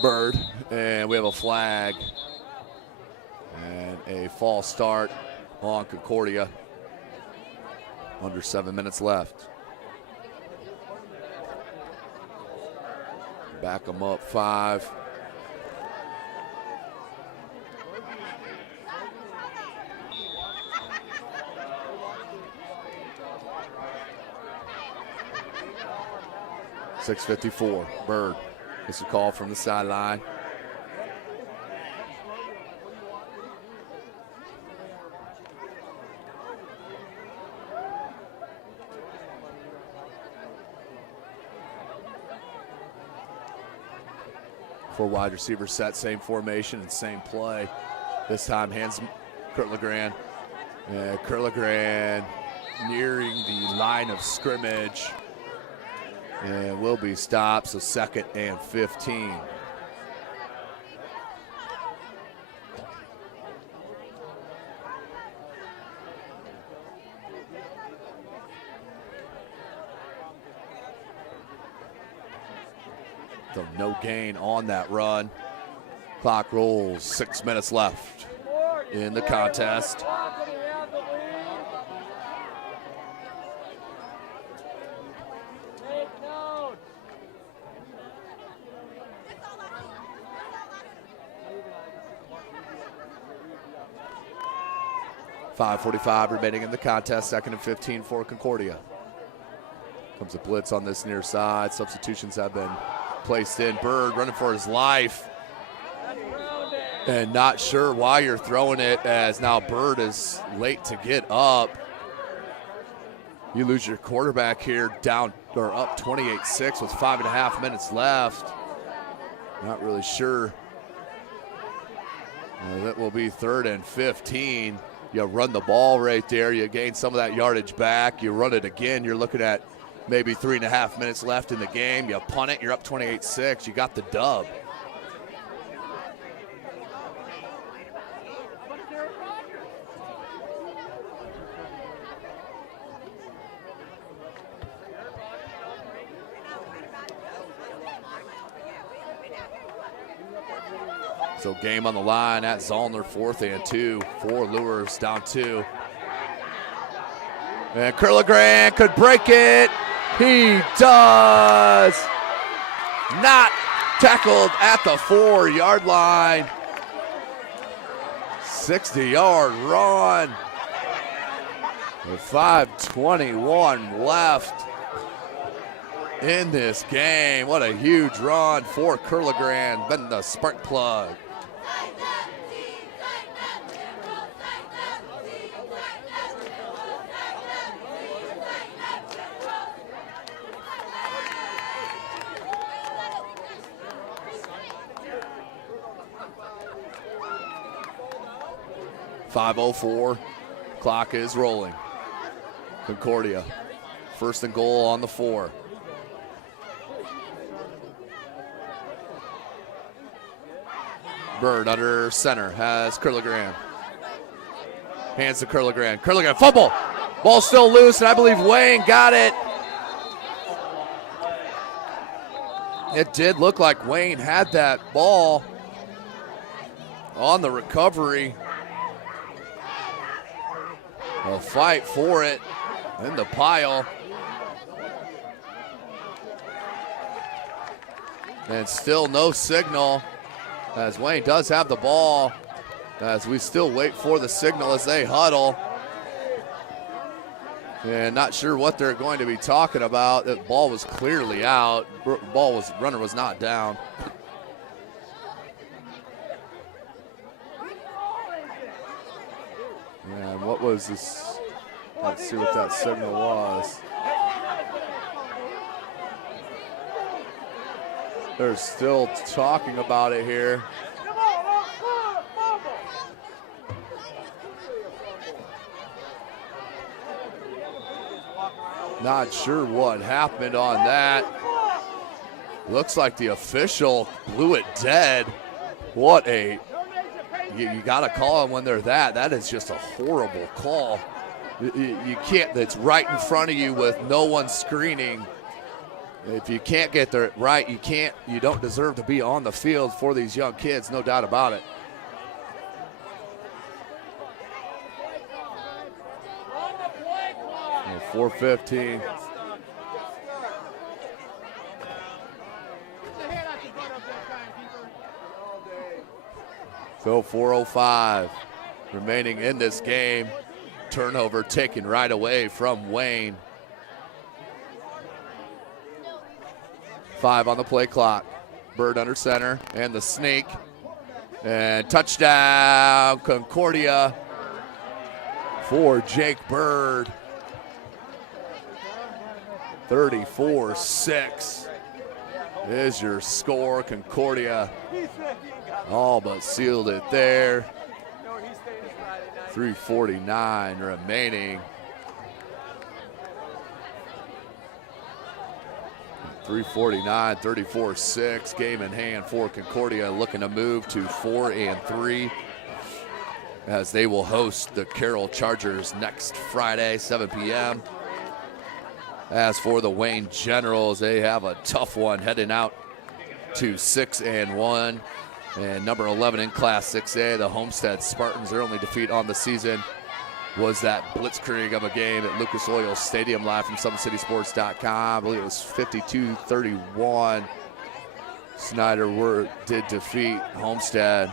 Bird, and we have a flag. And a false start on Concordia. Under 7 minutes left. Back them up 5. .654. Bird gets a call from the sideline. Four wide receiver set, same formation and same play. This time hands Curligran. Curligran nearing the line of scrimmage and will be stopped, so 2nd and 15. So no gain on that run. Clock rolls, 6 minutes left in the contest. .545 remaining in the contest, 2nd and 15 for Concordia. Comes a blitz on this near side. Substitutions have been placed in. Bird running for his life. And not sure why you're throwing it, as now Bird is late to get up. You lose your quarterback here down or up 28-6 with 5.5 minutes left. Not really sure. That will be 3rd and 15. You run the ball right there. You gain some of that yardage back. You run it again. You're looking at maybe 3.5 minutes left in the game. You punt it. You're up 28-6. You got the dub. So game on the line at Zollner, 4th and 2. 4 Lures down 2. And Curligran could break it. He does. Not tackled at the 4-yard line. 60-yard run. With 5:21 left in this game. What a huge run for Curligran. Been the spark plug. .504, clock is rolling. Concordia, 1st and goal on the 4. Bird under center has Curligran. Hands to Curligran. Curligran, fumble. Ball still loose, and I believe Wayne got it. It did look like Wayne had that ball on the recovery. A fight for it in the pile. And still no signal, as Wayne does have the ball, as we still wait for the signal as they huddle. And not sure what they're going to be talking about. The ball was clearly out. Runner was not down. And what was this? Let's see what that signal was. They're still talking about it here. Not sure what happened on that. Looks like the official blew it dead. What a, you gotta call them when they're that. That is just a horrible call. You can't, that's right in front of you with no one screening. If you can't get there right, you don't deserve to be on the field for these young kids, no doubt about it. And 4:15. So 4:05 remaining in this game. Turnover taken right away from Wayne. 5 on the play clock. Bird under center and the sneak. And touchdown, Concordia for Jake Bird. 34-6 is your score. Concordia all but sealed it there. 3:49 remaining. 3:49, 34-6, game in hand for Concordia, looking to move to 4-3 as they will host the Carroll Chargers next Friday, 7 p.m. As for the Wayne Generals, they have a tough one heading out to 6-1. And number 11 in Class 6A, the Homestead Spartans, their only defeat on the season was that blitzkrieg of a game at Lucas Oil Stadium, live from SummitCitySports.com. I believe it was 52-31. Snyder did defeat Homestead.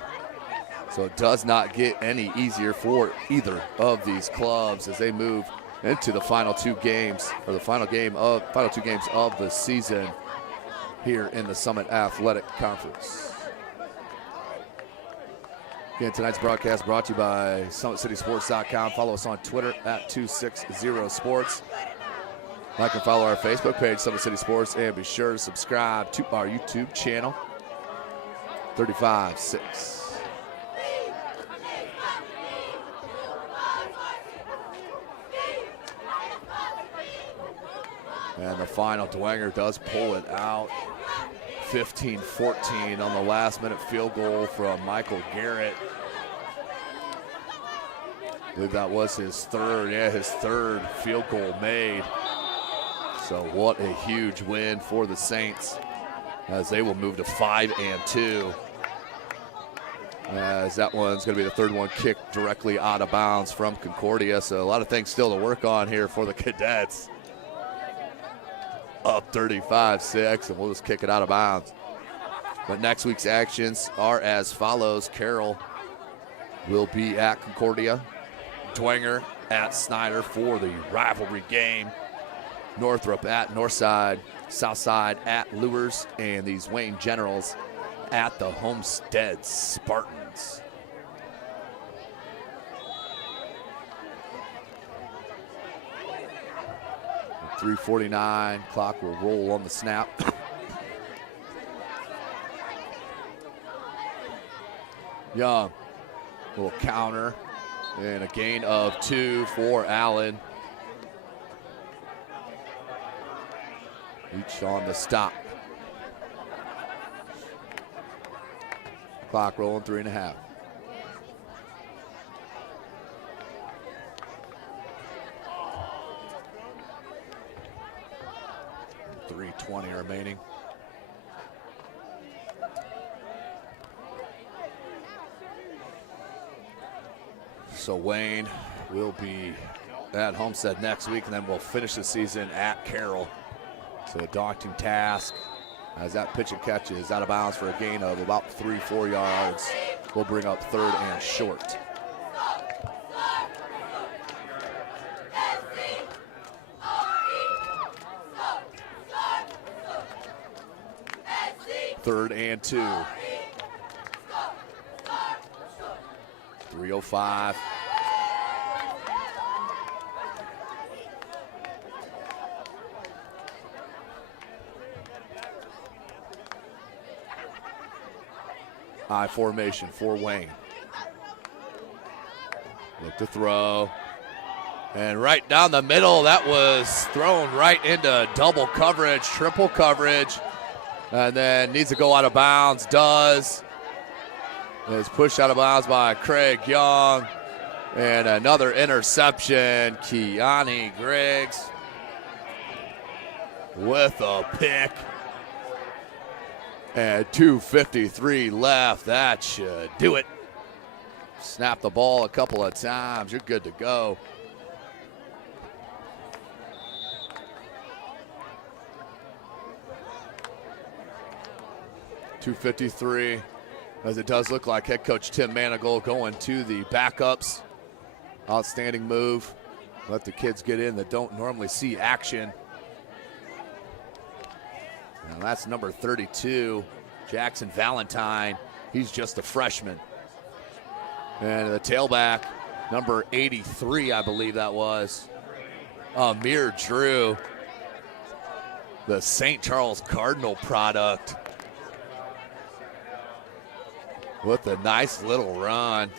So it does not get any easier for either of these clubs as they move into the final two games, or the final two games of the season here in the Summit Athletic Conference. Again, tonight's broadcast brought to you by SummitCitySports.com. Follow us on Twitter at 260sports. Like and follow our Facebook page, Summit City Sports, and be sure to subscribe to our YouTube channel. 35-6. And the final, Dwenger does pull it out. 15-14 on the last-minute field goal from Michael Garrett. I believe that was his third field goal made. So what a huge win for the Saints as they will move to 5-2. As that one's going to be the third one kicked directly out of bounds from Concordia. So a lot of things still to work on here for the Cadets. Up 35-6, and we'll just kick it out of bounds. But next week's actions are as follows. Carroll will be at Concordia. Dwenger at Snyder for the rivalry game. Northrop at Northside. Southside at Lures. And these Wayne Generals at the Homestead Spartans. .349, clock will roll on the snap. Young, little counter, and a gain of 2 for Allen. Each on the stop. Clock rolling 3.5. 3:20 remaining. So Wayne will be at Homestead next week, and then we'll finish the season at Carroll. So a daunting task as that pitch and catch is out of bounds for a gain of about 3-4 yards. We'll bring up third and short. Third and 2. 3:05. I formation for Wayne. Look to throw. And right down the middle, that was thrown right into double coverage, triple coverage. And then needs to go out of bounds, does. Is pushed out of bounds by Craig Young. And another interception, Keani Griggs with a pick. And 2:53 left. That should do it. Snap the ball a couple of times. You're good to go. .253, as it does look like head coach Tim Manigault going to the backups. Outstanding move. Let the kids get in that don't normally see action. Now that's number 32, Jackson Valentine. He's just a freshman. And the tailback, number 83, I believe that was, Amir Drew, the St. Charles Cardinal product, with a nice little run.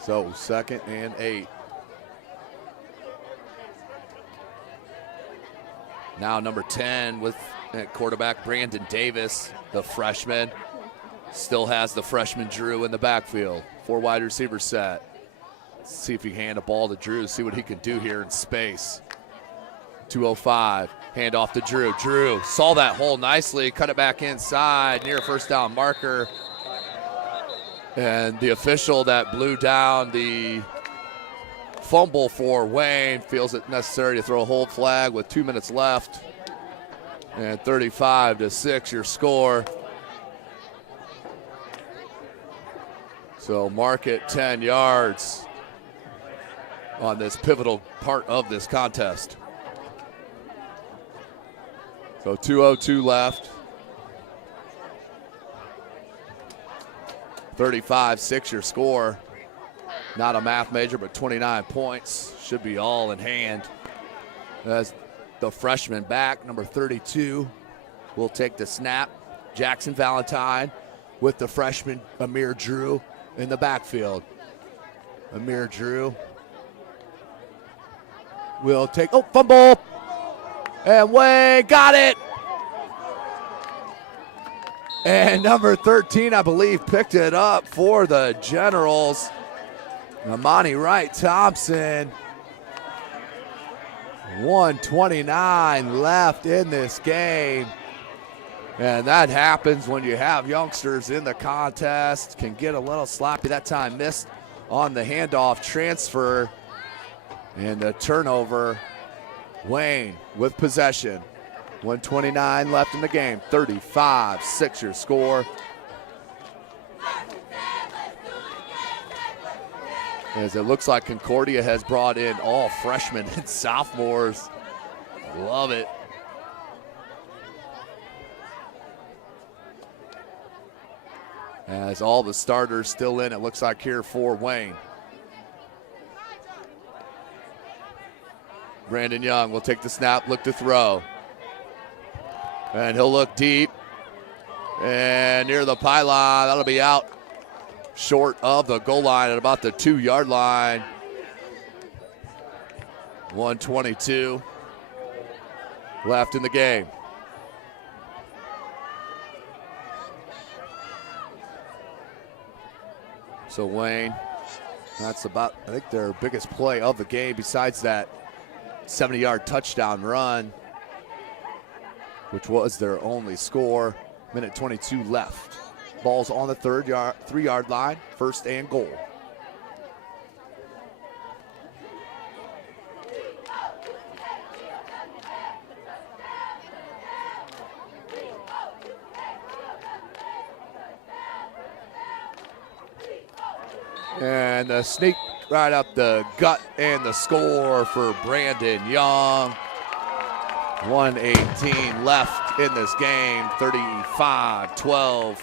So 2nd and 8. Now number 10 with quarterback Brandon Davis, the freshman. Still has the freshman Drew in the backfield. 4 wide receiver set. Let's see if he can hand a ball to Drew, see what he can do here in space. 2:05, hand off to Drew. Drew saw that hole nicely, cut it back inside, near a first down marker. And the official that blew down the fumble for Wayne feels it necessary to throw a hold flag with 2 minutes left. And 35-6 your score. So mark it 10 yards on this pivotal part of this contest. So 2:02 left. 35-6 your score. Not a math major, but 29 points. Should be all in hand. As the freshman back, number 32, will take the snap. Jackson Valentine with the freshman Amir Drew in the backfield. Amir Drew will take, fumble. And Wayne got it. And number 13, I believe, picked it up for the Generals. Amani Wright Thompson. 1:29 left in this game. And that happens when you have youngsters in the contest. Can get a little sloppy. That time missed on the handoff transfer. And the turnover. Wayne with possession. 1:29 left in the game. 35-6 your score. As it looks like Concordia has brought in all freshmen and sophomores. Love it. As all the starters still in, it looks like here for Wayne. Brandon Young will take the snap, look to throw. And he'll look deep. And near the pylon, that'll be out short of the goal line at about the 2-yard line. 1:22 left in the game. So Wayne, that's about, I think, their biggest play of the game besides that 70-yard touchdown run, which was their only score. Minute 22 left. Ball's on the 3-yard line, 1st and goal. And the sneak right up the gut and the score for Brandon Young. 1:18 left in this game, 35-12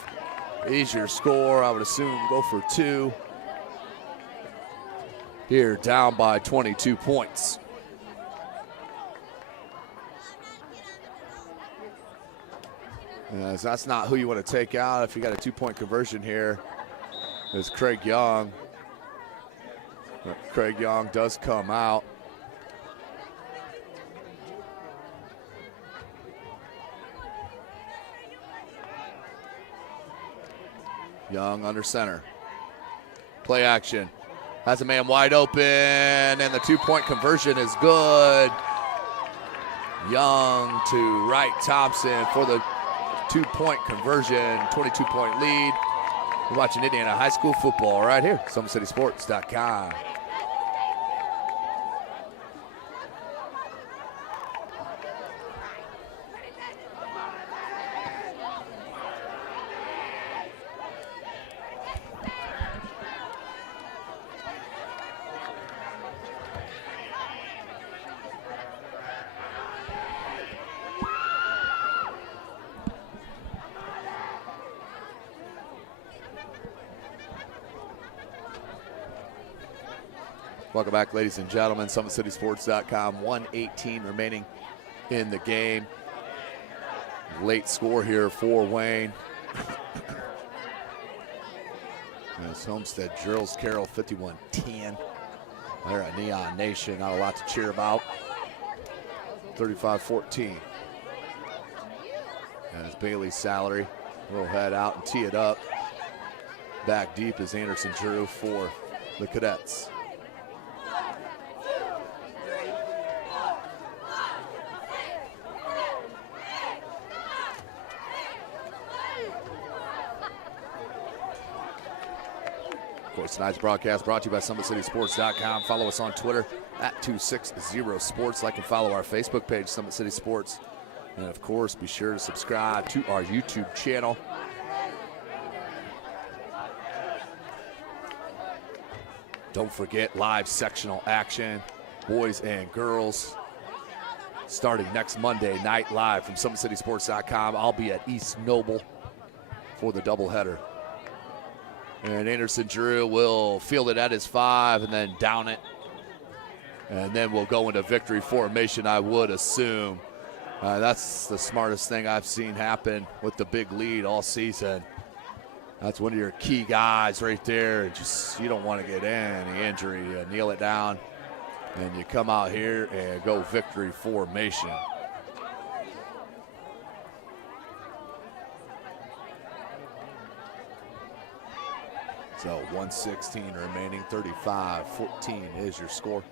is your score. I would assume go for 2. Here, down by 22 points. So that's not who you want to take out if you got a 2-point conversion here. It's Craig Young. But Craig Young does come out. Young under center. Play action. Has a man wide open, and the 2-point conversion is good. Young to Wright Thompson for the 2-point conversion, 22-point lead. We're watching Indiana high school football right here, SummitCitySports.com. Welcome back, ladies and gentlemen. SummitCitySports.com. 1:18 remaining in the game. Late score here for Wayne. As Homestead drills Carroll 51-10. They're a Neon Nation. Not a lot to cheer about. 35-14. As Bailey's salary will head out and tee it up. Back deep is Anderson Drew for the Cadets. Of course, tonight's broadcast brought to you by SummitCitySports.com. Follow us on Twitter at 260sports. Like and follow our Facebook page, Summit City Sports. And of course, be sure to subscribe to our YouTube channel. Don't forget live sectional action, boys and girls, starting next Monday night live from SummitCitySports.com. I'll be at East Noble for the doubleheader. And Anderson Drew will field it at his 5 and then down it. And then we'll go into victory formation, I would assume. That's the smartest thing I've seen happen with the big lead all season. That's one of your key guys right there. Just, you don't want to get any injury. You kneel it down, and you come out here and go victory formation. So 1:16 remaining, 35-14 is your score.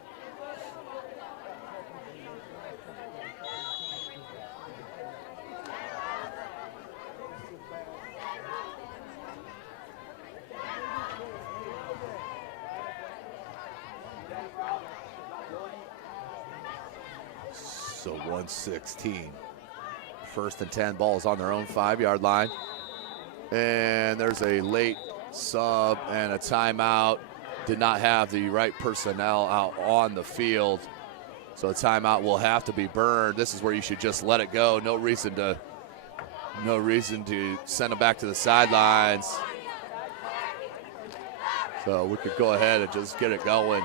So 1:16. 1st and 10, balls on their own 5-yard line. And there's a late sub and a timeout. Did not have the right personnel out on the field. So a timeout will have to be burned. This is where you should just let it go. No reason to send them back to the sidelines. So we could go ahead and just get it going.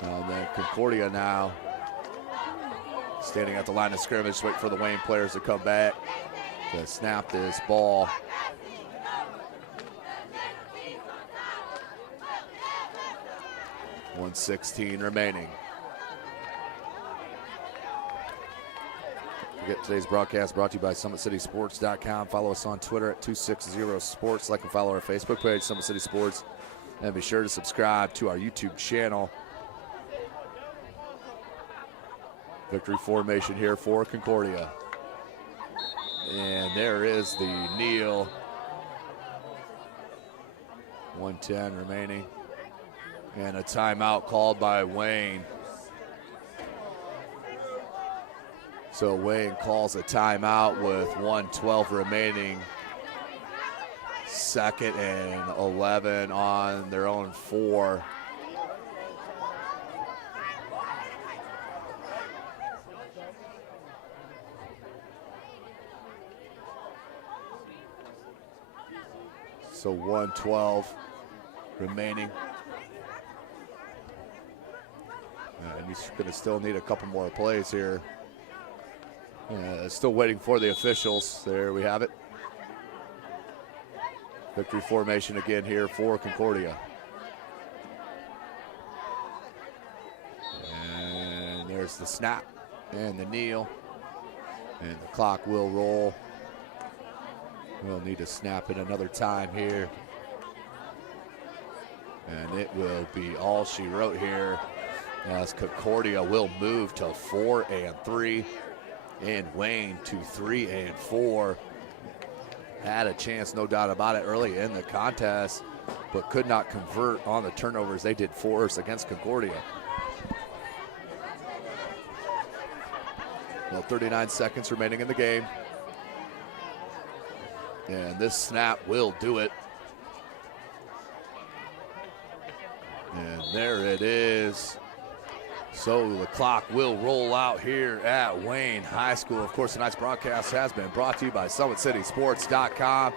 And then Concordia now standing at the line of scrimmage, wait for the Wayne players to come back to snap this ball. $1:16 remaining. forget, today's broadcast brought to you by SummitCitySports.com. Follow us on Twitter at 260sports. Like and follow our Facebook page, Summit City Sports. And be sure to subscribe to our YouTube channel. Victory formation here for Concordia. And there is the kneel. 1:10 remaining. And a timeout called by Wayne. So Wayne calls a timeout with 1:12 remaining. 2nd and 11 on their own 4. So 1:12 remaining. And he's going to still need a couple more plays here. Still waiting for the officials. There we have it. Victory formation again here for Concordia. And there's the snap and the kneel. And the clock will roll. We'll need to snap it another time here. And it will be all she wrote here, as Concordia will move to 4-3. And Wayne to 3-4. Had a chance, no doubt about it, early in the contest, but could not convert on the turnovers they did force against Concordia. Well, 39 seconds remaining in the game. And this snap will do it. And there it is. So the clock will roll out here at Wayne High School. Of course, tonight's broadcast has been brought to you by SummitCitySports.com.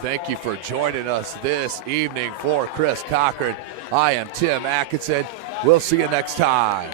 Thank you for joining us this evening. For Chris Cochran, I am Tim Atkinson. We'll see you next time.